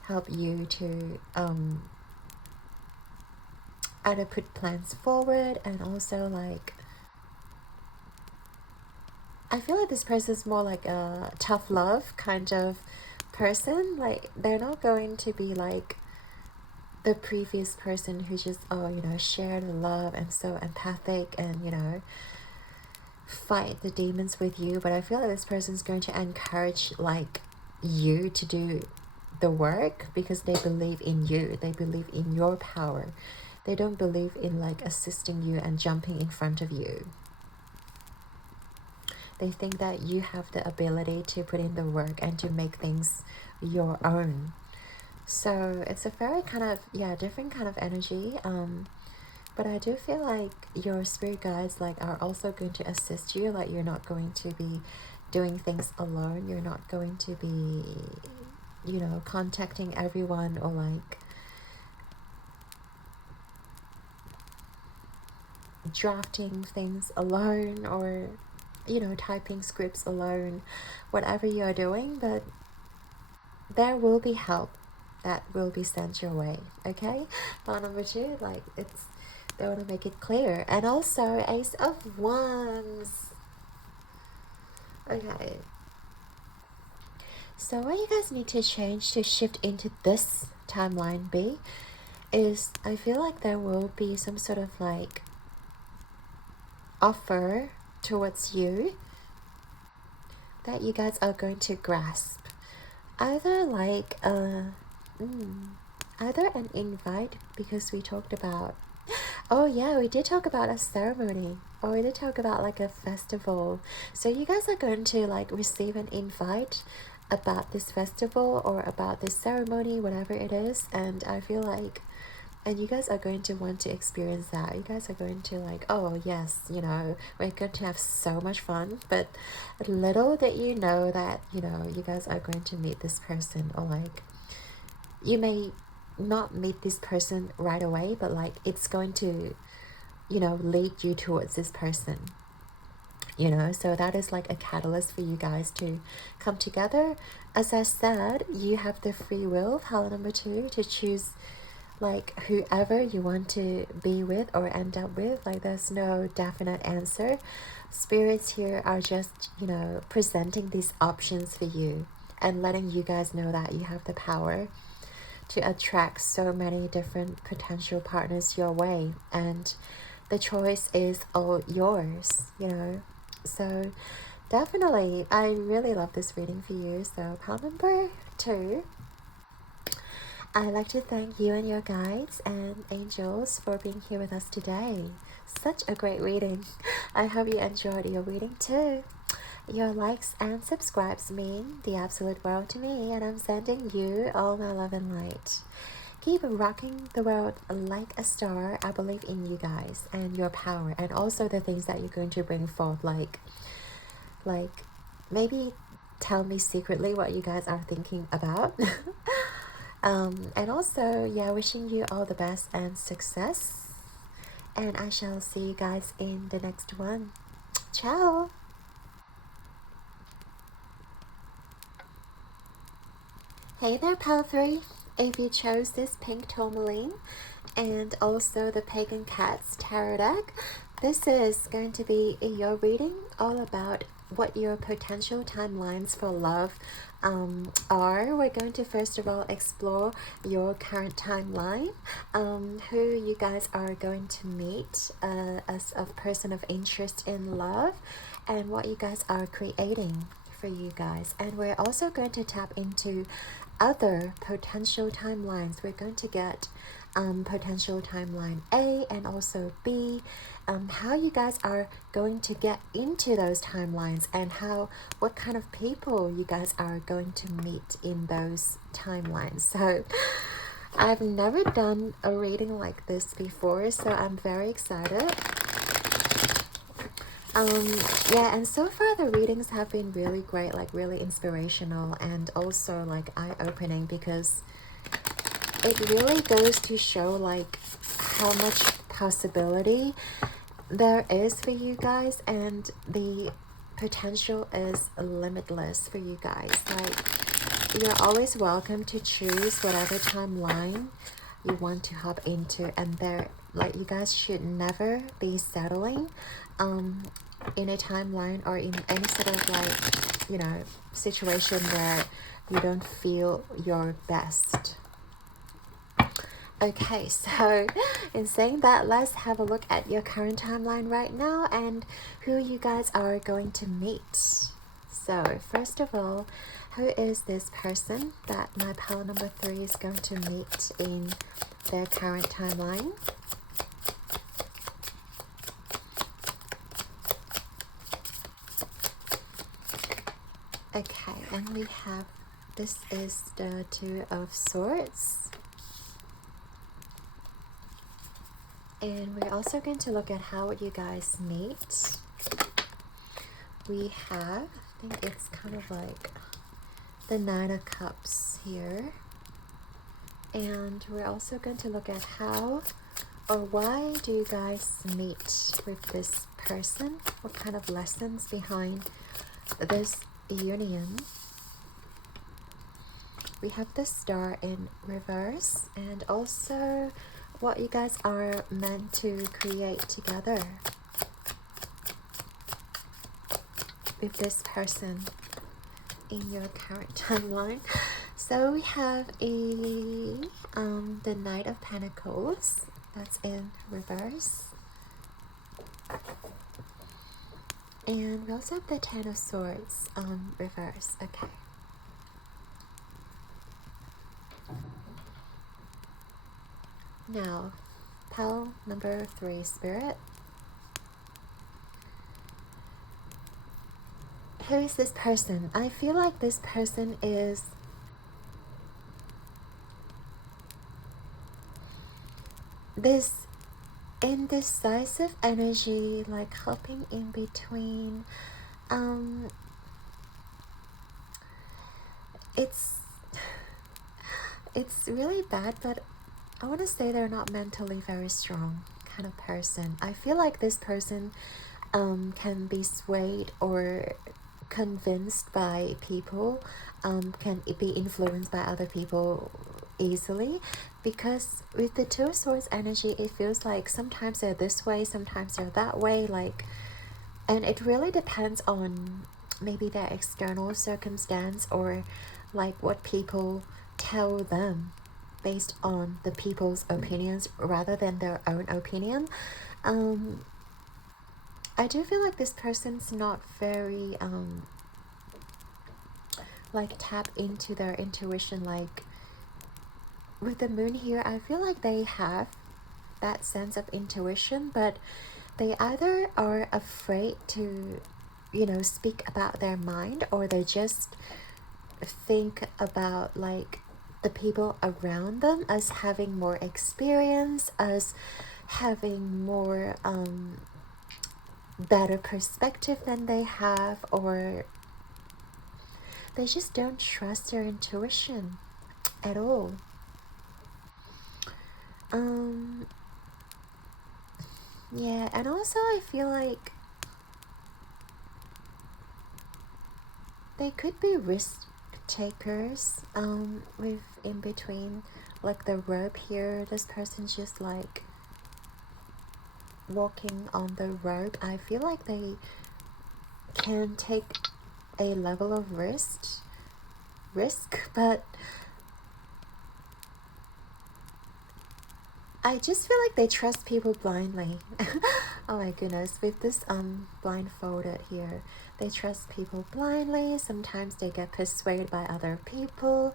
help you to either put plans forward, and also like, I feel like this person is more like a tough love kind of person. Like they're not going to be like the previous person who just, oh, you know, shared love and so empathic and, you know, fight the demons with you. But I feel like this person's going to encourage like you to do the work, because they believe in you, they believe in your power. They don't believe in like assisting you and jumping in front of you. They think that you have the ability to put in the work and to make things your own. So it's a very kind of, yeah, different kind of energy. But I do feel like your spirit guides like are also going to assist you. Like you're not going to be doing things alone. You're not going to be, you know, contacting everyone or like drafting things alone or, you know, typing scripts alone, whatever you're doing. But there will be help that will be sent your way. Okay, file number 2, like it's, they want to make it clear. And also Ace of Wands. Okay, so what you guys need to change to shift into this timeline B is, I feel like there will be some sort of like offer towards you that you guys are going to grasp. Either like either an invite, because we talked about, oh yeah, we did talk about a ceremony, or we did talk about like a festival. So you guys are going to like receive an invite about this festival or about this ceremony, whatever it is. And I feel like, and you guys are going to want to experience that. You guys are going to like, oh yes, you know, we're going to have so much fun. But little that you know that, you know, you guys are going to meet this person, or like you may not meet this person right away, but like it's going to, you know, lead you towards this person, you know. So that is like a catalyst for you guys to come together. As I said, you have the free will, pile number 2, to choose like whoever you want to be with or end up with. Like there's no definite answer. Spirits here are just, you know, presenting these options for you and letting you guys know that you have the power to attract so many different potential partners your way, and the choice is all yours, you know. So definitely, I really love this reading for you. So pile number 2, I'd like to thank you and your guides and angels for being here with us today. Such a great reading. I hope you enjoyed your reading too. Your likes and subscribes mean the absolute world to me, and I'm sending you all my love and light. Keep rocking the world like a star. I believe in you guys and your power, and also the things that you're going to bring forth. Like maybe tell me secretly what you guys are thinking about. And also, yeah, wishing you all the best and success. And I shall see you guys in the next one. Ciao! Hey there, Pal 3. If you chose this pink tourmaline and also the Pagan Cats tarot deck, this is going to be your reading all about what your potential timelines for love are. We're going to first of all explore your current timeline, who you guys are going to meet as a person of interest in love, and what you guys are creating for you guys. And we're also going to tap into other potential timelines. We're going to get potential timeline A and also B, how you guys are going to get into those timelines, and what kind of people you guys are going to meet in those timelines. So I've never done a reading like this before, so I'm very excited. Yeah, and so far the readings have been really great, like really inspirational and also like eye-opening, because it really goes to show like how much possibility there is for you guys, and the potential is limitless for you guys. Like you're always welcome to choose whatever timeline you want to hop into, and there, like, you guys should never be settling in a timeline or in any sort of like, you know, situation where you don't feel your best. Okay, so in saying that, let's have a look at your current timeline right now and who you guys are going to meet. So first of all, who is this person that my pile number 3 is going to meet in their current timeline? Okay, and we have This is the Two of Swords. And we're also going to look at how you guys meet. We have, I think it's kind of like the Nine of Cups here. And we're also going to look at how or why do you guys meet with this person? What kind of lessons behind this union? We have the Star in reverse, and also what you guys are meant to create together with this person in your current timeline. So we have the Knight of Pentacles, that's in reverse, and we also have the Ten of Swords reverse. Okay. Now, pile number 3, Spirit. Who is this person? I feel like this person is this indecisive energy, like hopping in between. It's really bad, but I want to say they're not mentally very strong kind of person. I feel like this person can be swayed or convinced by people, can be influenced by other people easily, because with the Two of Swords energy, it feels like sometimes they're this way, sometimes they're that way, like, and it really depends on maybe their external circumstance or like what people tell them based on the people's opinions rather than their own opinion. I do feel like this person's not very like tap into their intuition. Like with the Moon here, I feel like they have that sense of intuition, but they either are afraid to, you know, speak about their mind, or they just think about like the people around them as having more experience, as having more better perspective than they have, or they just don't trust their intuition at all. Yeah, and also I feel like they could be risk takers with in between like the rope here. This person's just like walking on the rope. I feel like they can take a level of risk, but I just feel like they trust people blindly. Oh my goodness, with this blindfolded here, they trust people blindly. Sometimes they get persuaded by other people.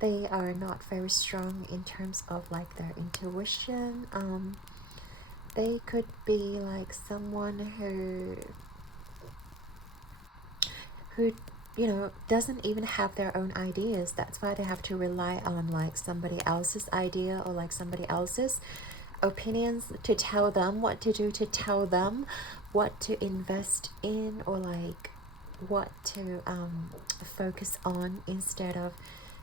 They are not very strong in terms of like their intuition. They could be like someone who you know, doesn't even have their own ideas. That's why they have to rely on like somebody else's idea or like somebody else's opinions to tell them what to do, to tell them what to invest in, or like what to focus on, instead of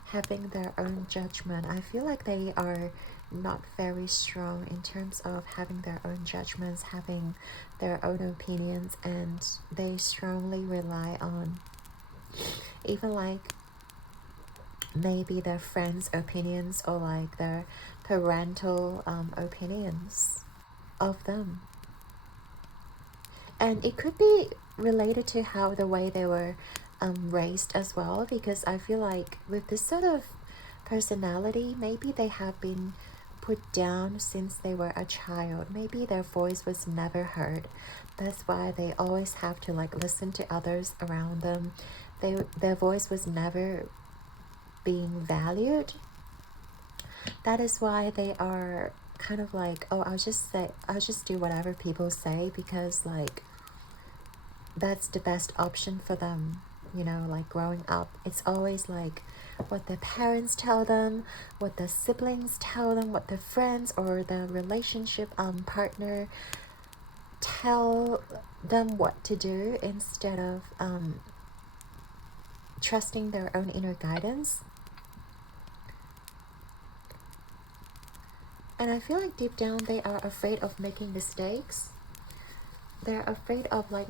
having their own judgment. I feel like they are not very strong in terms of having their own judgments, having their own opinions, and they strongly rely on even like maybe their friends' opinions or like their parental opinions of them. And it could be related to how the way they were raised as well, because I feel like with this sort of personality, maybe they have been put down since they were a child. Maybe their voice was never heard. That's why they always have to like listen to others around them. Their voice was never being valued. That is why they are kind of like, oh, I'll just do whatever people say, because like that's the best option for them. you know, like growing up, it's always like what their parents tell them, what their siblings tell them, what their friends or the relationship partner tell them what to do, instead of trusting their own inner guidance. And I feel like deep down they are afraid of making mistakes. They're afraid of like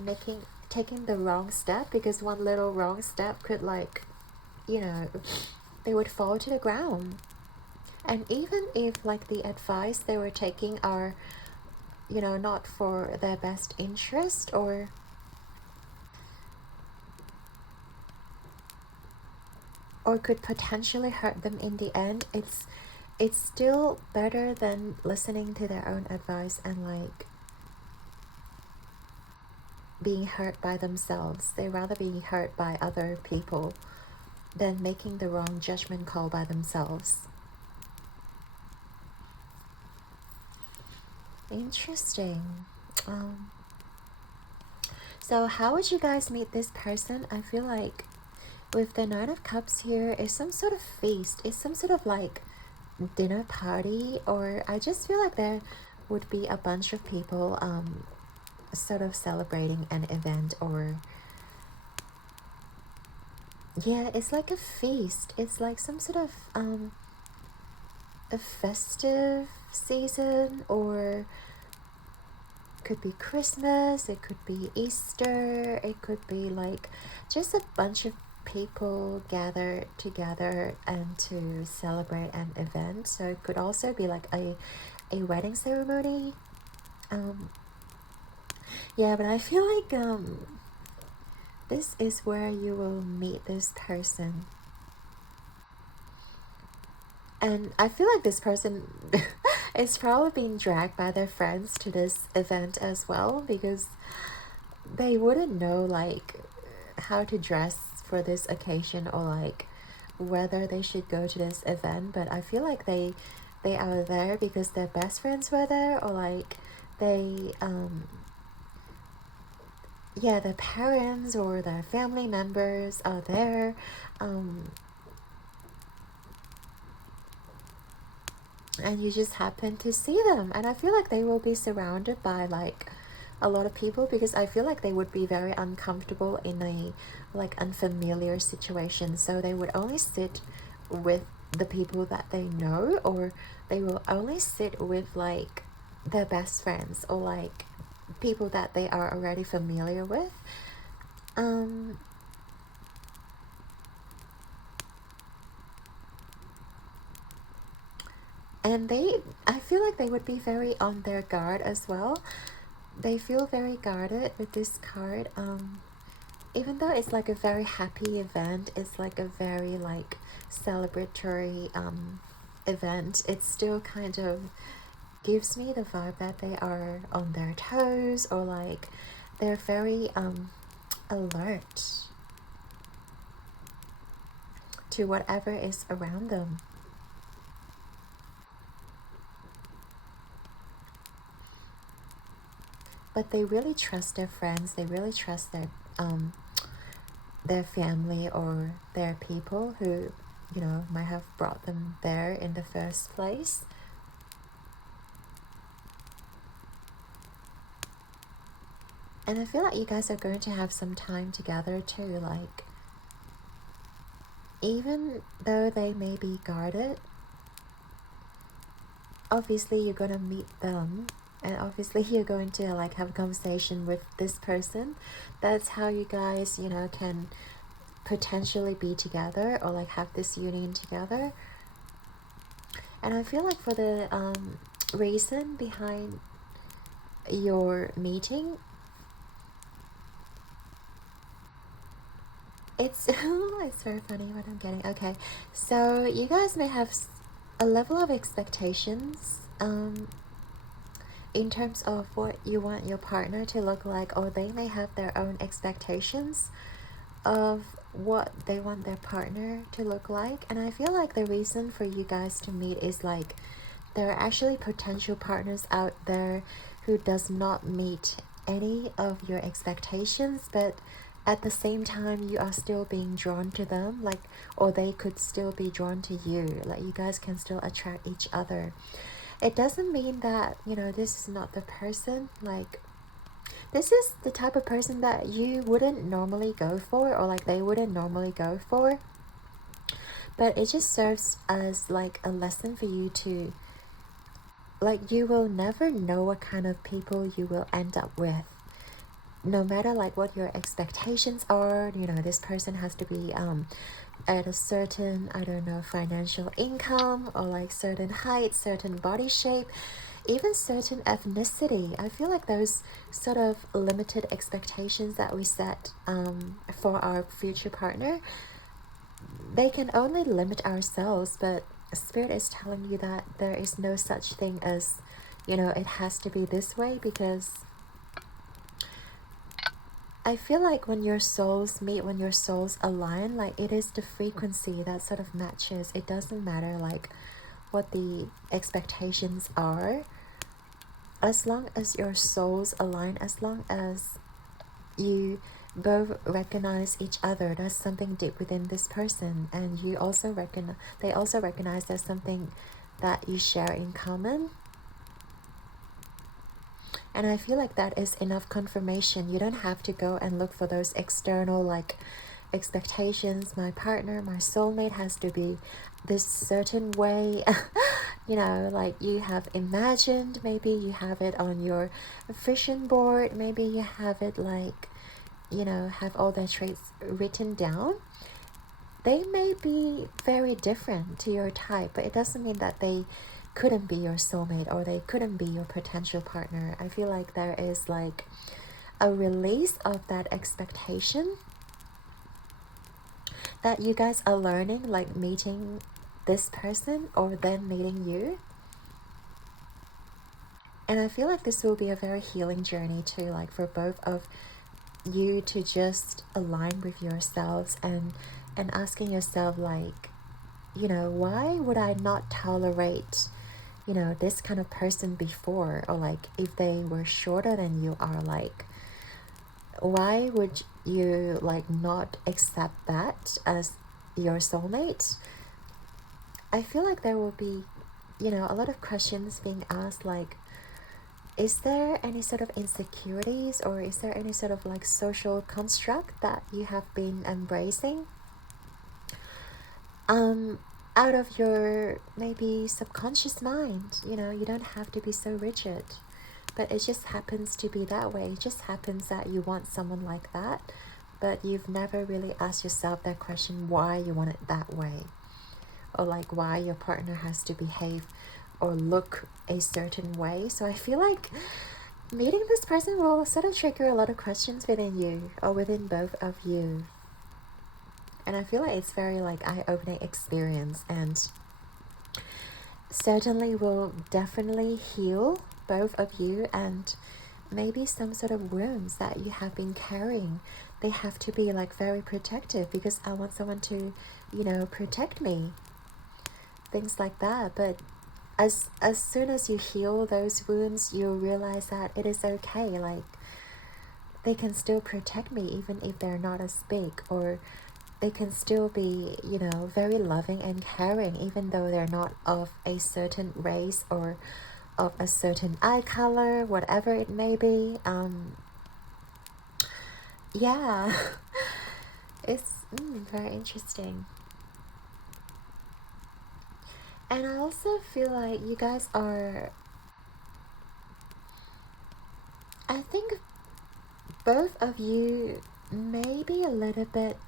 taking the wrong step, because one little wrong step could, like, you know, they would fall to the ground. And even if like the advice they were taking are, you know, not for their best interest, or could potentially hurt them in the end, it's still better than listening to their own advice and like being hurt by themselves. They rather be hurt by other people than making the wrong judgment call by themselves. Interesting. So how would you guys meet this person? I feel like with the Nine of Cups here, is some sort of feast. It's some sort of like dinner party, or I just feel like there would be a bunch of people sort of celebrating an event, or yeah, it's like a feast. It's like some sort of a festive season, or could be Christmas, it could be Easter, it could be like just a bunch of people gather together and to celebrate an event. So it could also be like a wedding ceremony. Yeah, but I feel like this is where you will meet this person. And I feel like this person is probably being dragged by their friends to this event as well, because they wouldn't know like how to dress for this occasion, or like whether they should go to this event. But I feel like they are there because their best friends were there, or like they yeah, their parents or their family members are there. And you just happen to see them, and I feel like they will be surrounded by like a lot of people, because I feel like they would be very uncomfortable in a like unfamiliar situation. So they would only sit with the people that they know, or they will only sit with like their best friends, or like people that they are already familiar with. And I feel like they would be very on their guard as well. They feel very guarded with this card. Even though it's like a very happy event, it's like a very like celebratory event, it still kind of gives me the vibe that they are on their toes, or like they're very alert to whatever is around them. But they really trust their friends, they really trust their family, or their people who, you know, might have brought them there in the first place. And I feel like you guys are going to have some time together too, like even though they may be guarded, obviously you're gonna meet them, and obviously you're going to like have a conversation with this person. That's how you guys, you know, can potentially be together, or like have this union together. And I feel like for the reason behind your meeting, it's it's very funny what I'm getting. Okay, so you guys may have a level of expectations in terms of what you want your partner to look like, or they may have their own expectations of what they want their partner to look like. And I feel like the reason for you guys to meet is like there are actually potential partners out there who does not meet any of your expectations, but at the same time you are still being drawn to them, like, or they could still be drawn to you, like you guys can still attract each other. It doesn't mean that, you know, this is not the person, like this is the type of person that you wouldn't normally go for, or like they wouldn't normally go for, but it just serves as like a lesson for you to, like, you will never know what kind of people you will end up with, no matter like what your expectations are. You know, this person has to be at a certain, I don't know, financial income, or like certain height, certain body shape, even certain ethnicity. I feel like those sort of limited expectations that we set for our future partner, they can only limit ourselves, but Spirit is telling you that there is no such thing as, you know, it has to be this way, because I feel like when your souls meet, when your souls align, like it is the frequency that sort of matches. It doesn't matter like what the expectations are. As long as your souls align, as long as you both recognize each other, there's something deep within this person, and you also recognize, they also recognize there's something that you share in common. And I feel like that is enough confirmation. You don't have to go and look for those external like expectations. My partner, my soulmate has to be this certain way. You know, like you have imagined, maybe you have it on your vision board, maybe you have it like, you know, have all their traits written down. They may be very different to your type, but it doesn't mean that they couldn't be your soulmate or they couldn't be your potential partner. I feel like there is like a release of that expectation that you guys are learning, like meeting this person or them meeting you. And I feel like this will be a very healing journey too, like for both of you to just align with yourselves and asking yourself like, you know, why would I not tolerate, you know, this kind of person before? Or like if they were shorter than you are, like why would you like not accept that as your soulmate? I feel like there will be, you know, a lot of questions being asked, like, is there any sort of insecurities, or is there any sort of like social construct that you have been embracing out of your maybe subconscious mind? You know, you don't have to be so rigid, but it just happens to be that way. It just happens that you want someone like that, but you've never really asked yourself that question, why you want it that way, or like why your partner has to behave or look a certain way. So I feel like meeting this person will sort of trigger a lot of questions within you, or within both of you. And I feel like it's very like eye-opening experience, and certainly will definitely heal both of you, and maybe some sort of wounds that you have been carrying. They have to be like very protective, because I want someone to, you know, protect me, things like that. But as soon as you heal those wounds, you'll realize that it is okay. Like they can still protect me even if they're not as big, or they can still be, you know, very loving and caring even though they're not of a certain race or of a certain eye color, whatever it may be. Yeah. It's very interesting. And I also feel like you guys are, I think both of you maybe a little bit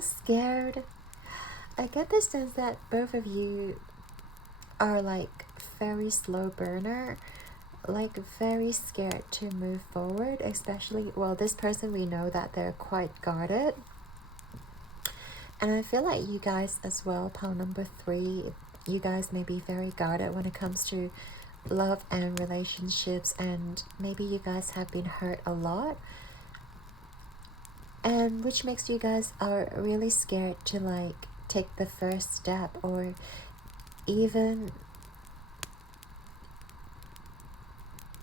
scared. I get the sense that both of you are like very slow burner, like very scared to move forward, especially, well, this person, we know that they're quite guarded. And I feel like you guys as well, pile number 3, you guys may be very guarded when it comes to love and relationships, and maybe you guys have been hurt a lot, and which makes you guys are really scared to like take the first step, or even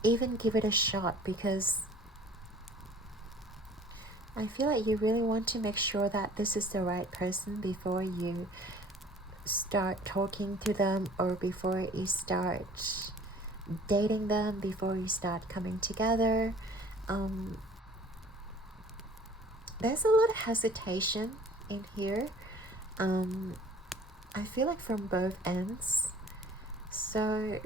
give it a shot, because I feel like you really want to make sure that this is the right person before you start talking to them, or before you start dating them, before you start coming together. There's a lot of hesitation in here. I feel like from both ends. So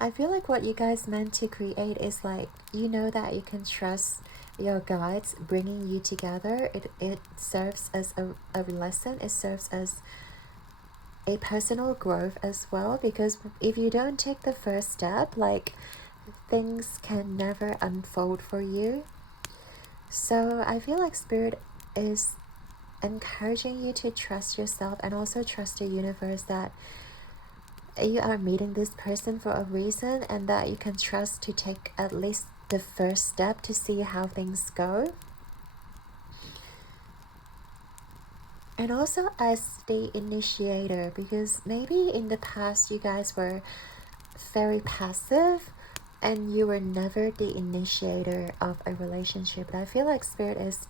I feel like what you guys meant to create is like, you know that you can trust your guides bringing you together. It serves as a lesson. It serves as a personal growth as well, because if you don't take the first step, like, things can never unfold for you. So I feel like Spirit is encouraging you to trust yourself and also trust the universe that you are meeting this person for a reason, and that you can trust to take at least the first step to see how things go. And also as the initiator, because maybe in the past you guys were very passive and you were never the initiator of a relationship. But I feel like Spirit is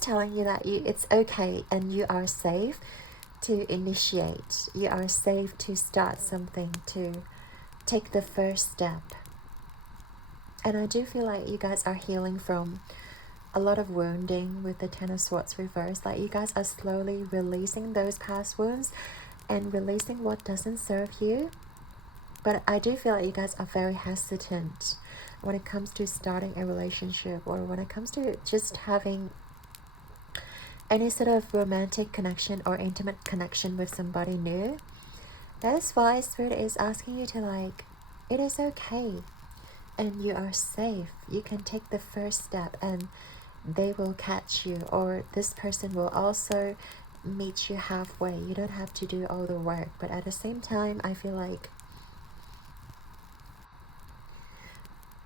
telling you that it's okay and you are safe to initiate. You are safe to start something, to take the first step. And I do feel like you guys are healing from a lot of wounding with the Ten of Swords reversed. Like, you guys are slowly releasing those past wounds and releasing what doesn't serve you. But I do feel like you guys are very hesitant when it comes to starting a relationship, or when it comes to just having any sort of romantic connection or intimate connection with somebody new. That's why Spirit is asking you to, like, it is okay and you are safe. You can take the first step and they will catch you, or this person will also meet you halfway. You don't have to do all the work. But at the same time, I feel like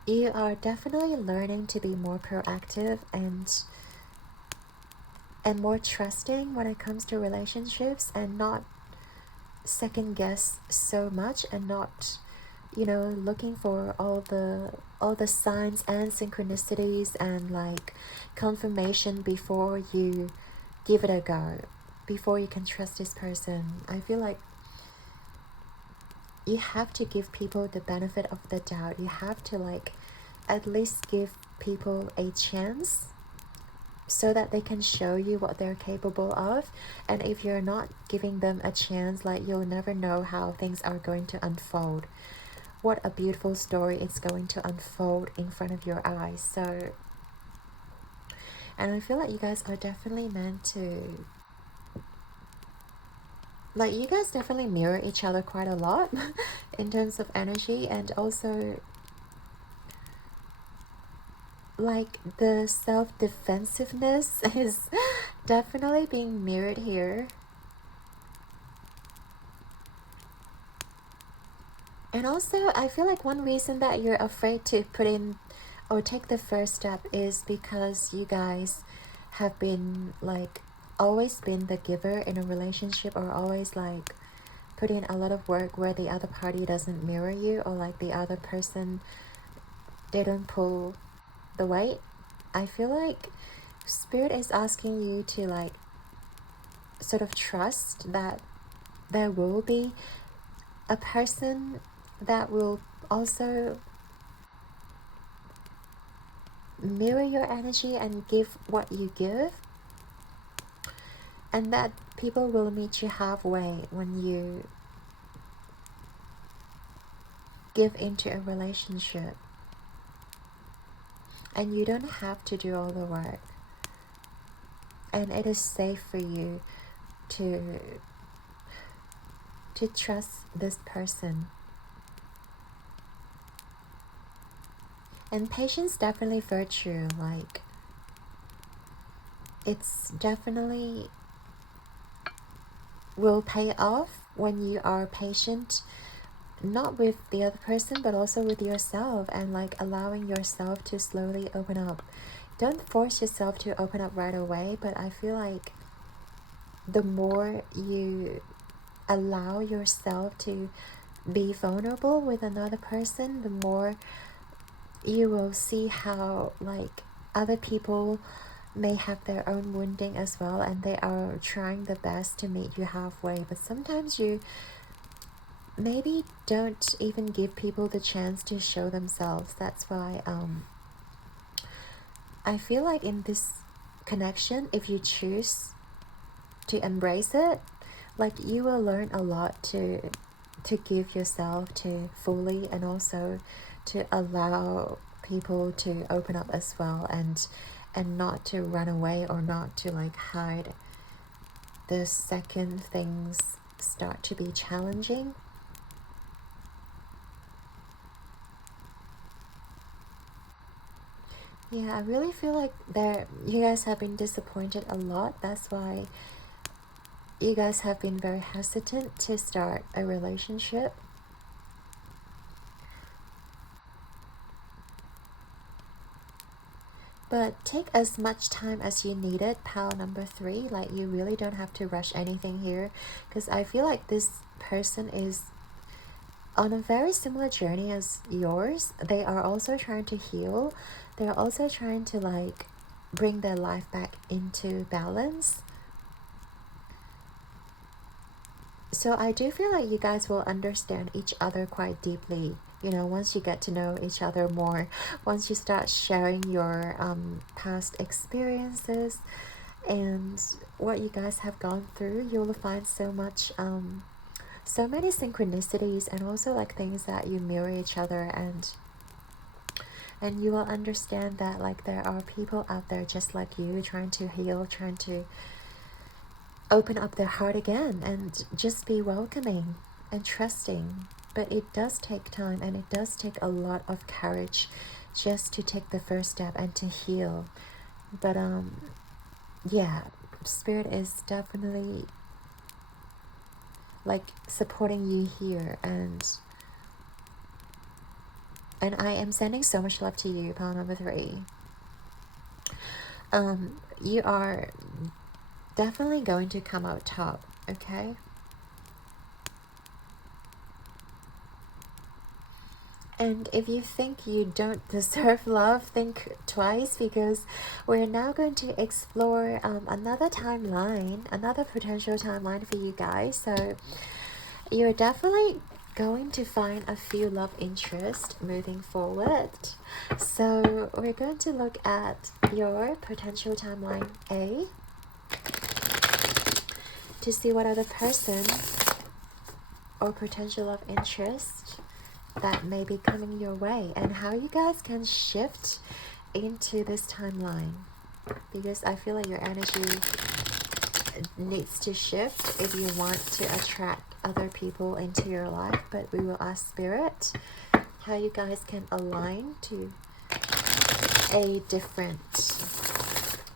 you are definitely learning to be more proactive and more trusting when it comes to relationships, and not second guess so much, and not, you know, looking for all the signs and synchronicities and like confirmation before you give it a go, before you can trust this person. I feel like you have to give people the benefit of the doubt. You have to, like, at least give people a chance so that they can show you what they're capable of. And if you're not giving them a chance, like, you'll never know how things are going to unfold. What a beautiful story it's going to unfold in front of your eyes. So, and I feel like you guys are definitely meant to, like, you guys definitely mirror each other quite a lot in terms of energy, and also like the self-defensiveness is definitely being mirrored here. And also, I feel like one reason that you're afraid to put in or take the first step is because you guys have been, like, always been the giver in a relationship, or always, like, put in a lot of work where the other party doesn't mirror you, or like the other person didn't pull the weight. I feel like Spirit is asking you to, like, sort of trust that there will be a person that will also mirror your energy and give what you give, and that people will meet you halfway when you give into a relationship, and you don't have to do all the work, and it is safe for you to trust this person. And patience definitely virtue. Like, it's definitely will pay off when you are patient, not with the other person but also with yourself, and like allowing yourself to slowly open up. Don't force yourself to open up right away, but I feel like the more you allow yourself to be vulnerable with another person, the more you will see how like other people may have their own wounding as well, and they are trying the best to meet you halfway, but sometimes you maybe don't even give people the chance to show themselves. That's why I feel like in this connection, if you choose to embrace it, like you will learn a lot to give yourself to fully, and also to allow people to open up as well, and not to run away or not to like hide the second things start to be challenging. Yeah, I really feel like you guys have been disappointed a lot. That's why you guys have been very hesitant to start a relationship. But take as much time as you need it, pile number 3. Like, you really don't have to rush anything here, because I feel like this person is on a very similar journey as yours. They are also trying to heal. They're also trying to like bring their life back into balance. So I do feel like you guys will understand each other quite deeply, you know, once you get to know each other more, once you start sharing your past experiences and what you guys have gone through. You'll find so much so many synchronicities, and also like things that you mirror each other, and you will understand that like there are people out there just like you, trying to heal, trying to open up their heart again, and just be welcoming and trusting. But it does take time, and it does take a lot of courage just to take the first step and to heal. But yeah, Spirit is definitely like supporting you here, and I am sending so much love to you, pile number 3. You are definitely going to come out top, okay? And if you think you don't deserve love, think twice, because we're now going to explore another timeline, another potential timeline for you guys. So you're definitely going to find a few love interest moving forward. So we're going to look at your potential timeline A to see what other person or potential love interest that may be coming your way, and how you guys can shift into this timeline, because I feel like your energy needs to shift if you want to attract other people into your life. But we will ask Spirit how you guys can align to a different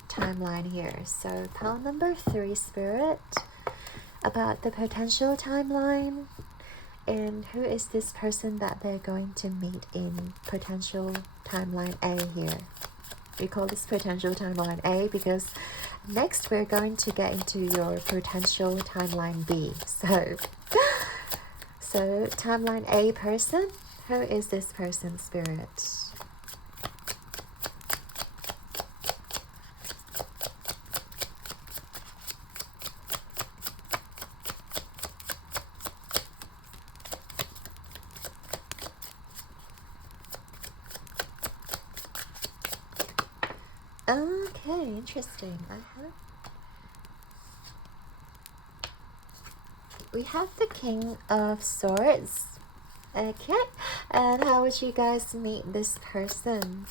timeline here. So pile number 3, Spirit, about the potential timeline. And who is this person that they're going to meet in potential timeline A here? We call this potential timeline A because next we're going to get into your potential timeline B. So timeline A person, who is this person, Spirit? Okay, interesting. We have the King of Swords. Okay, and how would you guys meet this person?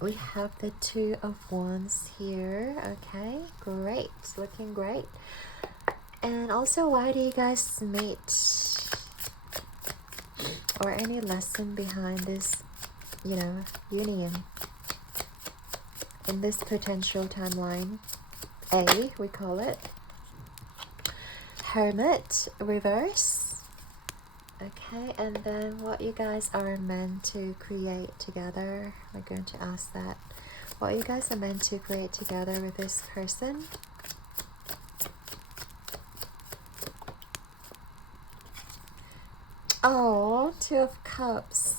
We have the Two of Wands here. Okay, great, looking great. And also, why do you guys meet? Or any lesson behind this, you know, union in this potential timeline A, we call it. Hermit, reverse. Okay, and then what you guys are meant to create together. We're going to ask that. what you guys are meant to create together with this person. Oh, Two of Cups.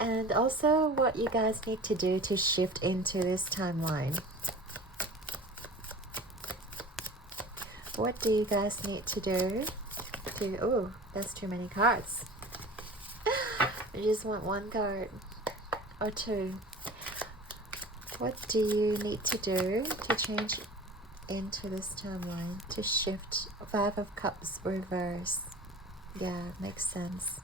And also what you guys need to do to shift into this timeline. What do you guys need to do to... Oh, that's too many cards. I just want one card or two. What do you need to do to change into this timeline? To shift. Five of Cups reverse. Yeah, makes sense.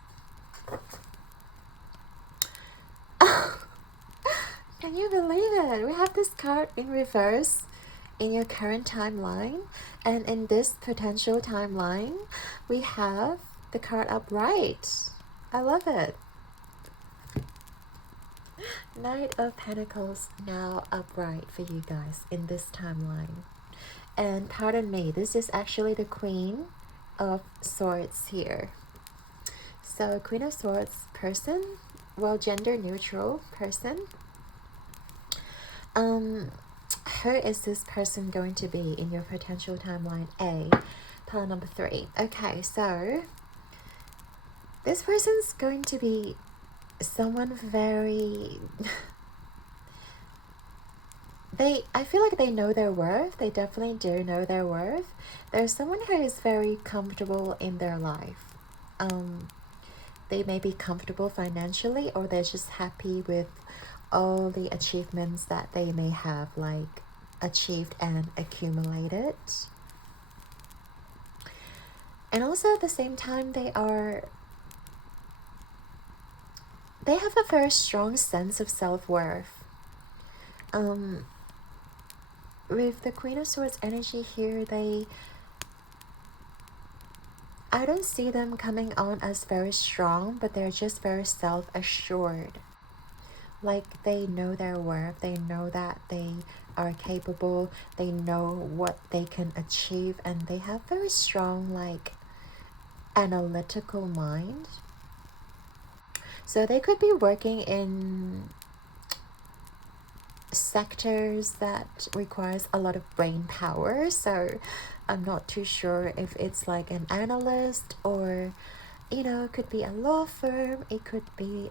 Can you believe it? We have this card in reverse in your current timeline, and in this potential timeline we have the card upright. I love it. Knight of Pentacles now upright for you guys in this timeline. And pardon me, this is actually the Queen of Swords here. So Queen of Swords person, well, gender neutral person. Who is this person going to be in your potential timeline? Pile number 3. Okay, so this person's going to be someone very I feel like they know their worth. They definitely do know their worth. There's someone who is very comfortable in their life. They may be comfortable financially, or they're just happy with all the achievements that they may have like achieved and accumulated. And also at the same time, they have a very strong sense of self-worth. With the Queen of Swords energy here, I don't see them coming on as very strong, but they're just very self-assured. Like they know their worth, they know that they are capable, they know what they can achieve, and they have very strong like analytical mind. So they could be working in sectors that requires a lot of brain power. So I'm not too sure if it's like an analyst, or you know, it could be a law firm, it could be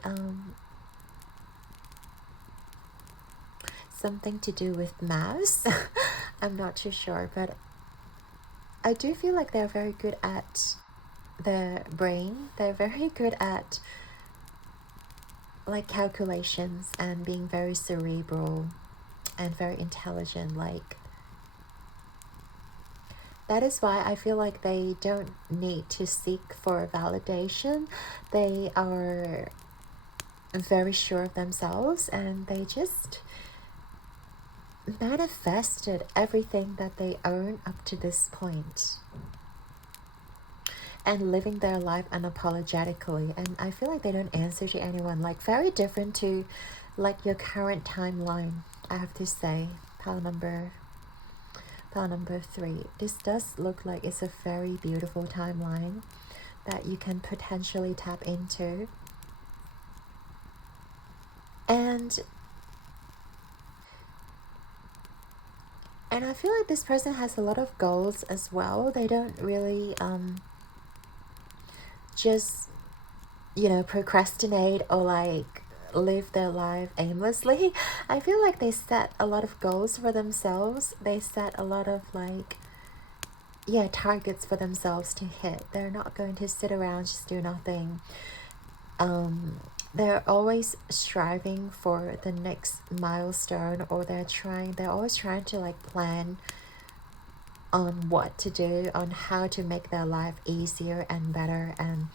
something to do with maths. I'm not too sure, but I do feel like they're very good at the brain. They're very good at like calculations and being very cerebral and very intelligent. Like that is why I feel like they don't need to seek for validation. They are very sure of themselves, and they just manifested everything that they own up to this point, and living their life unapologetically. And I feel like they don't answer to anyone. Like very different to like your current timeline, I have to say. Pile number 3. This does look like it's a very beautiful timeline that you can potentially tap into. And I feel like this person has a lot of goals as well. They don't really just, you know, procrastinate or like live their life aimlessly. I feel like they set a lot of goals for themselves. They set a lot of like, yeah, targets for themselves to hit. They're not going to sit around just do nothing. They're always striving for the next milestone, or they're always trying to like plan on what to do, on how to make their life easier and better, and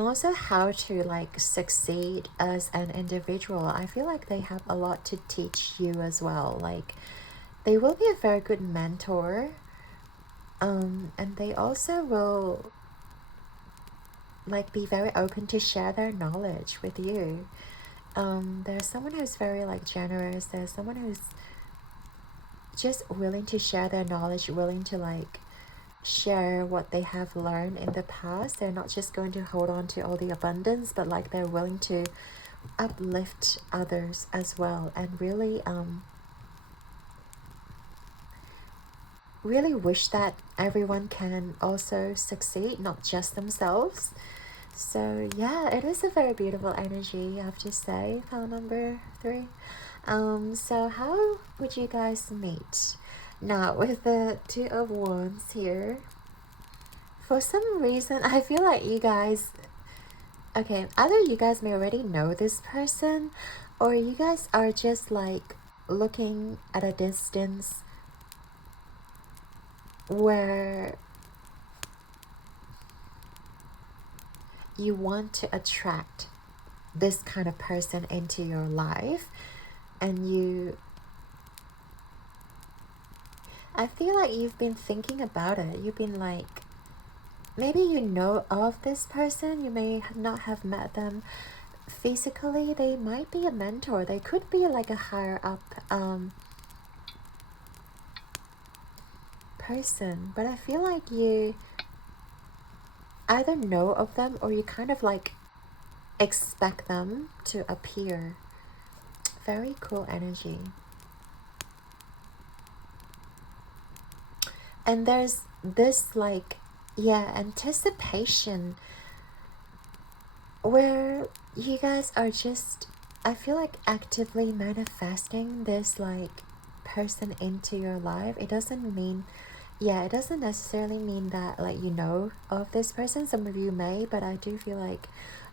also how to like succeed as an individual. I feel like they have a lot to teach you as well. Like they will be a very good mentor, and they also will like be very open to share their knowledge with you. There's someone who's very like generous. There's someone who's just willing to share their knowledge, willing to like share what they have learned in the past. They're not just going to hold on to all the abundance, but like they're willing to uplift others as well, and really really wish that everyone can also succeed, not just themselves. So yeah, it is a very beautiful energy, I have to say, pile number 3. So how would you guys meet? Now with the 2 of Wands here, for some reason I feel like you guys, okay, either you guys may already know this person, or you guys are just like looking at a distance where you want to attract this kind of person into your life, and I feel like you've been thinking about it. You've been like, maybe you know of this person, you may not have met them physically. They might be a mentor, they could be like a higher up person, but I feel like you either know of them or you kind of like expect them to appear. Very cool energy. And there's this like, yeah, anticipation where you guys are just, I feel like, actively manifesting this like person into your life. It doesn't mean, yeah, it doesn't necessarily mean that like you know of this person. Some of you may, but I do feel like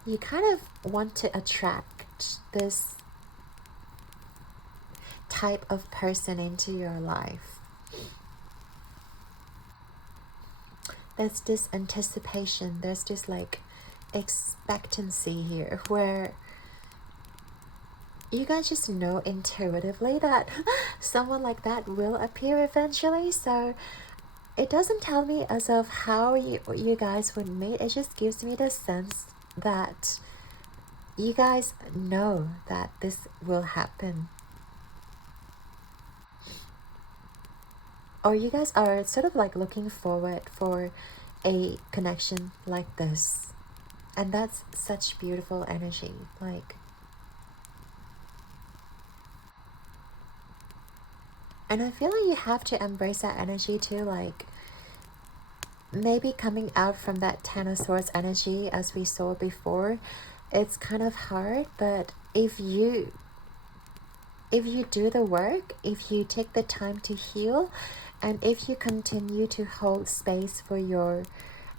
you kind of want to attract this type of person into your life. There's this anticipation, there's this like expectancy here where you guys just know intuitively that someone like that will appear eventually. So it doesn't tell me as of how you guys would meet. It just gives me the sense that you guys know that this will happen. Or you guys are sort of like looking forward for a connection like this. And that's such beautiful energy. Like, and I feel like you have to embrace that energy too. Like, maybe coming out from that Ten of Swords energy, as we saw before, it's kind of hard. But if you do the work, if you take the time to heal, and if you continue to hold space for your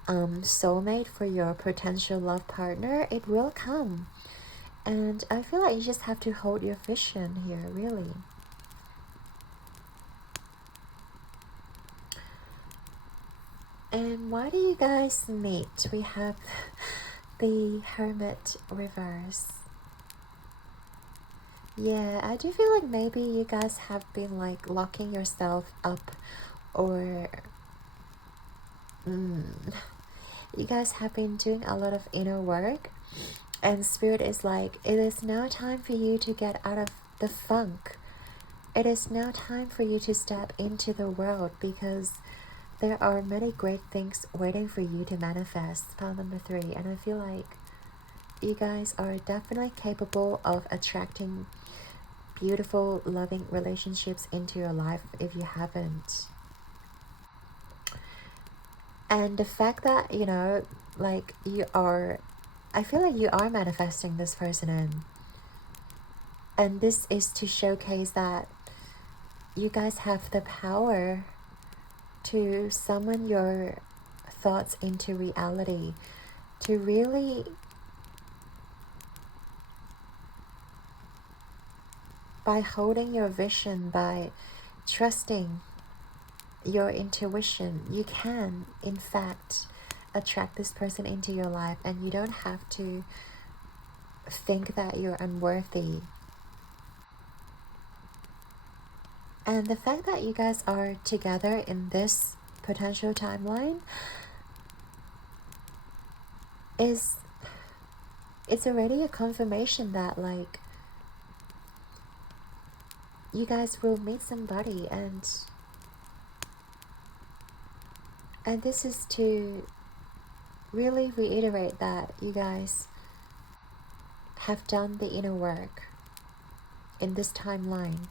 soulmate, for your potential love partner, it will come. And I feel like you just have to hold your vision here, really. And why do you guys meet? We have the Hermit reverse. Yeah, I do feel like maybe you guys have been like locking yourself up, or you guys have been doing a lot of inner work, and Spirit is like, it is now time for you to get out of the funk. It is now time for you to step into the world, because there are many great things waiting for you to manifest. Pile number 3. And I feel like you guys are definitely capable of attracting beautiful, loving relationships into your life if you haven't. And the fact that, you know, like you are, I feel like you are manifesting this person in. And this is to showcase that you guys have the power to summon your thoughts into reality, to really by holding your vision, by trusting your intuition, you can in fact attract this person into your life, and you don't have to think that you're unworthy. And the fact that you guys are together in this potential timeline is, it's already a confirmation that like you guys will meet somebody, and this is to really reiterate that you guys have done the inner work in this timeline,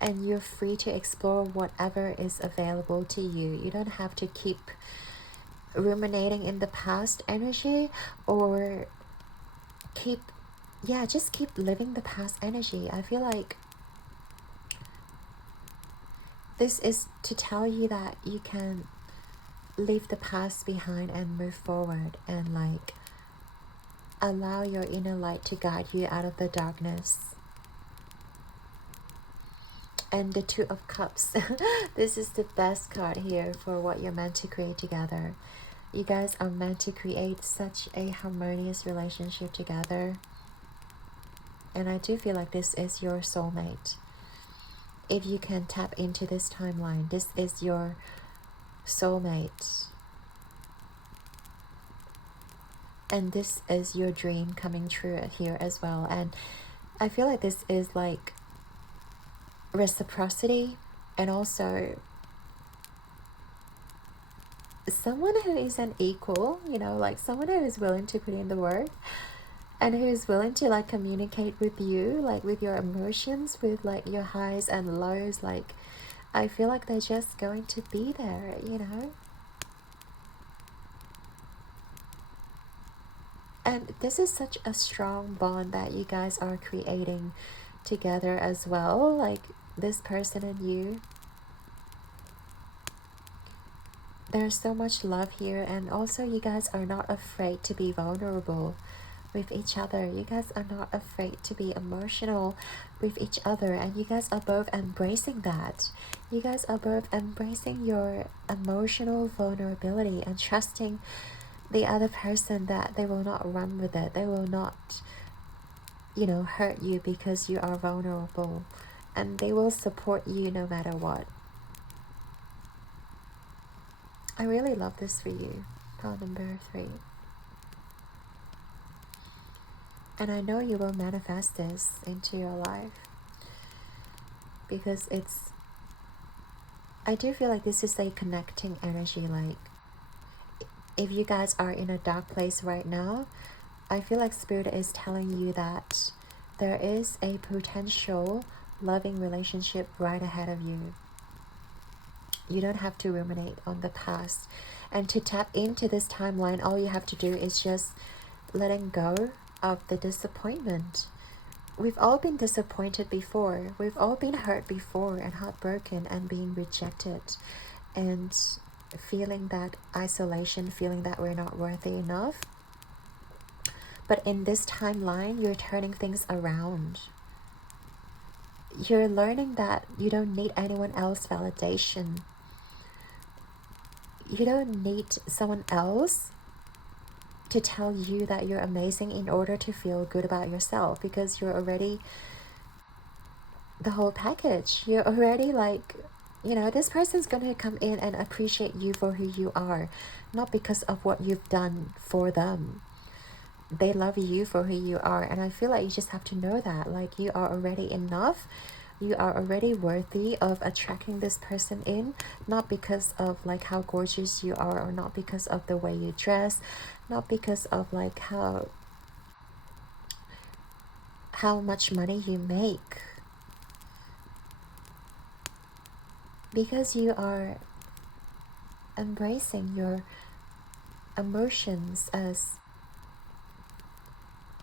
and you're free to explore whatever is available to you. You don't have to keep ruminating in the past energy, or just keep living the past energy. I feel like this is to tell you that you can leave the past behind and move forward, and like allow your inner light to guide you out of the darkness. And the Two of Cups. This is the best card here for what you're meant to create together. You guys are meant to create such a harmonious relationship together. And I do feel like this is your soulmate. If you can tap into this timeline, this is your soulmate. And this is your dream coming true here as well. And I feel like this is like reciprocity, and also someone who is an equal, you know, like someone who is willing to put in the work and who is willing to like communicate with you, like with your emotions, with like your highs and lows. Like I feel like they're just going to be there, you know. And this is such a strong bond that you guys are creating together as well, like this person and you. There's so much love here, and also you guys are not afraid to be vulnerable with each other. You guys are not afraid to be emotional with each other, and you guys are both embracing that. You guys are both embracing your emotional vulnerability and trusting the other person that they will not run with it. They will not, you know, hurt you because you are vulnerable, and they will support you no matter what. I really love this for you, pile number 3. And I know you will manifest this into your life, because I do feel like this is a connecting energy. Like if you guys are in a dark place right now, I feel like Spirit is telling you that there is a potential loving relationship right ahead of you. You don't have to ruminate on the past. And to tap into this timeline, all you have to do is just letting go of the disappointment. We've all been disappointed before. We've all been hurt before and heartbroken and being rejected and feeling that isolation, feeling that we're not worthy enough. But in this timeline, you're turning things around. You're learning that you don't need anyone else's validation. You don't need someone else to tell you that you're amazing in order to feel good about yourself, because you're already the whole package. You're already like, you know, this person's going to come in and appreciate you for who you are, not because of what you've done for them. They love you for who you are, and I feel like you just have to know that, like, you are already enough. You are already worthy of attracting this person in, not because of like how gorgeous you are, or not because of the way you dress, not because of like how much money you make, because you are embracing your emotions as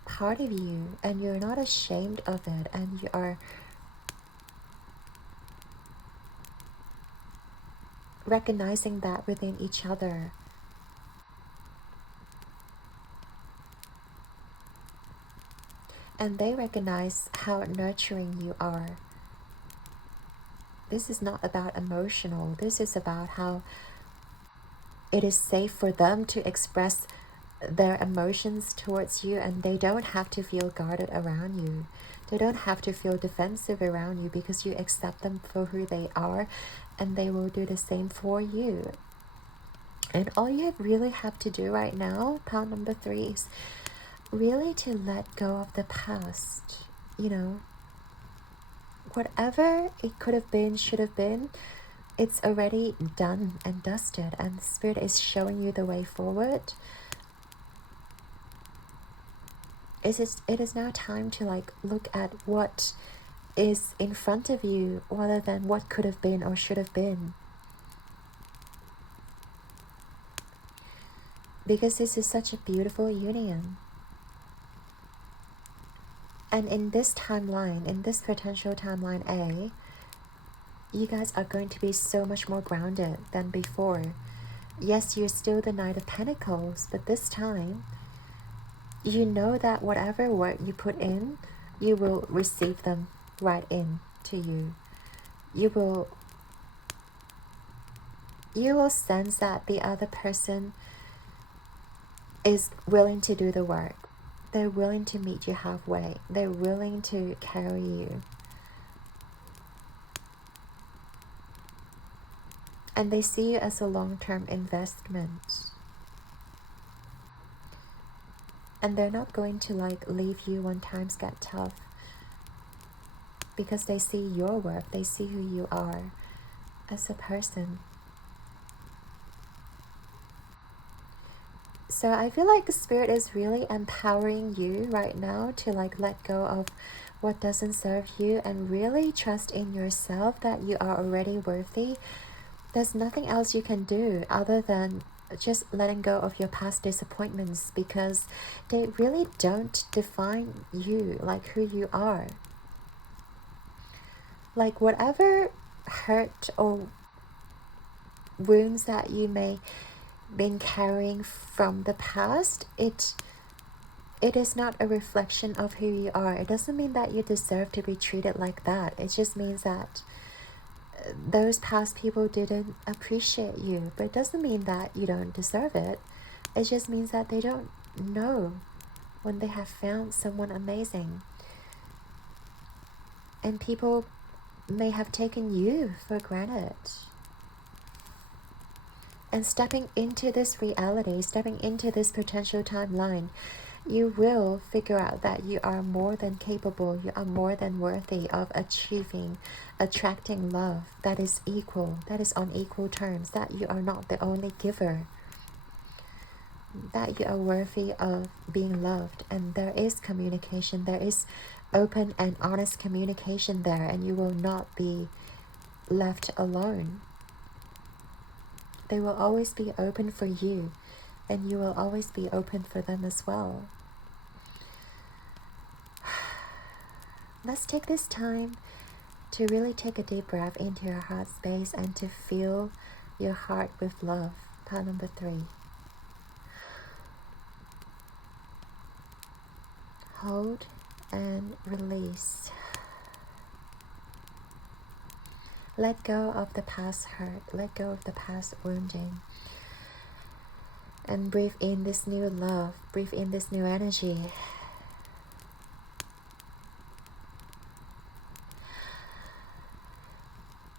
part of you, and you're not ashamed of it, and you are recognizing that within each other. And they recognize how nurturing you are. This is not about emotional. This is about how it is safe for them to express their emotions towards you, and they don't have to feel guarded around you. They don't have to feel defensive around you, because you accept them for who they are, and they will do the same for you. And all you really have to do right now, pile number 3, is really to let go of the past. You know, whatever it could have been, should have been, it's already done and dusted, and Spirit is showing you the way forward. it is now time to like look at what is in front of you rather than what could have been or should have been. Because this is such a beautiful union. And in this timeline, in this potential timeline A, you guys are going to be so much more grounded than before. Yes, you're still the Knight of Pentacles, but this time, you know that whatever work you put in, you will receive them right in to you. You will sense that the other person is willing to do the work. They're willing to meet you halfway. They're willing to carry you. And they see you as a long-term investment. And they're not going to like leave you when times get tough. Because they see your worth. They see who you are as a person. So I feel like the Spirit is really empowering you right now to like let go of what doesn't serve you and really trust in yourself that you are already worthy. There's nothing else you can do other than just letting go of your past disappointments, because they really don't define you, like who you are. Like whatever hurt or wounds that you may been carrying from the past, it is not a reflection of who you are. It doesn't mean that you deserve to be treated like that. It just means that those past people didn't appreciate you, but it doesn't mean that you don't deserve it. It just means that they don't know when they have found someone amazing. And people may have taken you for granted. And stepping into this reality, stepping into this potential timeline, you will figure out that you are more than capable, you are more than worthy of attracting love that is equal, that is on equal terms, that you are not the only giver, that you are worthy of being loved. And there is communication, there is open and honest communication there, and you will not be left alone. They will always be open for you, and you will always be open for them as well. Let's take this time to really take a deep breath into your heart space and to fill your heart with love. Pile number 3. Hold and release. Let go of the past hurt. Let go of the past wounding. And breathe in this new love. Breathe in this new energy.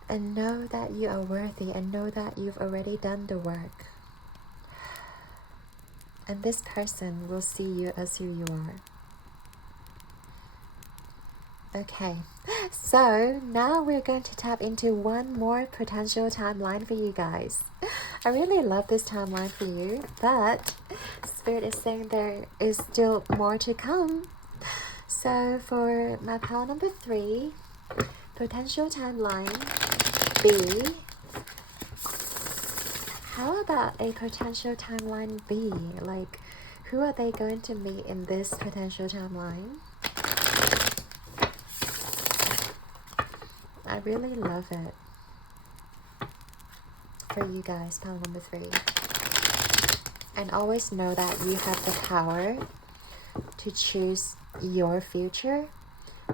And know that you are worthy, and know that you've already done the work. And this person will see you as who you are. Okay, so now we're going to tap into one more potential timeline for you guys. I really love this timeline for you, but Spirit is saying there is still more to come. So for my pile number 3, potential timeline B, how about a potential timeline B? Like, who are they going to meet in this potential timeline? I really love it for you guys, pile number 3. And always know that you have the power to choose your future,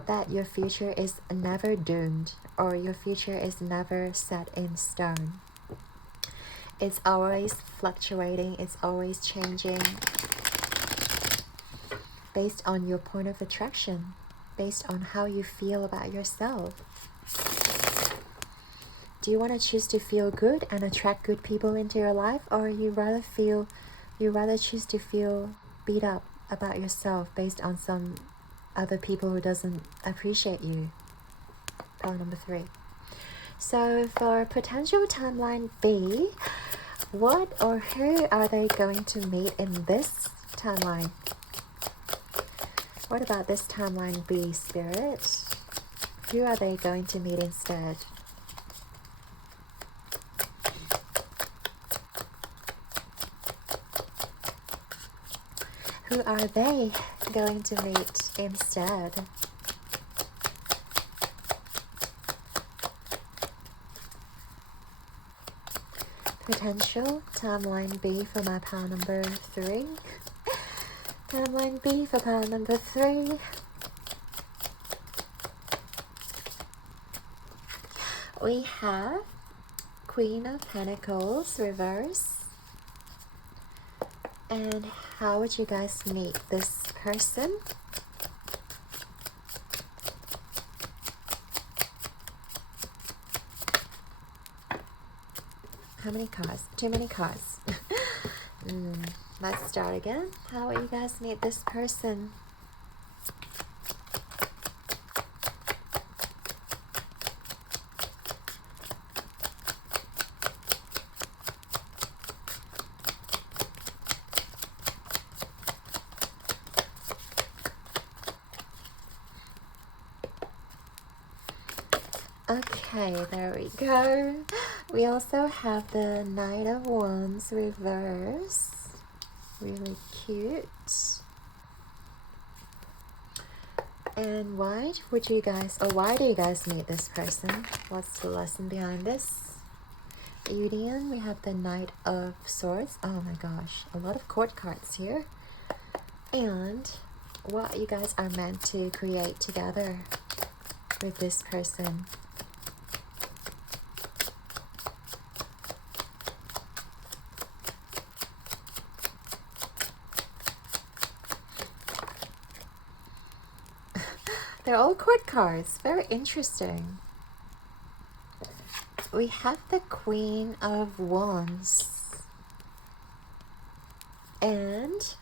that your future is never doomed, or your future is never set in stone. It's always fluctuating, it's always changing based on your point of attraction, based on how you feel about yourself. Do you want to choose to feel good and attract good people into your life, or you rather choose to feel beat up about yourself based on some other people who doesn't appreciate you? Pile number 3. So for potential timeline B, what or who are they going to meet in this timeline? What about this timeline B, Spirit? Who are they going to meet instead? Who are they going to meet instead? Potential timeline B for my pile number 3. Timeline B for pile number 3. We have Queen of Pentacles reverse. And how would you guys meet this person? How many cards? Too many cards. Let's start again. How will you guys meet this person? Okay, there we go. We also have the Knight of Wands reverse. Really cute. And why do you guys meet this person? What's the lesson behind this union? We have the Knight of Swords. Oh my gosh, a lot of court cards here. And what you guys are meant to create together with this person. They're all court cards. Very interesting. We have the Queen of Wands. And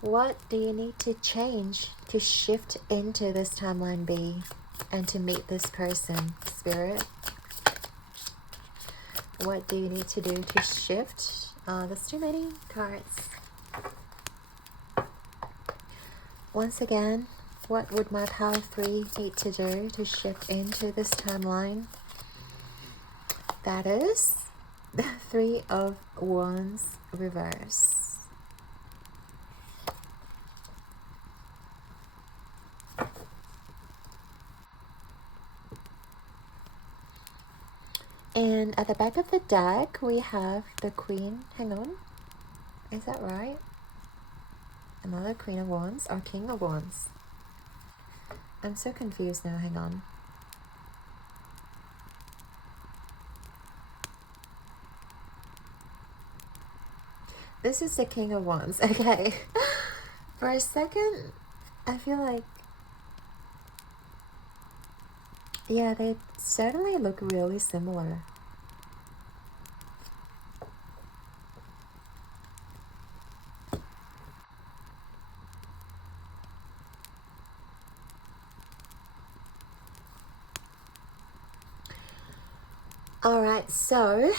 what do you need to change to shift into this timeline B and to meet this person, Spirit? What do you need to do to shift? There's too many cards. Once again, what would my pile 3 need to do to shift into this timeline? That is the 3 of Wands reverse. And at the back of the deck, we have the Queen. Hang on. Is that right? Another Queen of Wands or King of Wands? I'm so confused now, hang on. This is the King of Wands, okay. For a second, I feel like, yeah, they certainly look really similar. Alright, so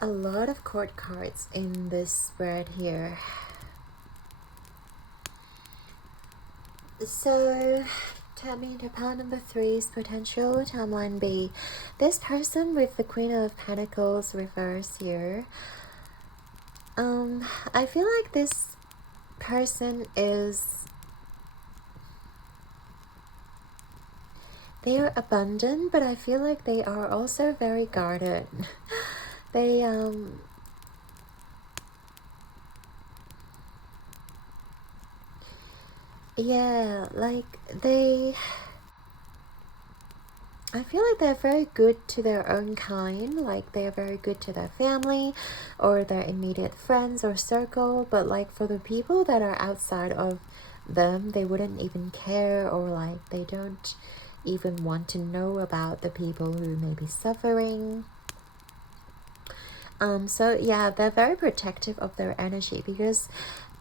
a lot of court cards in this spread here. So tell me into pile number 3's potential timeline B. This person with the Queen of Pentacles reverse here. I feel like this person is, they are abundant, but I feel like they are also very guarded. They yeah, like I feel like they're very good to their own kind, like they're very good to their family or their immediate friends or circle, but like for the people that are outside of them, they wouldn't even care, or like they don't even want to know about the people who may be suffering. So yeah, they're very protective of their energy, because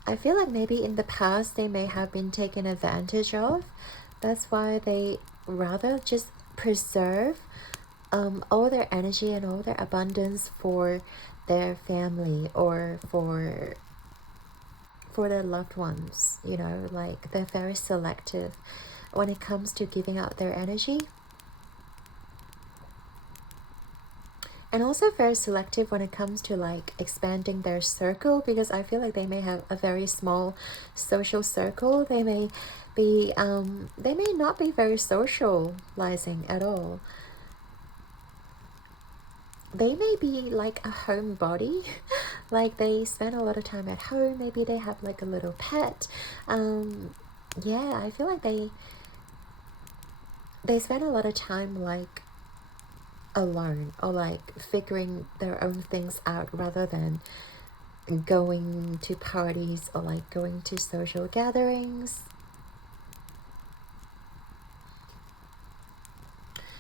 I feel like maybe in the past they may have been taken advantage of. That's why they rather just preserve all their energy and all their abundance for their family or for for their loved ones, you know, like they're very selective when it comes to giving out their energy. And also very selective when it comes to like expanding their circle, because I feel like they may have a very small social circle. They may not be very socializing at all. They may be like a homebody, like they spend a lot of time at home. Maybe they have like a little pet. Yeah, I feel like they spend a lot of time like alone, or like figuring their own things out, rather than going to parties or like going to social gatherings.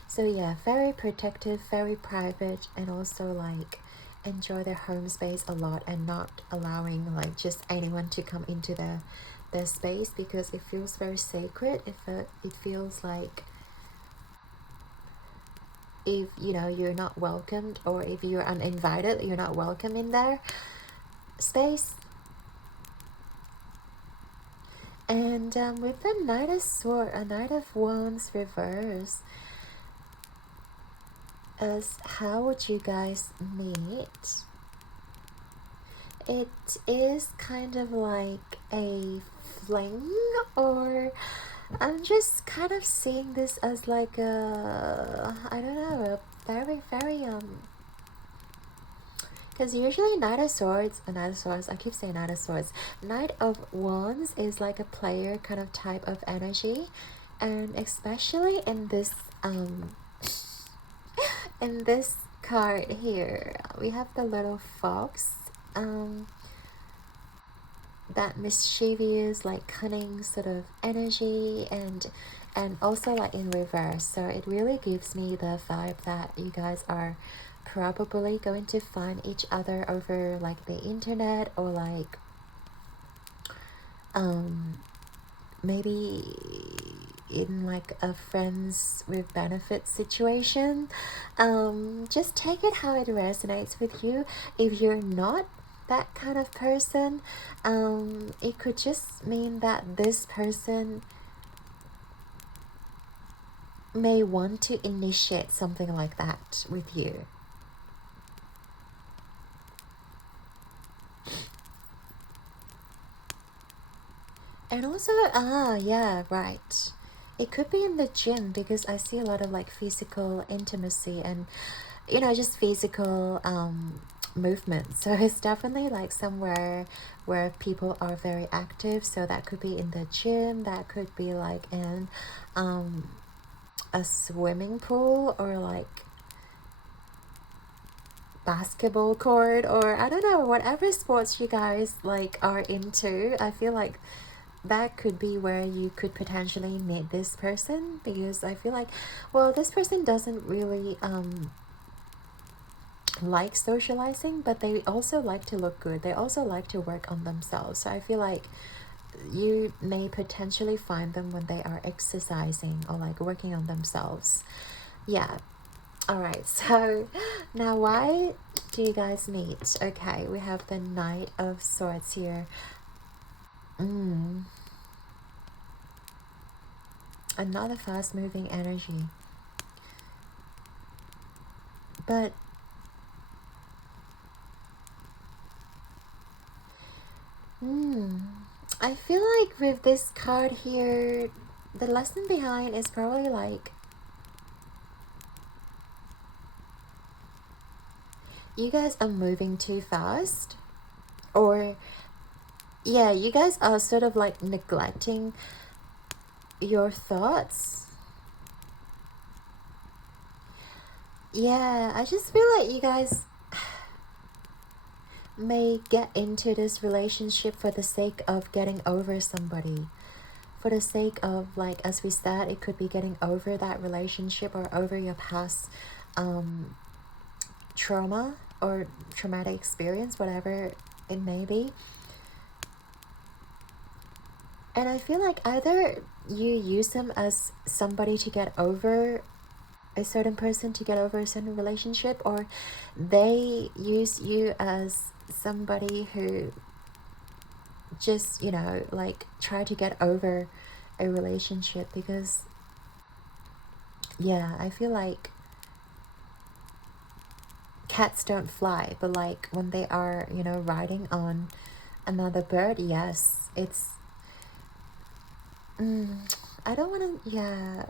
So yeah, very protective, very private, and also like enjoy their home space a lot, and not allowing like just anyone to come into their space, because it feels very sacred. It feels like if you know you're not welcomed, or if you're uninvited, you're not welcome in their space. And with the Knight of Swords, a Knight of Wands reverse, as how would you guys meet? It is kind of like a fling, or I'm just kind of seeing this as like a, I don't know, a very, very because usually Knight of Swords, I keep saying Knight of Swords, Knight of Wands is like a player kind of type of energy, and especially in this in this card here, we have the little fox, that mischievous, like cunning sort of energy, and also like in reverse. So it really gives me the vibe that you guys are probably going to find each other over like the internet, or like maybe in like a friends with benefits situation. Just take it how it resonates with you. If you're not that kind of person, it could just mean that this person may want to initiate something like that with you. And also, yeah, right. It could be in the gym, because I see a lot of like physical intimacy, and you know, just physical movement. So it's definitely like somewhere where people are very active. So that could be in the gym, that could be like in a swimming pool, or like basketball court, or I don't know, whatever sports you guys like are into. I feel like that could be where you could potentially meet this person, because I feel like, well, this person doesn't really like socializing, but they also like to look good. They also like to work on themselves. So I feel like you may potentially find them when they are exercising, or like working on themselves. Yeah. All right. So now, why do you guys meet? Okay, we have the Knight of Swords here. Another fast moving energy. But I feel like with this card here, the lesson behind is probably like you guys are moving too fast, or yeah, you guys are sort of like neglecting your thoughts. Yeah, I just feel like you guys may get into this relationship for the sake of getting over somebody. For the sake of, like, as we said, it could be getting over that relationship, or over your past trauma or traumatic experience, whatever it may be. And I feel like either you use them as somebody to get over a certain person, to get over a certain relationship, or they use you as somebody who just, you know, like try to get over a relationship, because yeah, I feel like cats don't fly, but like when they are, you know, riding on another bird, yes, it's I don't want to, yeah,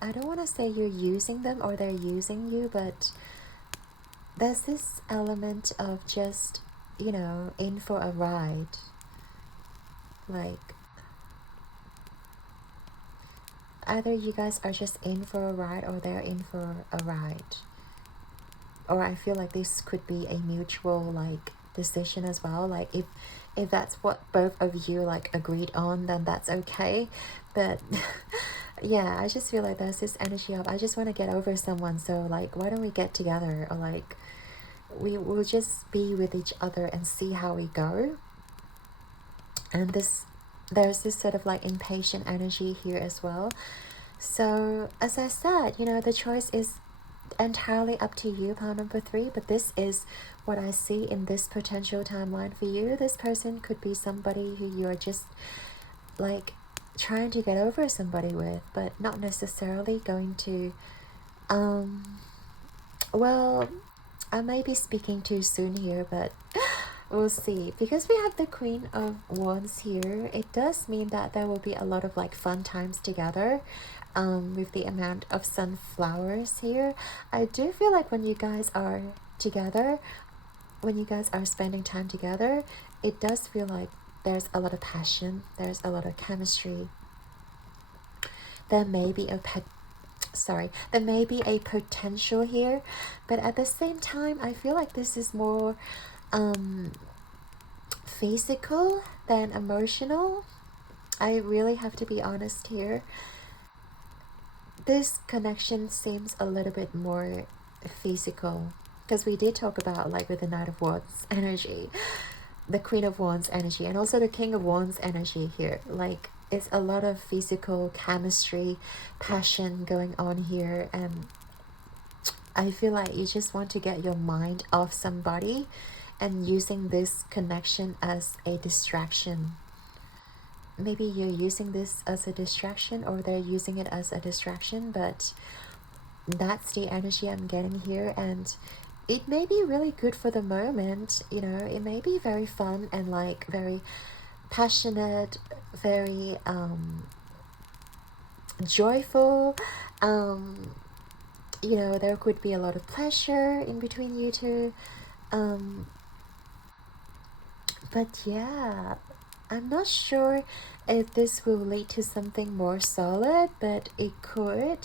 I don't want to say you're using them or they're using you, but there's this element of just, you know, in for a ride. Like, either you guys are just in for a ride or they're in for a ride. Or I feel like this could be a mutual, like, decision as well. Like, if that's what both of you, like, agreed on, then that's okay. But yeah, I just feel like there's this energy of, I just want to get over someone, so like, why don't we get together, or like we will just be with each other and see how we go. And there's this sort of like impatient energy here as well. So as I said, you know, the choice is entirely up to you, pile number 3, but this is what I see in this potential timeline for you. This person could be somebody who you're just like trying to get over somebody with, but not necessarily going to well, I may be speaking too soon here, but we'll see. Because we have the Queen of Wands here, it does mean that there will be a lot of like fun times together. With the amount of sunflowers here, I do feel like when you guys are together, when you guys are spending time together, it does feel like there's a lot of passion, there's a lot of chemistry. There may be a there may be a potential here, but at the same time, I feel like this is more physical than emotional. I really have to be honest here. This connection seems a little bit more physical, because we did talk about, like, with the Knight of Wands energy, the Queen of Wands energy, and also the King of Wands energy here. Like, it's a lot of physical chemistry, passion going on here, and I feel like you just want to get your mind off somebody and using this connection as a distraction. Maybe you're using this as a distraction, or they're using it as a distraction, but that's the energy I'm getting here. And it may be really good for the moment, you know, it may be very fun and like very passionate, very joyful. You know, there could be a lot of pleasure in between you two. But yeah, I'm not sure if this will lead to something more solid, but it could.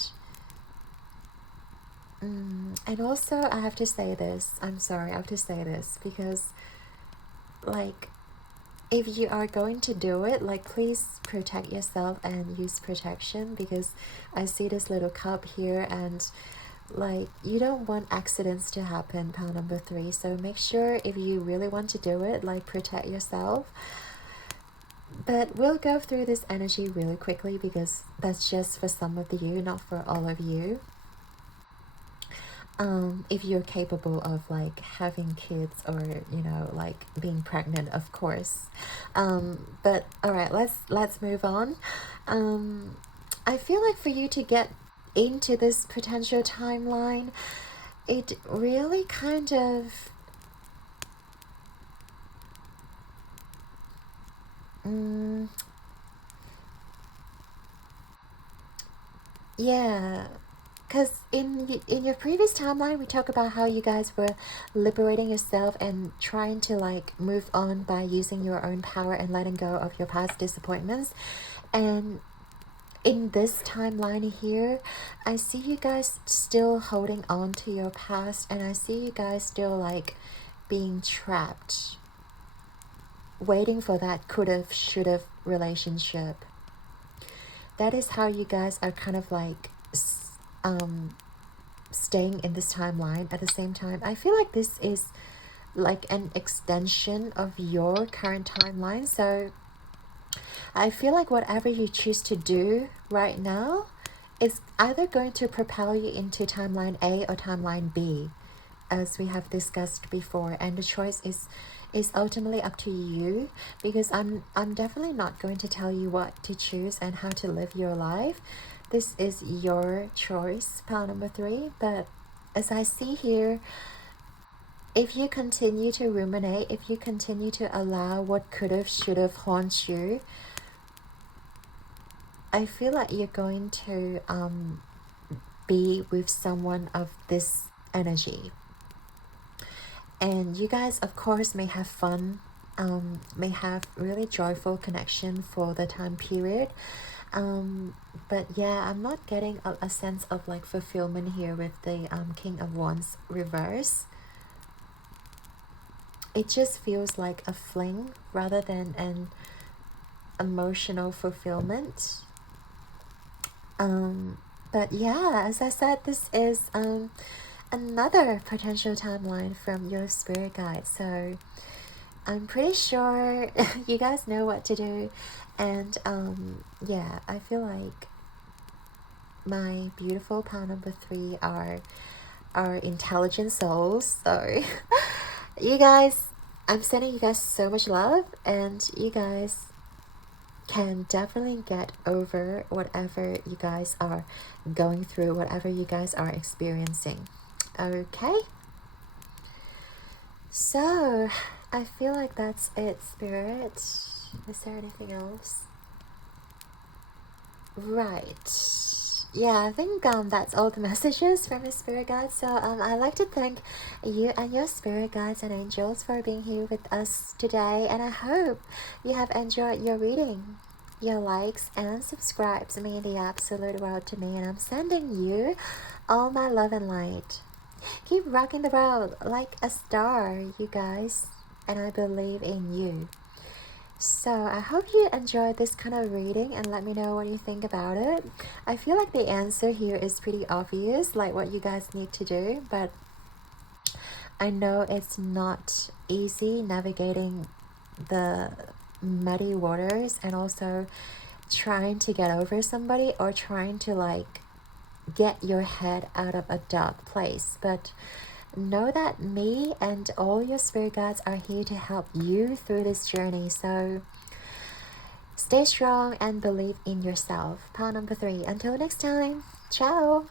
And also, I have to say this. I'm sorry, I have to say this, because, like, if you are going to do it, like, please protect yourself and use protection, because I see this little cup here, and like, you don't want accidents to happen, pile number 3. So make sure, if you really want to do it, like, protect yourself. But we'll go through this energy really quickly, because that's just for some of you, not for all of you. If you're capable of like having kids, or, you know, like being pregnant, of course. But all right, let's move on. I feel like for you to get into this potential timeline, it really kind of yeah, because in your previous timeline, we talked about how you guys were liberating yourself and trying to like move on by using your own power and letting go of your past disappointments. And in this timeline here, I see you guys still holding on to your past, and I see you guys still like being trapped, waiting for that could've, should've relationship. That is how you guys are kind of like staying in this timeline. At the same time, I feel like this is like an extension of your current timeline. So I feel like whatever you choose to do right now is either going to propel you into timeline A or timeline B, as we have discussed before. And the choice is is ultimately up to you, because I'm definitely not going to tell you what to choose and how to live your life. This is your choice, pile number 3. But as I see here, if you continue to ruminate, if you continue to allow what could have, should have haunt you, I feel like you're going to be with someone of this energy. And you guys, of course, may have fun, may have really joyful connection for the time period. But yeah, I'm not getting a sense of like fulfillment here with the King of Wands reverse. It just feels like a fling rather than an emotional fulfillment. But yeah, as I said, this is another potential timeline from your spirit guide. So I'm pretty sure you guys know what to do. And yeah, I feel like my beautiful pile number 3 are intelligent souls. So you guys, I'm sending you guys so much love, and you guys can definitely get over whatever you guys are going through, whatever you guys are experiencing. Okay, so I feel like that's it, Spirit. Is there anything else? Right. Yeah, I think that's all the messages from your spirit guides. So I'd like to thank you and your spirit guides and angels for being here with us today, and I hope you have enjoyed your reading. Your likes and subscribes mean the absolute world to me, and I'm sending you all my love and light. Keep rocking the world like a star, you guys, and I believe in you. So I hope you enjoyed this kind of reading, and let me know what you think about it. I feel like the answer here is pretty obvious, like what you guys need to do, but I know it's not easy navigating the muddy waters and also trying to get over somebody, or trying to like get your head out of a dark place. But know that me and all your spirit guides are here to help you through this journey. So stay strong and believe in yourself. Pile number 3. Until next time, ciao.